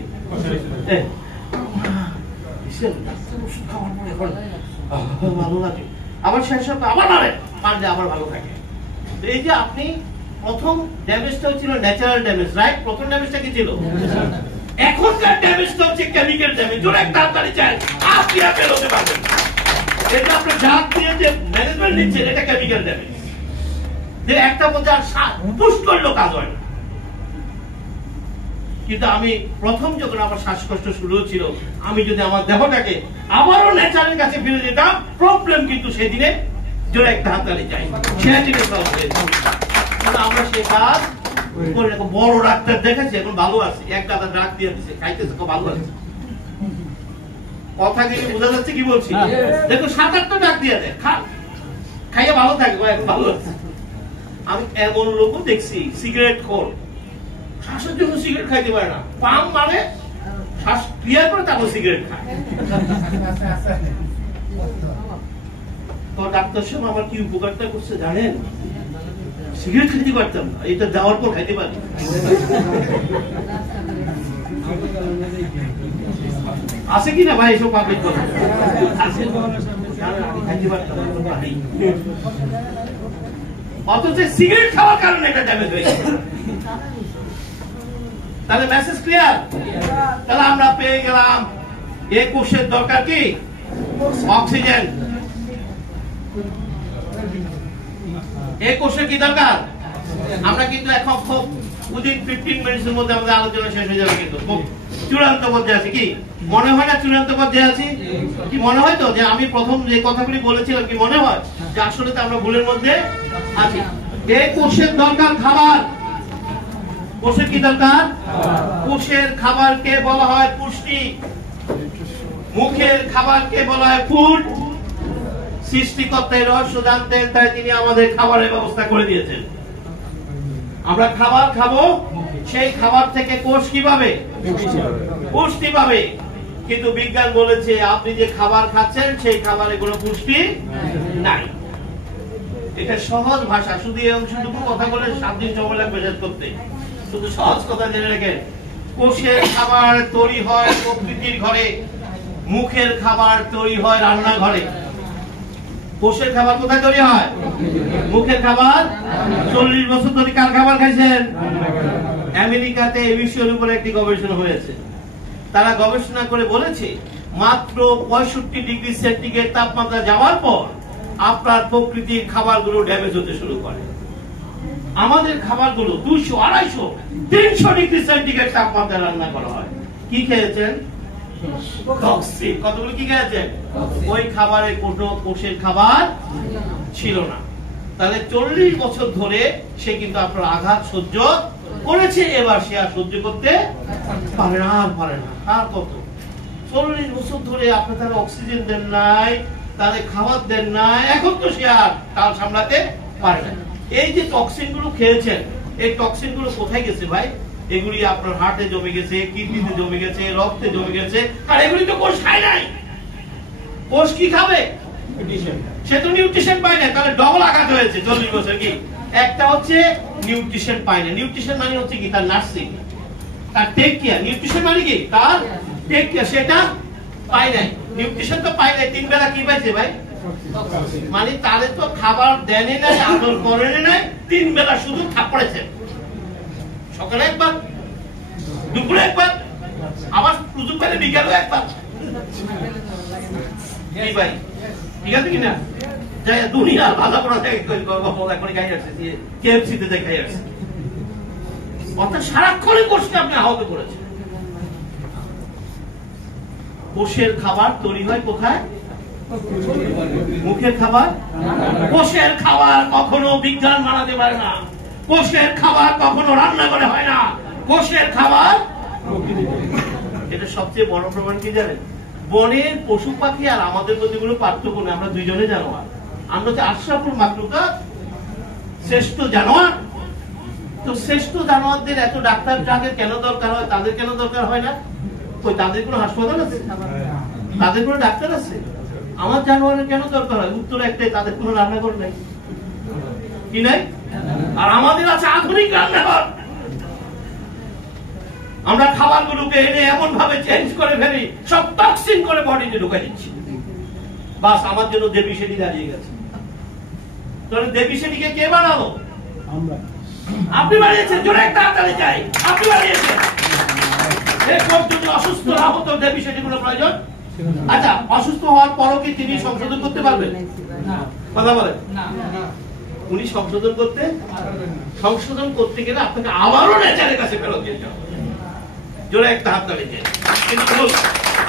ভালো লাগে, আবার শেষ হবে, আবার মারলে আবার ভালো থাকে। এই যে আপনি প্রথম ড্যামেজটা হচ্ছিল ন্যাচারাল ড্যামেজ, রাইট? প্রথম ড্যামেজটা কি ছিল? এখনকার ড্যামেজটা হচ্ছে কেমিক্যাল ড্যামেজ। জোরে একটা হাততালি চাই, আপনি আর বের হতে পারবেন। এটা আপনি ড্রাগ দিয়ে যে ম্যানেজমেন্ট নিচ্ছেন, এটা কেমিক্যাল ড্যামেজ। যে একটা মধ্যে আর পুশ করলেও কাজ হয় না। কিন্তু আমি প্রথম যখন আমার শ্বাসকষ্ট শুরু হচ্ছিল, আমি যদি আমার দেহটাকে আবারও ন্যাচারের কাছে ফিরে যেতাম, প্রবলেম কিন্তু সেদিনে জোরে একটা হাততালি চাই, সেদিনে সলভ হয়ে যেত। আমরা সে কাজ করে রাখবো। বড় ডাক্তার দেখেছি, এখন ভালো আছে, একটা ড্রাগ দিয়ে দিচ্ছে, খাইতেছে, ভালো আছে। কথা থেকে বোঝা যাচ্ছে কি বলছি? দেখো 7-8টা ডাক দিয়ে দেয়, খাইয়ে ভালো থাকবে, এখন ভালো আছে। আমি এমন লোকও দেখছি সিগারেট খোর, শ্বাসের জন্য সিগারেট খাইতে পারে না, পাম মানে শ্বাস ক্রিয়া করে তারপর সিগারেট খায়। তো ডাক্তার সাহেব আমার কি উপকারটা করছে জানেন? সিগারেট খেতে পারতাম না, এটা দেওয়ার পর খাইতে পারি। আছে কিনা ভাই এসব পাবলিক? অথচ সিগারেট খাওয়ার কারণে এটা ড্যামেজ হয়েছে। তাহলে মেসেজ ক্লিয়ার? তাহলে আমরা পেয়ে গেলাম এই কোষের দরকার কি? অক্সিজেন। এই কোষের কি দরকার? আমরা কিন্তু এখন খুব উইদিন 15 মিনিটের মধ্যে আমাদের আলোচনা শেষ হয়ে যাবে, কিন্তু খুব চূড়ান্ত পর্যায়ে আছি। কি মনে হয় না চূড়ান্ত পর্যায়ে আছি? কি মনে হয় তো যে আমি প্রথম যে কথাগুলি বলেছিলাম, কি মনে হয় যে আসলে তো আমরা ভুলের মধ্যে আছি? এই কোষের দরকার খাবার। কোষের কি দরকার? কোষের খাবারকে বলা হয় পুষ্টি, মুখের খাবারকে বলা হয় ফুড। সৃষ্টিকর্তার রহস্য জানতেন, তাই তিনি আমাদের খাবারের ব্যবস্থা করে দিয়েছেন। আমরা খাবার খাবো, সেই খাবার থেকে কোষ কি পাবে? পুষ্টি পাবে। কিন্তু বিজ্ঞান বলেছে আপনি যে খাবার খাচ্ছেন সেই খাবারে কোনো পুষ্টি নাই। এটা সহজ ভাষা, শুধু এই অংশটুকু কথা বলে 7 দিন সময় লাগবে শেষ করতে। শুধু সহজ কথা জেনে রেখেন, কোষের খাবার তৈরি হয় প্রকৃতির ঘরে, মুখের খাবার তৈরি হয় রান্নাঘরে। কোষের খাবার কোথায় তৈরি হয়? মুখের খাবার। 40 বছর ধরে কার খাবার খাইছেন? আমেরিকাতে এই বিষয়ের উপরে একটি গবেষণা হয়েছে। তারা গবেষণা করে বলেছে মাত্র 65 ডিগ্রি সেন্টিগ্রেড তাপমাত্রা যাওয়ার পর আপনার প্রকৃতির খাবারগুলো ড্যামেজ হতে শুরু করে। আমাদের খাবারগুলো 200, 250, 300 ডিগ্রি সেন্টিগ্রেড তাপমাত্রায় রান্না করা হয়। কি খেয়েছেন? টক্সিন। কতগুলো কি খেয়েছেন? ওই খাবারে কোনো কোষের খাবার ছিল না। তাহলে 40 বছর ধরে সে কিন্তু আপনার আঘাত সহ্য করেছে, এবার সে আর সহ্য করতে পারে না। আর কত 40 বছর ধরে আপনি তার অক্সিজেন দেন নাই, তাদের খাবার দেন নাই, এখন তো সে আর কাল সামলাতে পারে না। এই যে টক্সিন গুলো খেয়েছেন, এই টক্সিন গুলো কোথায় গেছে ভাই? এগুলি আপনার হার্টে জমে গেছে, কিডনিতে জমে গেছে, রক্তে জমে গেছে। আর এগুলি তো কোষ খায় নাই। কোষ কি খাবে? সে তো নিউট্রিশন পায় না। তাহলে ডবল আঘাত হয়েছে 40 বছর। কি একটা হচ্ছে নিউট্রিশন পায় না। নিউট্রিশন মানে হচ্ছে কি? তার নার্সিং, তার টেক কেয়ার। নিউট্রিশন মানে কি? তার টেক কেয়ার। সেটা পায় নাই। নিউট্রিশন তো পায় নাই, 3 বেলা কি পাইছে ভাই? মানে তাদের তো খাবার দেনে নাই, আদর করেন নাই, 3 বেলা শুধু থাপড়েছেন। সকালে একবার, দুপুরে একবার, আবার সুযোগ পেলে বিকালে একবার। কি ভাই ঠিক আছে কিনা? যাই দুনিয়ার বাধা পড়া থেকে এখন খাই আসছে, KFC তে খাই আসছে। অর্থাৎ সারাক্ষণই কোষকে আপনি আহত করেছেন। কোষের খাবার তৈরি হয় কোথায়? মুখের খাবার। কোষের খাবার কখনো বিজ্ঞান বানাতে পারে না। কোষের খাবার কখনো রান্না করে হয় না। কোষের খাবার। এটা সবচেয়ে বড় প্রমাণ কি জানেন? বনের পশু পাখি আর আমাদের মধ্যে কোনো পার্থক্য নেই। আমরা দুইজনে জানোয়ার। আমরা হচ্ছে আশরাফুল মাখলুকাত, শ্রেষ্ঠ জানোয়ার। তো শ্রেষ্ঠ জানোয়ারদের এত ডাক্তার যাদের কেন দরকার হয়, তাদের কেন দরকার হয় না? ওই তাদের কোনো হাসপাতাল আছে? তাদের কোনো ডাক্তার আছে? আমার জানোয়ারের কেন দরকার হয়? উত্তর একটাই, তাদের কোনো রান্নাঘর নেই। কি নাই? আর আমাদের আছে আধুনিক রান্নাঘর। আমরা খাবারগুলোকে এনে এমন ভাবে চেঞ্জ করে ফেলি, সব টক্সিন করে বডিতে ঢুকে দিচ্ছি। বাস আমার জন্য দেবী সেটি দাঁড়িয়ে গেছে। তাহলে দেবী সেটিকে কে বানালো? আমরা। আপনি বানিয়েছেন। জোরে একটা হাততালি চাই। আপনি বানিয়েছেন। এরপর যদি অসুস্থ না হতো দেবী সেটি কোনো প্রয়োজন? আচ্ছা, অসুস্থ হওয়ার পরও কি তিনি সংশোধন করতে পারবেন? কথা বলেন। উনি সংশোধন করতে গেলে আপনাকে আবারও নেচারের কাছে ফেরত যেতে হবে। জোরে একটা হাত তালি চাই। কিন্তু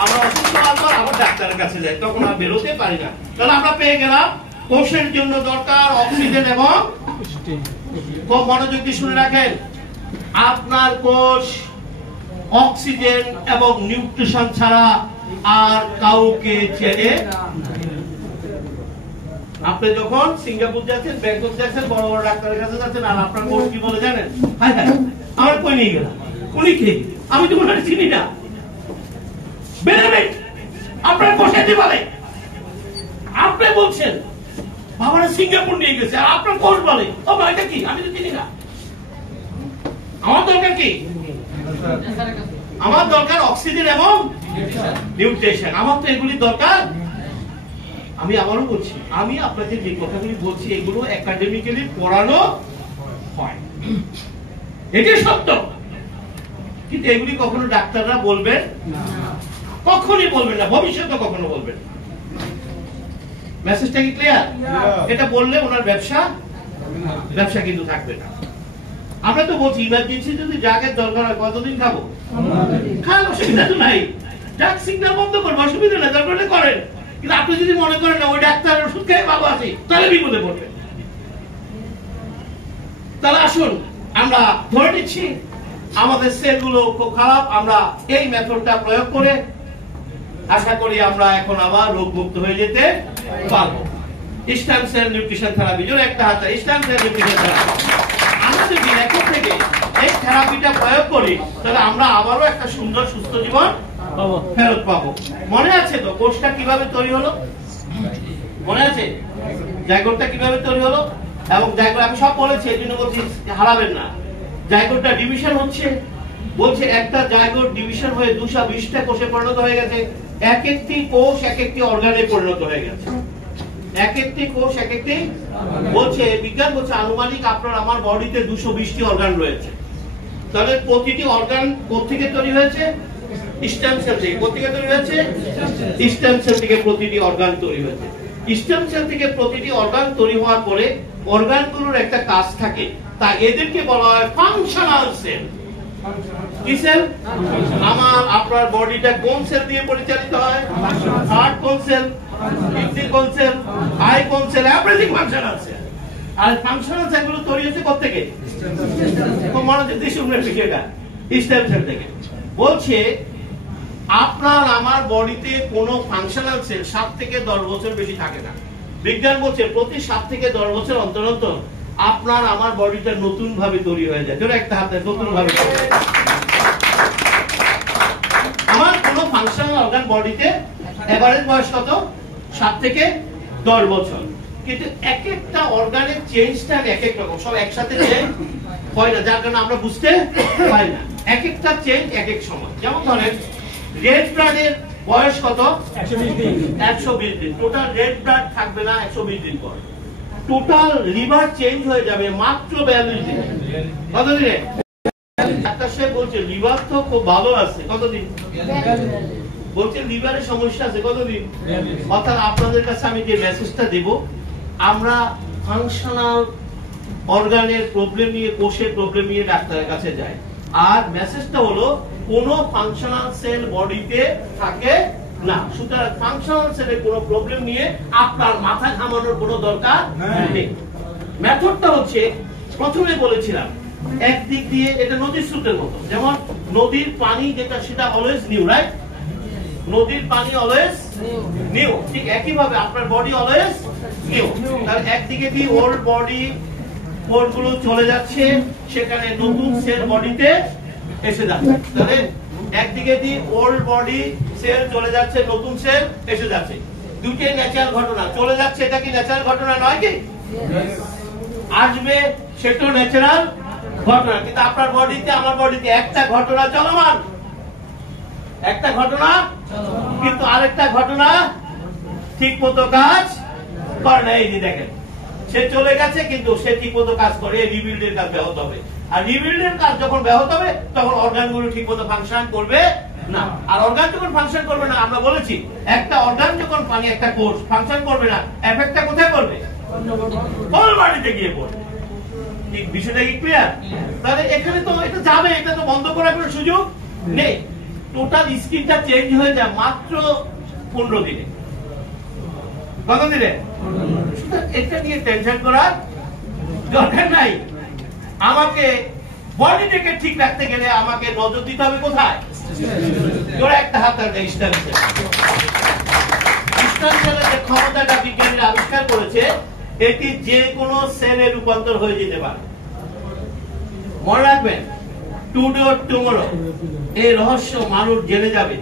আমরা অসুস্থ হওয়ার পর আবার ডাক্তারের কাছে যাই, তখন আর বেরোতে পারি না। তাহলে আমরা পেয়ে গেলাম কোষের জন্য দরকার অক্সিজেন এবং খুব মনোযোগ দিয়ে শুনে রাখেন, আপনার কোষ অক্সিজেন এবং নিউট্রিশন ছাড়া আর কাউকে চেনে। আপনি যখন সিঙ্গাপুর যাচ্ছেন, ব্যাংকক যাচ্ছেন, বড় বড় ডাক্তারের কাছে যাচ্ছেন, আর আপনার কোষ কি বলে জানেন? হায় হায়, আমার কই নিয়ে গেলাম, উনি কে? আমি তো ওনাকে চিনি না। বেনিফিট আপনার কোষে কি বলে? আপনি বলছেন বাবারা সিঙ্গাপুর নিয়ে গেছে, আর আপনার কোষ বলে ও ভাই এটা কি? আমি তো চিনি না। আমার দরকার কি? আমার দরকার অক্সিজেন এবং নিউট্রিশন। আমার তো এগুলি দরকার। আমি আবারও বলছি, আমি আপনাদের যে কথাগুলি বলছি এগুলো একাডেমিক্যালি পড়ানো হয়, এটি সত্য, কিন্তু এগুলি কখনো ডাক্তাররা বলবেন কখনই বলবেন না, ভবিষ্যতে কখনো বলবেন। মেসেজটা কি ক্লিয়ার? এটা বললে ওনার ব্যবসা কিন্তু থাকবে না। আমরা তো বলছি ইমার্জেন্সি যদি ড্রাগের দরকার হয় কতদিন খাবো? খান, অসুবিধা তো নাই, ড্রাগ সিগন্যাল বন্ধ করবো, অসুবিধা নাই, দরকার হলে করেন। কিন্তু আপনি যদি মনে করেন না ওই ডাক্তার ওষুধ খেয়ে ভালো আছে, তাহলে বিপদে পড়বেন। তাহলে আসুন আমরা ধরে নিচ্ছি আমাদের সেলগুলো খুব খারাপ, আমরা এই মেথডটা প্রয়োগ করে আশা করি আমরা এখন আবার রোগমুক্ত হয়ে যেতে পারবো। স্টেম সেল নিউট্রিশন থেরাপি, জোরে একটা হাত, স্টেম সেল নিউট্রিশন থেরাপি। আমরা যদি এখন থেকে এই থেরাপিটা প্রয়োগ করি তাহলে আমরা আবারও একটা সুন্দর সুস্থ জীবন ফেরত পাবো। মনে আছে তো কোষটা কিভাবে তৈরি হলো? মনে আছে জাইগোটটা কিভাবে তৈরি হলো? এবং জাইগোট আমি সব বলেছি, এই জন্য বলছি হারাবেন না। জাইগোটটা ডিভিশন হচ্ছে, বলছে একটা জাইগোট ডিভিশন হয়ে 220টা কোষে পরিণত হয়ে গেছে, এক একটি কোষ এক একটি অর্গানে পরিণত হয়ে গেছে, এক একটি কোষ এক একটি, বলছে বিজ্ঞান বলছে আনুমানিক আপনার আমার বডিতে 220টি অর্গান রয়েছে। তাহলে প্রতিটি অর্গান কোত্থেকে তৈরি হয়েছে? স্টেম সেল থেকে। কোত্থেকে তৈরি হয়েছে? স্টেম সেল থেকে প্রতিটি অর্গান তৈরি হয়েছে। স্টেম সেল থেকে প্রতিটি অর্গান তৈরি হওয়ার পরে অর্গানগুলোর একটা কাজ থাকে, তা এদেরকে বলা হয় ফাংশনাল সেল। কি সেল? আমার আপনার বডিটা কোন সেল দিয়ে পরিচালিত হয়? হার্ট কোন সেল, কিডনি কোন সেল, আই কোন সেল, এভরিথিং ফাংশনাল সেল। আর ফাংশনাল সেলগুলো তৈরি হচ্ছে কোত্থেকে? খুব মনোযোগ দিয়ে শুনবেন বিষয়টা, স্টেম সেল থেকে। বলছে আপনার আমার বডিতে কোনো ফাংশনাল সেল 7 থেকে 10 বছর বেশি থাকে না। বিজ্ঞান বলছে প্রতি 7 থেকে 10 বছর অন্তর অন্তর আপনার আমার বডিটা নতুন ভাবে তৈরি হয়ে যায়। ধরে একটা হাতে নতুন ভাবে আমার কোনো ফাংশনাল অর্গান বডিতে এভারেজ বয়স কত? 7 থেকে 10 বছর। কিন্তু এক একটা অর্গানের চেঞ্জটা এক এক রকম, সব একসাথে চেঞ্জ হয় না, যার কারণে আমরা বুঝতে পারি না। এক একটা চেঞ্জ এক এক সময়। যেমন ধরেন রেড ব্লাডের বয়স কত? 120 দিন। 120 দিন টোটাল রেড ব্লাড থাকবে না 120 দিন পর। টোটাল লিভার চেঞ্জ হয়ে যাবে মাত্র 42 দিন। কত দিনে? ডাক্তার সাহেব বলছে লিভার তো খুব ভালো আছে, কতদিন? বলছে লিভারের সমস্যা আছে, কতদিন? অর্থাৎ আপনাদের কাছে আমি যে মেসেজটা দেব, আমরা ফাংশনাল অর্গানের প্রবলেম নিয়ে, কোষের প্রবলেম নিয়ে ডাক্তারের কাছে যাই। আর মেসেজটা হলো কোনো ফাংশনাল সেল বডিতে থাকে না। সুতরাং ফাংশনাল সেলের কোনো প্রবলেম নিয়ে আপনার মাথা ঘামানোর কোনো দরকার নেই। মেথডটা হচ্ছে প্রথমে বলেছিলাম একদিক দিয়ে এটা নদীর স্রোতের মতো, যেমন নদীর পানি যেটা সেটা অলওয়েজ নিউ, রাইট? নদীর পানি অলওয়েজ নিউ, ঠিক একই ভাবে আপনার বডি অলওয়েজ নিউ। তাহলে একদিকে দিয়ে ওল্ড বডি কোষগুলো চলে যাচ্ছে, সেখানে নতুন সেল বডিতে এসে যাচ্ছে। তাহলে একদিকে দিয়ে ওল্ড বডি সেল চলে যাচ্ছে, নতুন সেল এসে যাচ্ছে, দুটোই ন্যাচারাল ঘটনা। চলে যাচ্ছে এটা কি ন্যাচারাল ঘটনা নয় কি? আসবে সেটাও ন্যাচারাল ঘটনা। কিন্তু আপনার বডিতে আমার বডিতে একটা ঘটনা চলমান, একটা ঘটনা, কিন্তু আরেকটা ঘটনা ঠিক মতো কাজ করে না। এই যে দেখেন সে চলে গেছে কিন্তু সে ঠিক মতো কাজ করে, রিবিল্ডের কাজ ব্যাহত হবে। আর রিবিল্ডের কাজ যখন ব্যাহত হবে তখন অর্গানগুলো ঠিক মতো ফাংশন করবে না। আর অর্গান যখন ফাংশন করবে না, আমরা বলেছি একটা অর্গান যখন পানি একটা কোষ ফাংশন করবে না, এফেক্টটা কোথায় পড়বে? হোল বডিতে গিয়ে পড়বে। ঠিক বিষয়টা কি ক্লিয়ার? তাহলে এখানে তো এটা যাবে, এটা তো বন্ধ করার কোনো সুযোগ নেই। টোটাল স্কিনটা চেঞ্জ হয়ে যায় মাত্র 15 দিনে। কত দিনে? এটা নিয়ে টেনশন করার দরকার নাই। আমাকে বডিটাকে ঠিক রাখতে গেলে আমাকে নজর দিতে হবে কোথায়? জোরে একটা হাত আছে স্টেম সেল। স্টেম সেলের যে ক্ষমতাটা বিজ্ঞানীরা আবিষ্কার করেছে, এটি যে কোনো সেলে রূপান্তর হয়ে যেতে পারে। মনে রাখবেন, টুডে অর টুমরো এই রহস্য মানুষ জেনে যাবে,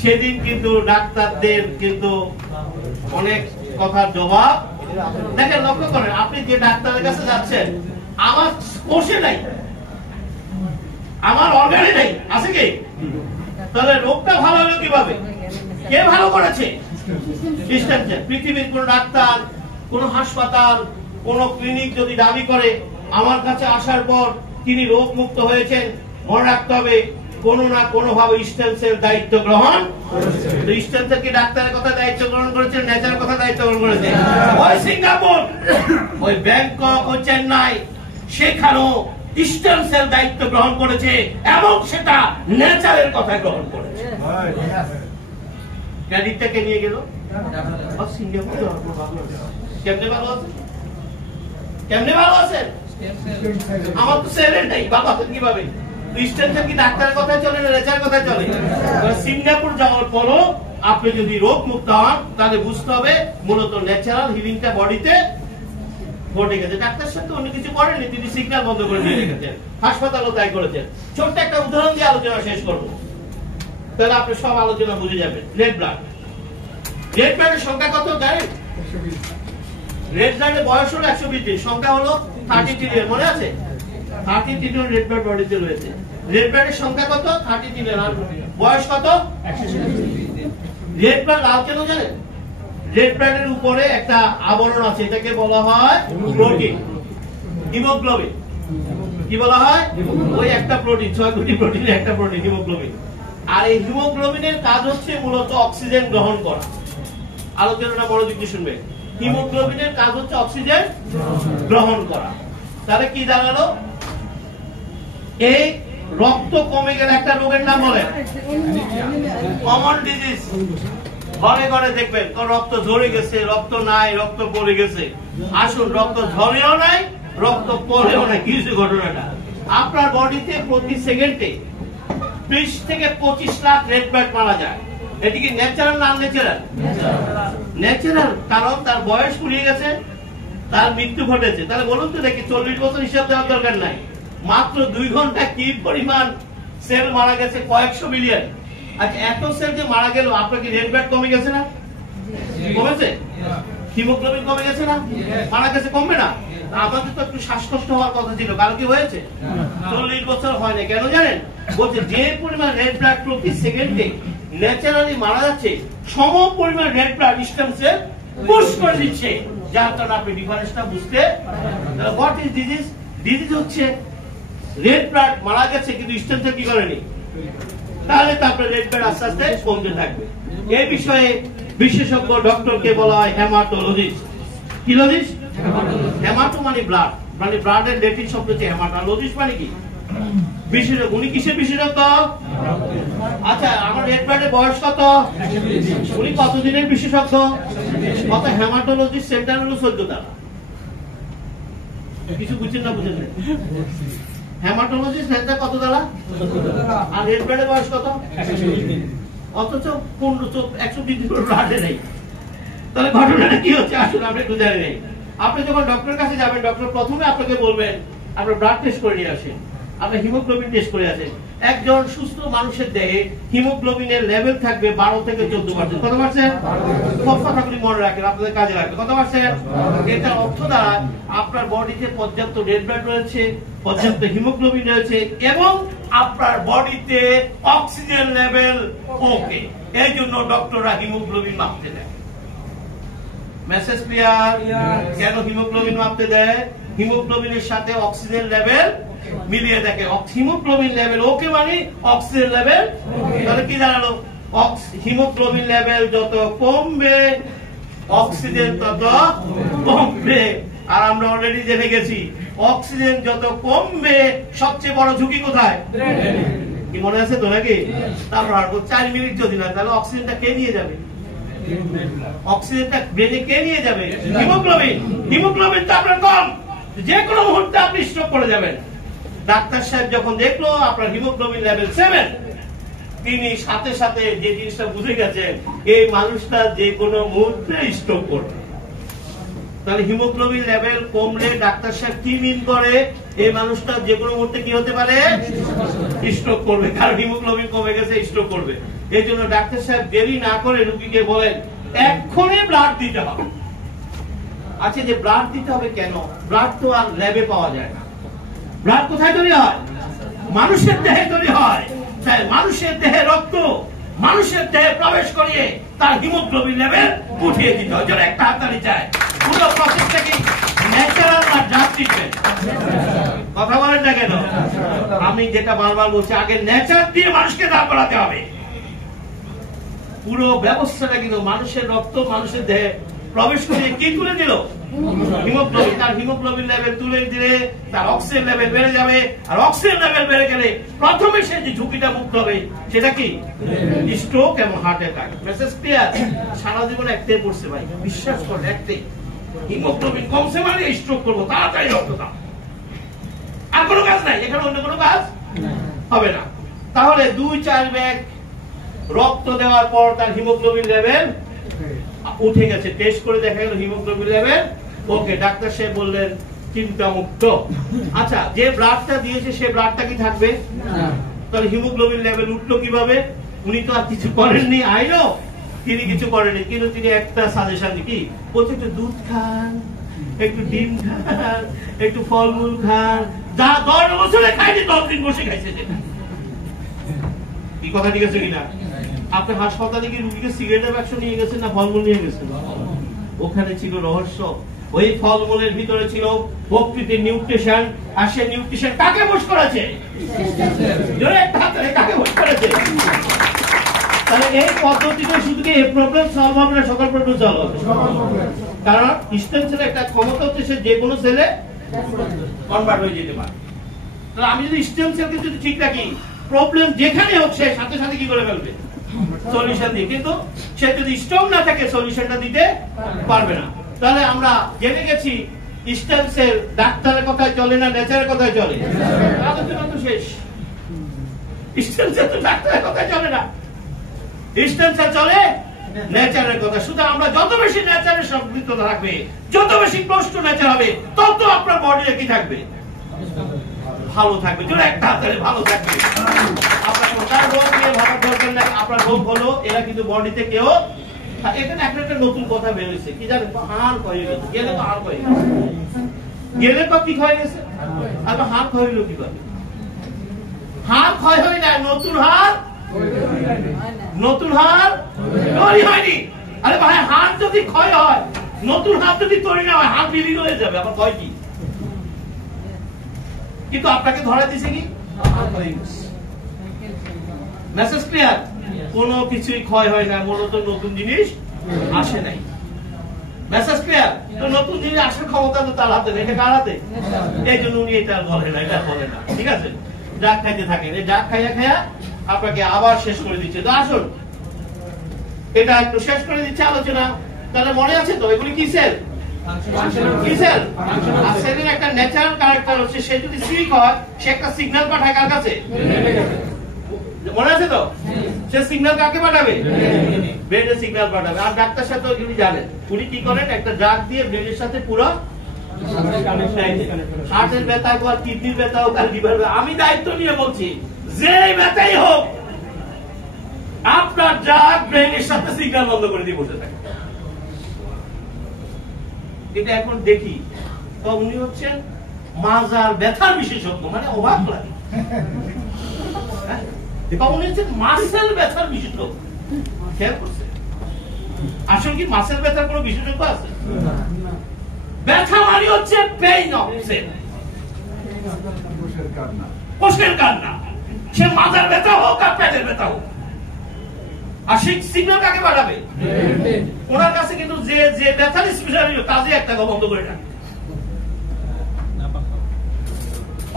সেদিন কিন্তু ডাক্তারদের কিন্তু অনেক কথার জবাব। দেখেন, লক্ষ্য করেন, আপনি যে ডাক্তারের কাছে যাচ্ছেন, আমার কোষে নাই, আমার অর্গানে নাই, আছে কি? তাহলে রোগটা ভালো হলো কিভাবে? কে ভালো করেছে? ডিস্টেন্স। পৃথিবীর কোন ডাক্তার, কোন হাসপাতাল, কোন ক্লিনিক যদি দাবি করে আমার কাছে আসার পর তিনি রোগ মুক্ত হয়েছেন, মনে রাখতে হবে কোনো না কোনো ভাবে স্টেন্সের দায়িত্ব গ্রহণ। স্টেন্সের কি ডাক্তারের কথা দায়িত্ব গ্রহণ করেছেন, নেচারের কথা দায়িত্ব গ্রহণ করেছেন? ওই সিঙ্গাপুর, ওই ব্যাংকক, ওই চেন্নাই, সেখানেও স্টেন্সের দায়িত্ব গ্রহণ করেছে এবং সেটা নেচারের কথা গ্রহণ করেছে। ক্রেডিটটাকে নিয়ে গেল সিঙ্গাপুর। কেমনে ভালো আছে, কেমনে ভালো আছেন? আমার তো স্যালারি নাই, বাবা কিভাবে? স্টেন্সের কি ডাক্তারের কথাই চলে না নেচারের কথাই চলে? সিঙ্গাপুর যাওয়ার পরও আপনি যদি রোগ মুক্ত হন তাহলে বুঝতে হবে মূলত ন্যাচারাল হিলিংটা বডিতে ঘটে গেছে। ডাক্তার সাথে অন্য কিছু করেননি, তিনি সিগন্যাল বন্ধ করে দিয়ে রেখেছেন, হাসপাতালও তাই করেছেন। ছোট্ট একটা উদাহরণ দিয়ে আলোচনা শেষ করবো, তাহলে আপনি সব আলোচনা বুঝে যাবেন। রেড ব্লাড, রেড ব্লাডের সংখ্যা কত জানেন? রেড ব্লাডের বয়স হলো 120 দিন, সংখ্যা হলো 30 ট্রিলিয়ন। মনে আছে? 30 ট্রিলিয়ন রেড ব্লাড বডিতে রয়েছে। রেড ব্লাডের সংখ্যা কত? 30 ট্রিলিয়ন। আর বয়স কত? 120। রেড ব্লাড লাল কেন জানেন? রেড ব্লাডের উপরে একটা আবরণ আছে, এটাকে বলা হয় প্রোটিন, হিমোগ্লোবিন। কি বলা হয়? ওই একটা প্রোটিন, 6 কোটি প্রোটিনের একটা প্রোটিন হিমোগ্লোবিন। আর এই হিমোগ্লোবিনের কাজ হচ্ছে মূলত অক্সিজেন গ্রহণ করা। আলোচনাটা মনোযোগ দিয়ে শুনবে। হিমোগ্লোবিনের কাজ হচ্ছে অক্সিজেন গ্রহণ করা। তাহলে কি দাঁড়ালো? এই রক্ত কমে গেলে একটা রোগের নাম বলে কমন ডিজিজ। ঘরে ঘরে দেখবেন রক্ত ঝরে গেছে, রক্ত নাই, রক্ত পড়ে গেছে। আসুন, রক্ত ঝরেও নাই, রক্ত পড়েও নাই। কিছু ঘটনাটা আপনার বডিতে প্রতি সেকেন্ডে 20 থেকে 25 লাখ রেড ব্লাড মারা যায়। এটি কি ন্যাচারাল না আনন্যাচারাল? ন্যাচারাল, কারণ তার বয়স ফুরিয়ে গেছে, তার মৃত্যু ঘটেছে। তাহলে বলুন তো দেখি, 40 বছর হিসাব দেওয়ার দরকার নাই, মাত্র 2 ঘন্টা কি পরিমাণ সেল মারা গেছে? কয়েকশো মিলিয়ন। আচ্ছা, এত সেল যে মারা গেল, আপনার কি রেড ব্লাড কমে গেছে না? কমেছে? হিমোগ্লোবিন কমে গেছে না? মারা গেছে, কমবে না? আমাদের তো একটু শ্বাসকষ্ট হওয়ার কথা ছিল, কারো কি হয়েছে? 40 বছর হয় না। কেন জানেন? বলছে যে পরিমাণ রেড ব্লাড প্রতি সেকেন্ডে ন্যাচারালি মারা যাচ্ছে, সম পরিমাণ red blood stem cell push করে দিচ্ছে, যার কারণে আপনি ডিফারেন্সটা বুঝতে। What is disease? ডিজিজ হচ্ছে রেড ব্লাড মারা গেছে কিন্তু স্টেম সেল কি করেনি, তাহলে তো আপনার রেড ব্লাড আস্তে আস্তে কমতে থাকবে। এই বিষয়ে বিশেষজ্ঞ ডক্টরকে বলা হয় হেমাটোলজিস্ট। কি লজিস্ট? হেমাটো মানে ব্লাড, মানে ব্লাডের ল্যাটিন শব্দ হচ্ছে হেমাটো। লজিস্ট মানে কি? বিশেষজ্ঞ। উনি কিসের বিশেষজ্ঞ? আচ্ছা, আমার রেড ব্লাডের বয়স কত? উনি কতদিনের বিশেষজ্ঞ? কত? হেমাটোলজিস্ট সেন্টার হলো 14 তারা। কিছু বুঝছেন না? বুঝেন না? হেমাটোলজিস্ট সেন্টার কত তারা? আর রেড ব্লাডের বয়স কত? অথচ 120 দিন ব্লাডে নেই। তাহলে ঘটনাটা কি হচ্ছে? আসলে আপনি একটু জানেন নেই। আপনি যখন ডক্টরের কাছে যাবেন, ডক্টর প্রথমে আপনাকে বলবেন আপনার ব্লাড টেস্ট করে নিয়ে আসেন, আপনি হিমোগ্লোবিন টেস্ট করে আসেন। একজন সুস্থ মানুষের দেহে হিমোগ্লোবিনের লেভেল থাকবে 12 থেকে 14%। কত পার্সেন্ট? সব কথাগুলি মনে রাখেন, আপনাদের কাজে লাগবে। কত পার্সেন্ট? এটার অর্থ দ্বারা আপনার বডিতে পর্যাপ্ত রেড ব্লাড রয়েছে, পর্যাপ্ত হিমোগ্লোবিন রয়েছে এবং আপনার বডিতে অক্সিজেন লেভেল ওকে। এই জন্য ডক্টররা হিমোগ্লোবিন মাপতে দেয়। Message clear? কেন হিমোগ্লোবিন মাপতে দেয়? হিমোগ্লোবিনের সাথে অক্সিজেন লেভেল মিলিয়ে দেখে। হিমোগ্লোবিন লেভেল ওকে মানে অক্সিজেন লেভেল। তাহলে কি দাঁড়ালো? হিমোগ্লোবিন লেভেল যত কমবে অক্সিজেন তত কমবে। আর আমরা অলরেডি জেনে গেছি অক্সিজেন যত কমবে সবচেয়ে বড় ঝুঁকি কোথায়? কি মনে আছে তো নাকি? তারপর 4 মিনিট যদি না, তাহলে অক্সিজেনটা কে নিয়ে যাবে? অক্সিজেনটা ব্রেনে কে নিয়ে যাবে? হিমোগ্লোবিন। হিমোগ্লোবিন তো আপনার কম, যে কোনো মুহূর্তে আপনি স্ট্রোক করে যাবেন। ডাক্তার সাহেব যখন দেখলো আপনার হিমোগ্লোবিন লেভেল 7, তিনি সাথে সাথে যে জিনিসটা বুঝে গেছেন এই মানুষটা যে কোনো মুহূর্তে স্ট্রোক করবে। তাহলে হিমোগ্লোবিন লেভেল কমলে ডাক্তার সাহেব কি মিন করে? এই মানুষটা যে কোনো মুহূর্তে কি হতে পারে? স্ট্রোক করবে, কারণ হিমোগ্লোবিন কমে গেছে, স্ট্রোক করবে। এই জন্য ডাক্তার সাহেব দেরি না করে রোগীকে বলেন এক্ষুনি ব্লাড দিতে হবে। আচ্ছা, যে ব্লাড দিতে হবে কেন? ব্লাড তো আর ল্যাবে পাওয়া যায় না। ব্লাড কোথায় তৈরি হয়? মানুষের দেহে তৈরি হয়। তাই মানুষের দেহে রক্ত মানুষের দেহে প্রবেশ করিয়ে তার হিমোগ্লোবিন লেভেল উঠিয়ে দিতে হয়। যারা একটা হাততালি চায়, পুরো প্রসেসটা কি ন্যাচারাল না ড্রাগ ট্রিটমেন্ট? কথা বলেন না কেন? আমি যেটা বারবার বলছি, আগে নেচার দিয়ে মানুষকে দাঁড় করাতে হবে। পুরো ব্যবস্থাটা কিন্তু মানুষের রক্ত মানুষের দেহে প্রবেশ করে কি তুলে দিল? হিমোগ্লোবিন। তার হিমোগ্লোবিন লেভেল তুলে দিলে তার অক্সিজেন লেভেল বেড়ে যাবে, আর অক্সিজেন লেভেল বেড়ে গেলে প্রথমে সে যে ঝুঁকিটা মুক্ত হবে সেটা কি? স্ট্রোক এবং হার্ট অ্যাটাক। Message clear? সারা জীবন একটাই পড়ছে ভাই, বিশ্বাস করেন, একটাই, হিমোগ্লোবিন কমছে মানে স্ট্রোক করবো, তাড়াতাড়ি রক্ত দাও। আর কোনো কাজ নাই, এখানে অন্য কোনো কাজ হবে না। তাহলে 2-4 ব্যাগ রক্ত দেওয়ার পর তার হিমোগ্লোবিন লেভেল উঠে গেছে, টেস্ট করে দেখা গেল হিমোগ্লোবিন লেভেল ওকে, ডাক্তার সাহেব বললেন চিন্তা মুক্ত। আচ্ছা, যে ব্লাডটা দিয়েছে সে ব্লাডটা কি থাকবে? তাহলে হিমোগ্লোবিন লেভেল উঠলো কিভাবে? উনি তো আর কিছু করেননি, আইনো তিনি কিছু করেননি, কিন্তু তিনি একটা সাজেশন কি বলছে, একটু দুধ খান, একটু ডিম খান, একটু ফলমূল খান, যা 10 বছরে খাইনি 10 দিন বসে খাইছে। কি কথা ঠিক আছে কিনা? আপনি হাসপাতালে কি রুগীকে সিগারেটের বাক্স নিয়ে গেছেন না ফলমূল নিয়ে গেছেন? ওখানে ছিল রহস্য, ওই ফলমূলের ভিতরে ছিল প্রকৃতির নিউট্রিশন। আর সেই নিউট্রিশন কাকে বশ করেছে? কাকে বশ করেছে? তাহলে এই পদ্ধতিতে শুধু কি এই প্রবলেম সলভ হবে না, সকল প্রবলেম সলভ হবে। কারণ স্টেম সেলের একটা ক্ষমতা হচ্ছে সে যে কোনো সেলে কনভার্ট হয়ে যেতে পারে। তাহলে আমি যদি স্টেম সেলকে যদি ঠিক রাখি, প্রবলেম যেখানে হোক সে সাথে সাথে কি করে ফেলবে? সলিউশন দিয়ে। কিন্তু সে যদি স্ট্রং না থাকে সলিউশনটা দিতে পারবে না। তাহলে আমরা জেনে গেছি স্টেম সেল ডাক্তারের কথায় চলে না নেচারের কথায় চলে? আলোচনা তো শেষ। স্টেম সেল তো ডাক্তারের কথায় চলে না, স্টেম সেল চলে নেচারের কথা। শুধু আমরা যত বেশি নেচারের সম্পৃক্ত থাকবে, যত বেশি প্রশ্ন নেচার হবে, তত আপনার বডিতে কি থাকবে? ভালো থাকবে। যদি একটা হাতে ভালো থাকবে, আপনার কোথায় রোগ নিয়ে ভাবার দরকার নাই। আপনার রোগ হলো, এরা কিন্তু বডিতে কেউ। এখানে একটা নতুন কথা বেরোচ্ছে কি জানেন? হাড় ক্ষয়ে গেছে, গেলে তো হাড় ক্ষয়ে গেছে, গেলে তো কি ক্ষয়ে গেছে, আর হাড় ক্ষয় হইলো কি করে? হাড় ক্ষয় হয় না, নতুন হাড় তৈরি হয়নি। আরে ভাই, হাড় যদি ক্ষয় হয়, নতুন হাড় যদি তৈরি না হয়, হাড় বিলীন হয়ে যাবে, আবার ক্ষয় কি? কিন্তু আপনাকে ধরা দিছে কি? Message clear? কোনো কিছুই ক্ষয় হয় না, মূলত নতুন জিনিস আসে নাই। Message clear? তো নতুন জিনিস আসার ক্ষমতা তো তার হাতে নেই, এটা কার হাতে? এই জন্য উনি এটা বলে না, এটা বলে না। ঠিক আছে, ড্রাগ খাইতে থাকেন, এই ড্রাগ খাইয়া আপনাকে আবার শেষ করে দিচ্ছে। তো আসুন এটা একটু শেষ করে দিচ্ছে আলোচনা। তাহলে মনে আছে তো এগুলি কি সেল? কি সেল? আর সেলের একটা ন্যাচারাল ক্যারেক্টার হচ্ছে, সে যদি সিক হয় সে একটা সিগন্যাল পাঠায় কার কাছে? মনে আছে তো? সে সিগন্যাল কাকে পাঠাবে? ব্রেনের সিগন্যাল পাঠাবে। আর ডাক্তার সাথে উনি জানেন, উনি কি করেন, একটা ড্রাগ দিয়ে ব্রেনের সাথে পুরো হার্টের ব্যথা হোক আর কিডনির ব্যথা হোক আর লিভার ব্যথা, আমি দায়িত্ব নিয়ে বলছি, যে ব্যথাই হোক আপনার ড্রাগ ব্রেনের সাথে সিগন্যাল বন্ধ করে দিয়ে বসে থাকে। এটা এখন দেখি তো উনি হচ্ছেন মাজার ব্যথার বিশেষজ্ঞ, মানে অবাক লাগে। উনি হচ্ছেন মাসেল ব্যথার বিশেষজ্ঞ। খেয়াল করছে? আসলে কি মাসেল ব্যথার কোনো বিশেষজ্ঞ আছে? ব্যথা মানে হচ্ছে পেইন অফ সেল, কোষের কান্না। সে মাজার ব্যথা হোক আর পেটের ব্যথা হোক, আর সেই সিগন্যাল কাকে পাঠাবে? ওনার কাছে কিন্তু যে ব্যথার স্পেশালিস্ট কাজে একটা বন্ধ করে রাখে।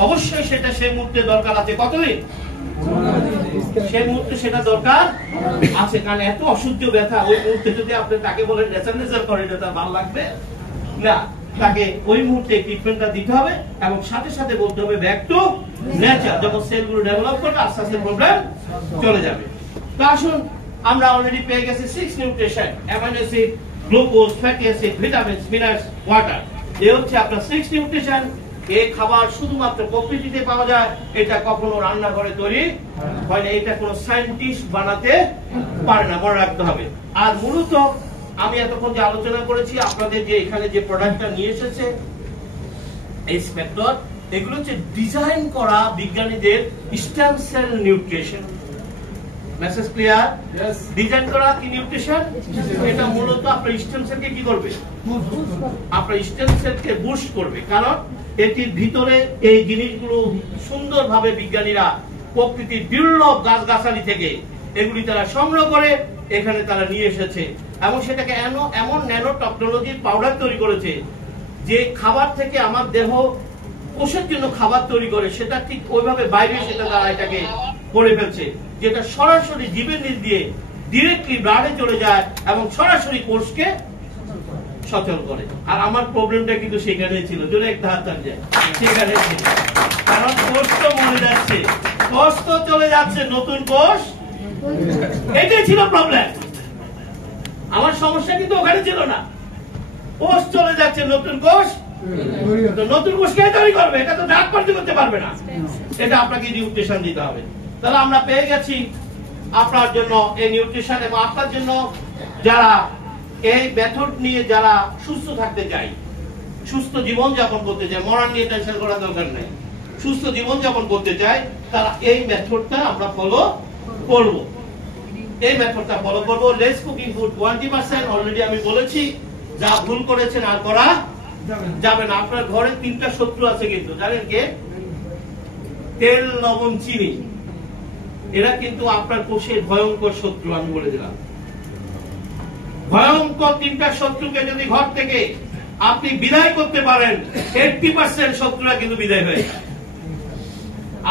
অবশ্যই সেটা সেই মুহূর্তে দরকার আছে। কতদিন? সেই মুহূর্তে সেটা দরকার আছে, কারণ এত অসহ্য ব্যথা ওই মুহূর্তে যদি আপনি তাকে বলেন নেচার করে, তার ভালো লাগবে না। তাকে ওই মুহূর্তে ট্রিটমেন্টটা দিতে হবে এবং সাথে সাথে বলতে হবে ব্যাক টু নেচার। যখন সেলগুলো ডেভেলপ করবে আস্তে আস্তে প্রবলেম চলে যাবে। তো আসুন, আমরা অলরেডি পেয়ে গেছি 6 nutrition: amino acid, glucose, fatty acid, vitamins, minerals, water. এই হচ্ছে আপনার 6 নিউট্রিশন। এই খাবার শুধুমাত্র প্রকৃতিতে পাওয়া যায়, এটা কখনো রান্নাঘরে তৈরি হয় না, এটা কোনো সায়েন্টিস্ট বানাতে পারে না, মনে রাখতে হবে। আর মূলত আমি এতক্ষণ যে আলোচনা করেছি, আপনাদের যে এখানে যে প্রোডাক্টটা নিয়ে এসেছে এই স্পেক্টর, এগুলো হচ্ছে ডিজাইন করা বিজ্ঞানীদের stem cell nutrition. Message clear? Design করা কি নিউট্রিশন, এটা মূলত আপনার স্টেম সেলকে কি করবে, আপনার স্টেম সেলকে বুস্ট করবে। কারণ এটির ভিতরে এই জিনিসগুলো সুন্দরভাবে বিজ্ঞানীরা প্রকৃতির দুর্লভ গাছগাছালি থেকে এগুলি তারা সংগ্রহ করে এখানে তারা নিয়ে এসেছে, এবং সেটাকে এমন ন্যানো টেকনোলজির পাউডার তৈরি করেছে যে খাবার থেকে আমার দেহ কোষের জন্য খাবার তৈরি করে সেটা ঠিক ওইভাবে বাইরে সেটা তারা এটাকে করে ফেলছে, যেটা সরাসরি জীবের নিচ দিয়ে ডিরেক্টলি ব্লাডে চলে যায় এবং সরাসরি কোষকে সচল করে। আর আমার প্রবলেমটা কিন্তু সেখানে ছিল, যদি একটা হাত যায় সেখানে ছিল, কারণ কোষ তো মরে যাচ্ছে, কোষ তো চলে যাচ্ছে, নতুন কোষ, এটাই ছিল প্রবলেম। আমার সমস্যা কিন্তু ওখানে ছিল না, কোষ চলে যাচ্ছে, নতুন কোষ, নতুন কোষ কে তৈরি করবে? এটা তো ড্রাগ করতে পারবে না, এটা আপনাকে নিউট্রিশন দিতে হবে। তাহলে আমরা পেয়ে গেছি আপনার জন্য এই নিউট্রিশন, এবং আপনার জন্য যারা এই মেথড নিয়ে যারা সুস্থ থাকতে চায়, সুস্থ জীবন যাপন করতে চায়, মরণ নিয়ে টেনশন করার দরকার নেই, সুস্থ জীবন যাপন করতে চায়, তারা এই মেথডটা আমরা ফলো করব। এই মেথডটা ফলো করব। লেস কুকিং ফুড 20%, অলরেডি আমি বলেছি, যা ভুল করেছেন আর করা যাবে না। আপনার ঘরে 3টা শত্রু আছে কিন্তু, জানেন কে? তেল, লবণ, চিনি। এরা কিন্তু আপনার কোষের ভয়ঙ্কর শত্রু, আমি বলে দিলাম। ভয়ঙ্কর 3টা শত্রুকে যদি ঘর থেকে আপনি বিদায় করতে পারেন, 80% শত্রুরা কিন্তু বিদায় হয়ে যায়।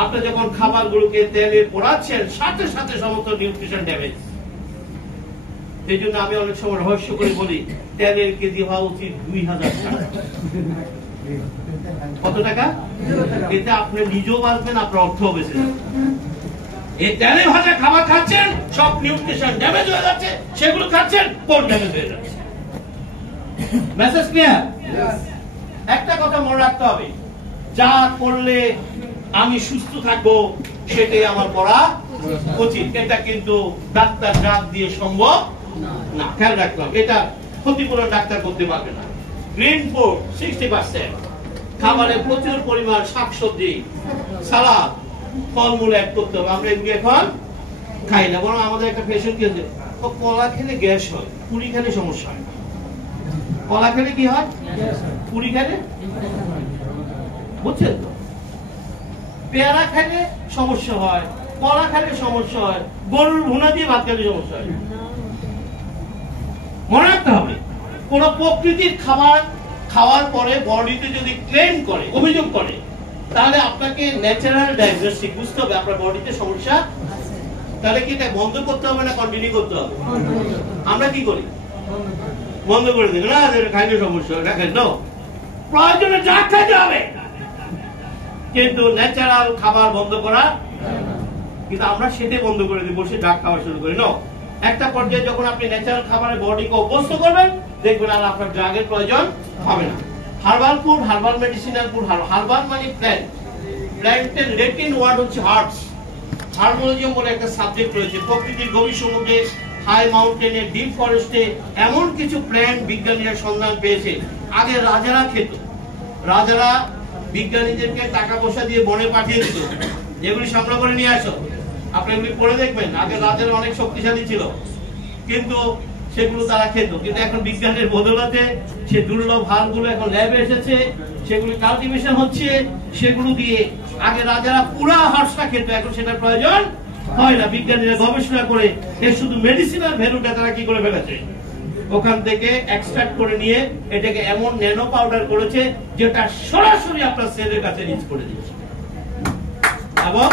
আপনি যখন খাবারগুলোকে তেলে পোড়াচ্ছেন, সাথে সাথে সমস্ত নিউট্রিশন ড্যামেজ। এই জন্য আমি অনেক সময় রহস্য করে বলি, তেলের কেজি হওয়া উচিত 2000 টাকা। কত টাকা? এতে আপনি নিজেও বাঁচবেন, আপনার অর্থ বেঁচে যাবে। এই তেলে ভাজা খাবার খাচ্ছেন, সব নিউট্রিশন ড্যামেজ হয়ে যাচ্ছে, সেগুলো খাচ্ছেন, কোন ড্যামেজ হয়ে যাচ্ছে। Message clear? একটা কথা মনে রাখতে হবে, যা করলে আমি সুস্থ থাকবো সেটাই আমার করা উচিত। এটা কিন্তু ডাক্তার ড্রাগ দিয়ে সম্ভব না, খেয়াল রাখলাম। এটা ক্ষতিপূরণ ডাক্তার করতে পারবে না। গ্রিন ফুড 60%, খাবারে প্রচুর পরিমাণ শাকসবজি, সালাদ, ফলমূল অ্যাড করতে হবে। আমরা এগুলো এখন খাই না, বরং আমাদের একটা ফ্যাশন কি হচ্ছে, কলা খেলে গ্যাস হয়, পুরি খেলে সমস্যা হয়। কলা খেলে কি হয়? পুরি খেলে, বুঝছেন তো? পেয়ারা খেলে সমস্যা হয়, কলা খেলে সমস্যা হয়, গরুর ভুনা দিয়ে ভাত খেলে সমস্যা হয়। মনে রাখতে হবে, কোন প্রকৃতির খাবার খাওয়ার পরে বডিতে যদি ক্লেম করে, অভিযোগ করে, তাহলে আপনাকে ন্যাচারাল ডায়াগনস্টিক বুঝতে হবে আপনার বডিতে সমস্যা। তাহলে কি এটা বন্ধ করতে হবে না কন্টিনিউ করতে হবে? আমরা কি করি? বন্ধ করে দিই, না খাইলে সমস্যা, দেখেন না, প্রয়োজনে যা খাইতে হবে, কিন্তু ন্যাচারাল খাবার বন্ধ করা। কিন্তু আমরা সেটাই বন্ধ করে দিই, বসে ড্রাগ খাওয়া শুরু করি। না, একটা পর্যায়ে যখন আপনি ন্যাচারাল খাবারের বডিকে অভ্যস্ত করবেন, দেখবেন আর আপনার ড্রাগের প্রয়োজন হবে না। Herbal food, herbal medicinal food. Herbal মানে প্ল্যান্ট, প্ল্যান্টের ল্যাটিন ওয়ার্ড হচ্ছে হার্বস। হার্বোলজিয়াম বলে একটা সাবজেক্ট রয়েছে। প্রকৃতির গভীর সমুদ্রে, হাই মাউন্টেনে, ডিপ ফরেস্টে এমন কিছু প্ল্যান্ট বিজ্ঞানীরা সন্ধান পেয়েছে। আগে রাজারা খেত, রাজারা বিজ্ঞানীদেরকে টাকা পয়সা দিয়ে বনে পাঠিয়ে দিত, যেগুলি সংগ্রহ করে নিয়ে আসো, আপনি এগুলি পড়ে দেখবেন। আগে রাজারা অনেক শক্তিশালী ছিল, কিন্তু সেগুলো তারা খেত। কিন্তু এখন বিজ্ঞানের বদলাতে সে দুর্লভ হাড়গুলো এখন ল্যাবে এসেছে, সেগুলি কাল্টিভেশন হচ্ছে, সেগুলো দিয়ে আগে রাজারা পুরা হাড়টা খেত, এখন সেটার প্রয়োজন হয় না। বিজ্ঞানীরা গবেষণা করে এর শুধু মেডিসিনাল ভ্যালুটা তারা কি করে ফেলেছে, ওখান থেকে এক্সট্রাক্ট করে নিয়ে এটাকে এমন ন্যানো পাউডার করেছে যেটা সরাসরি আপনার সেলের কাছে রিচ করে দিচ্ছে। এবং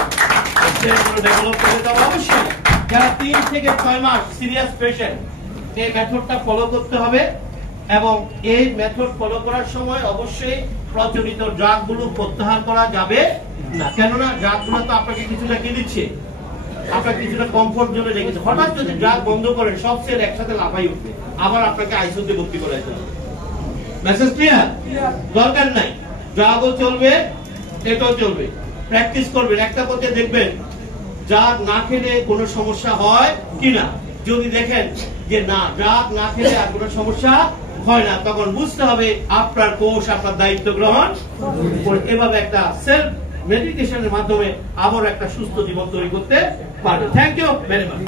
ডেভেলপ করে তবে অবশ্যই যারা 3 থেকে 6 মাস সিরিয়াস পেশেন্ট, এই মেথডটা ফলো করতে হবে। এবং এই মেথড ফলো করার সময় অবশ্যই প্রচলিত ড্রাগ গুলো প্রত্যাহার করা যাবে না, কেননা ড্রাগ গুলো তো আপনাকে কিছুটা কি দিচ্ছে, আপনার কিছুটা কমফোর্ট জোনে রেখেছে। হঠাৎ যদি ড্রাগ বন্ধ করেন, সব সেল একসাথে লাফাই উঠবে, আবার আপনাকে আইসিইউতে ভর্তি করাইতে হবে। Message clear? দরকার নাই, ড্রাগও চলবে, এটাও চলবে। প্র্যাকটিস করবেন, একটা পর্যায়ে দেখবেন ড্রাগ না খেলে কোনো সমস্যা হয় কিনা। যদি দেখেন যে না, ড্রাগ না খেলে আর কোনো সমস্যা হয় না, তখন বুঝতে হবে আপনার কোষ আপনার দায়িত্ব গ্রহণ করে। এভাবে একটা সেলফ মেডিকেশনের মাধ্যমে আবার একটা সুস্থ জীবন তৈরি করতে পারবে। Thank you very much.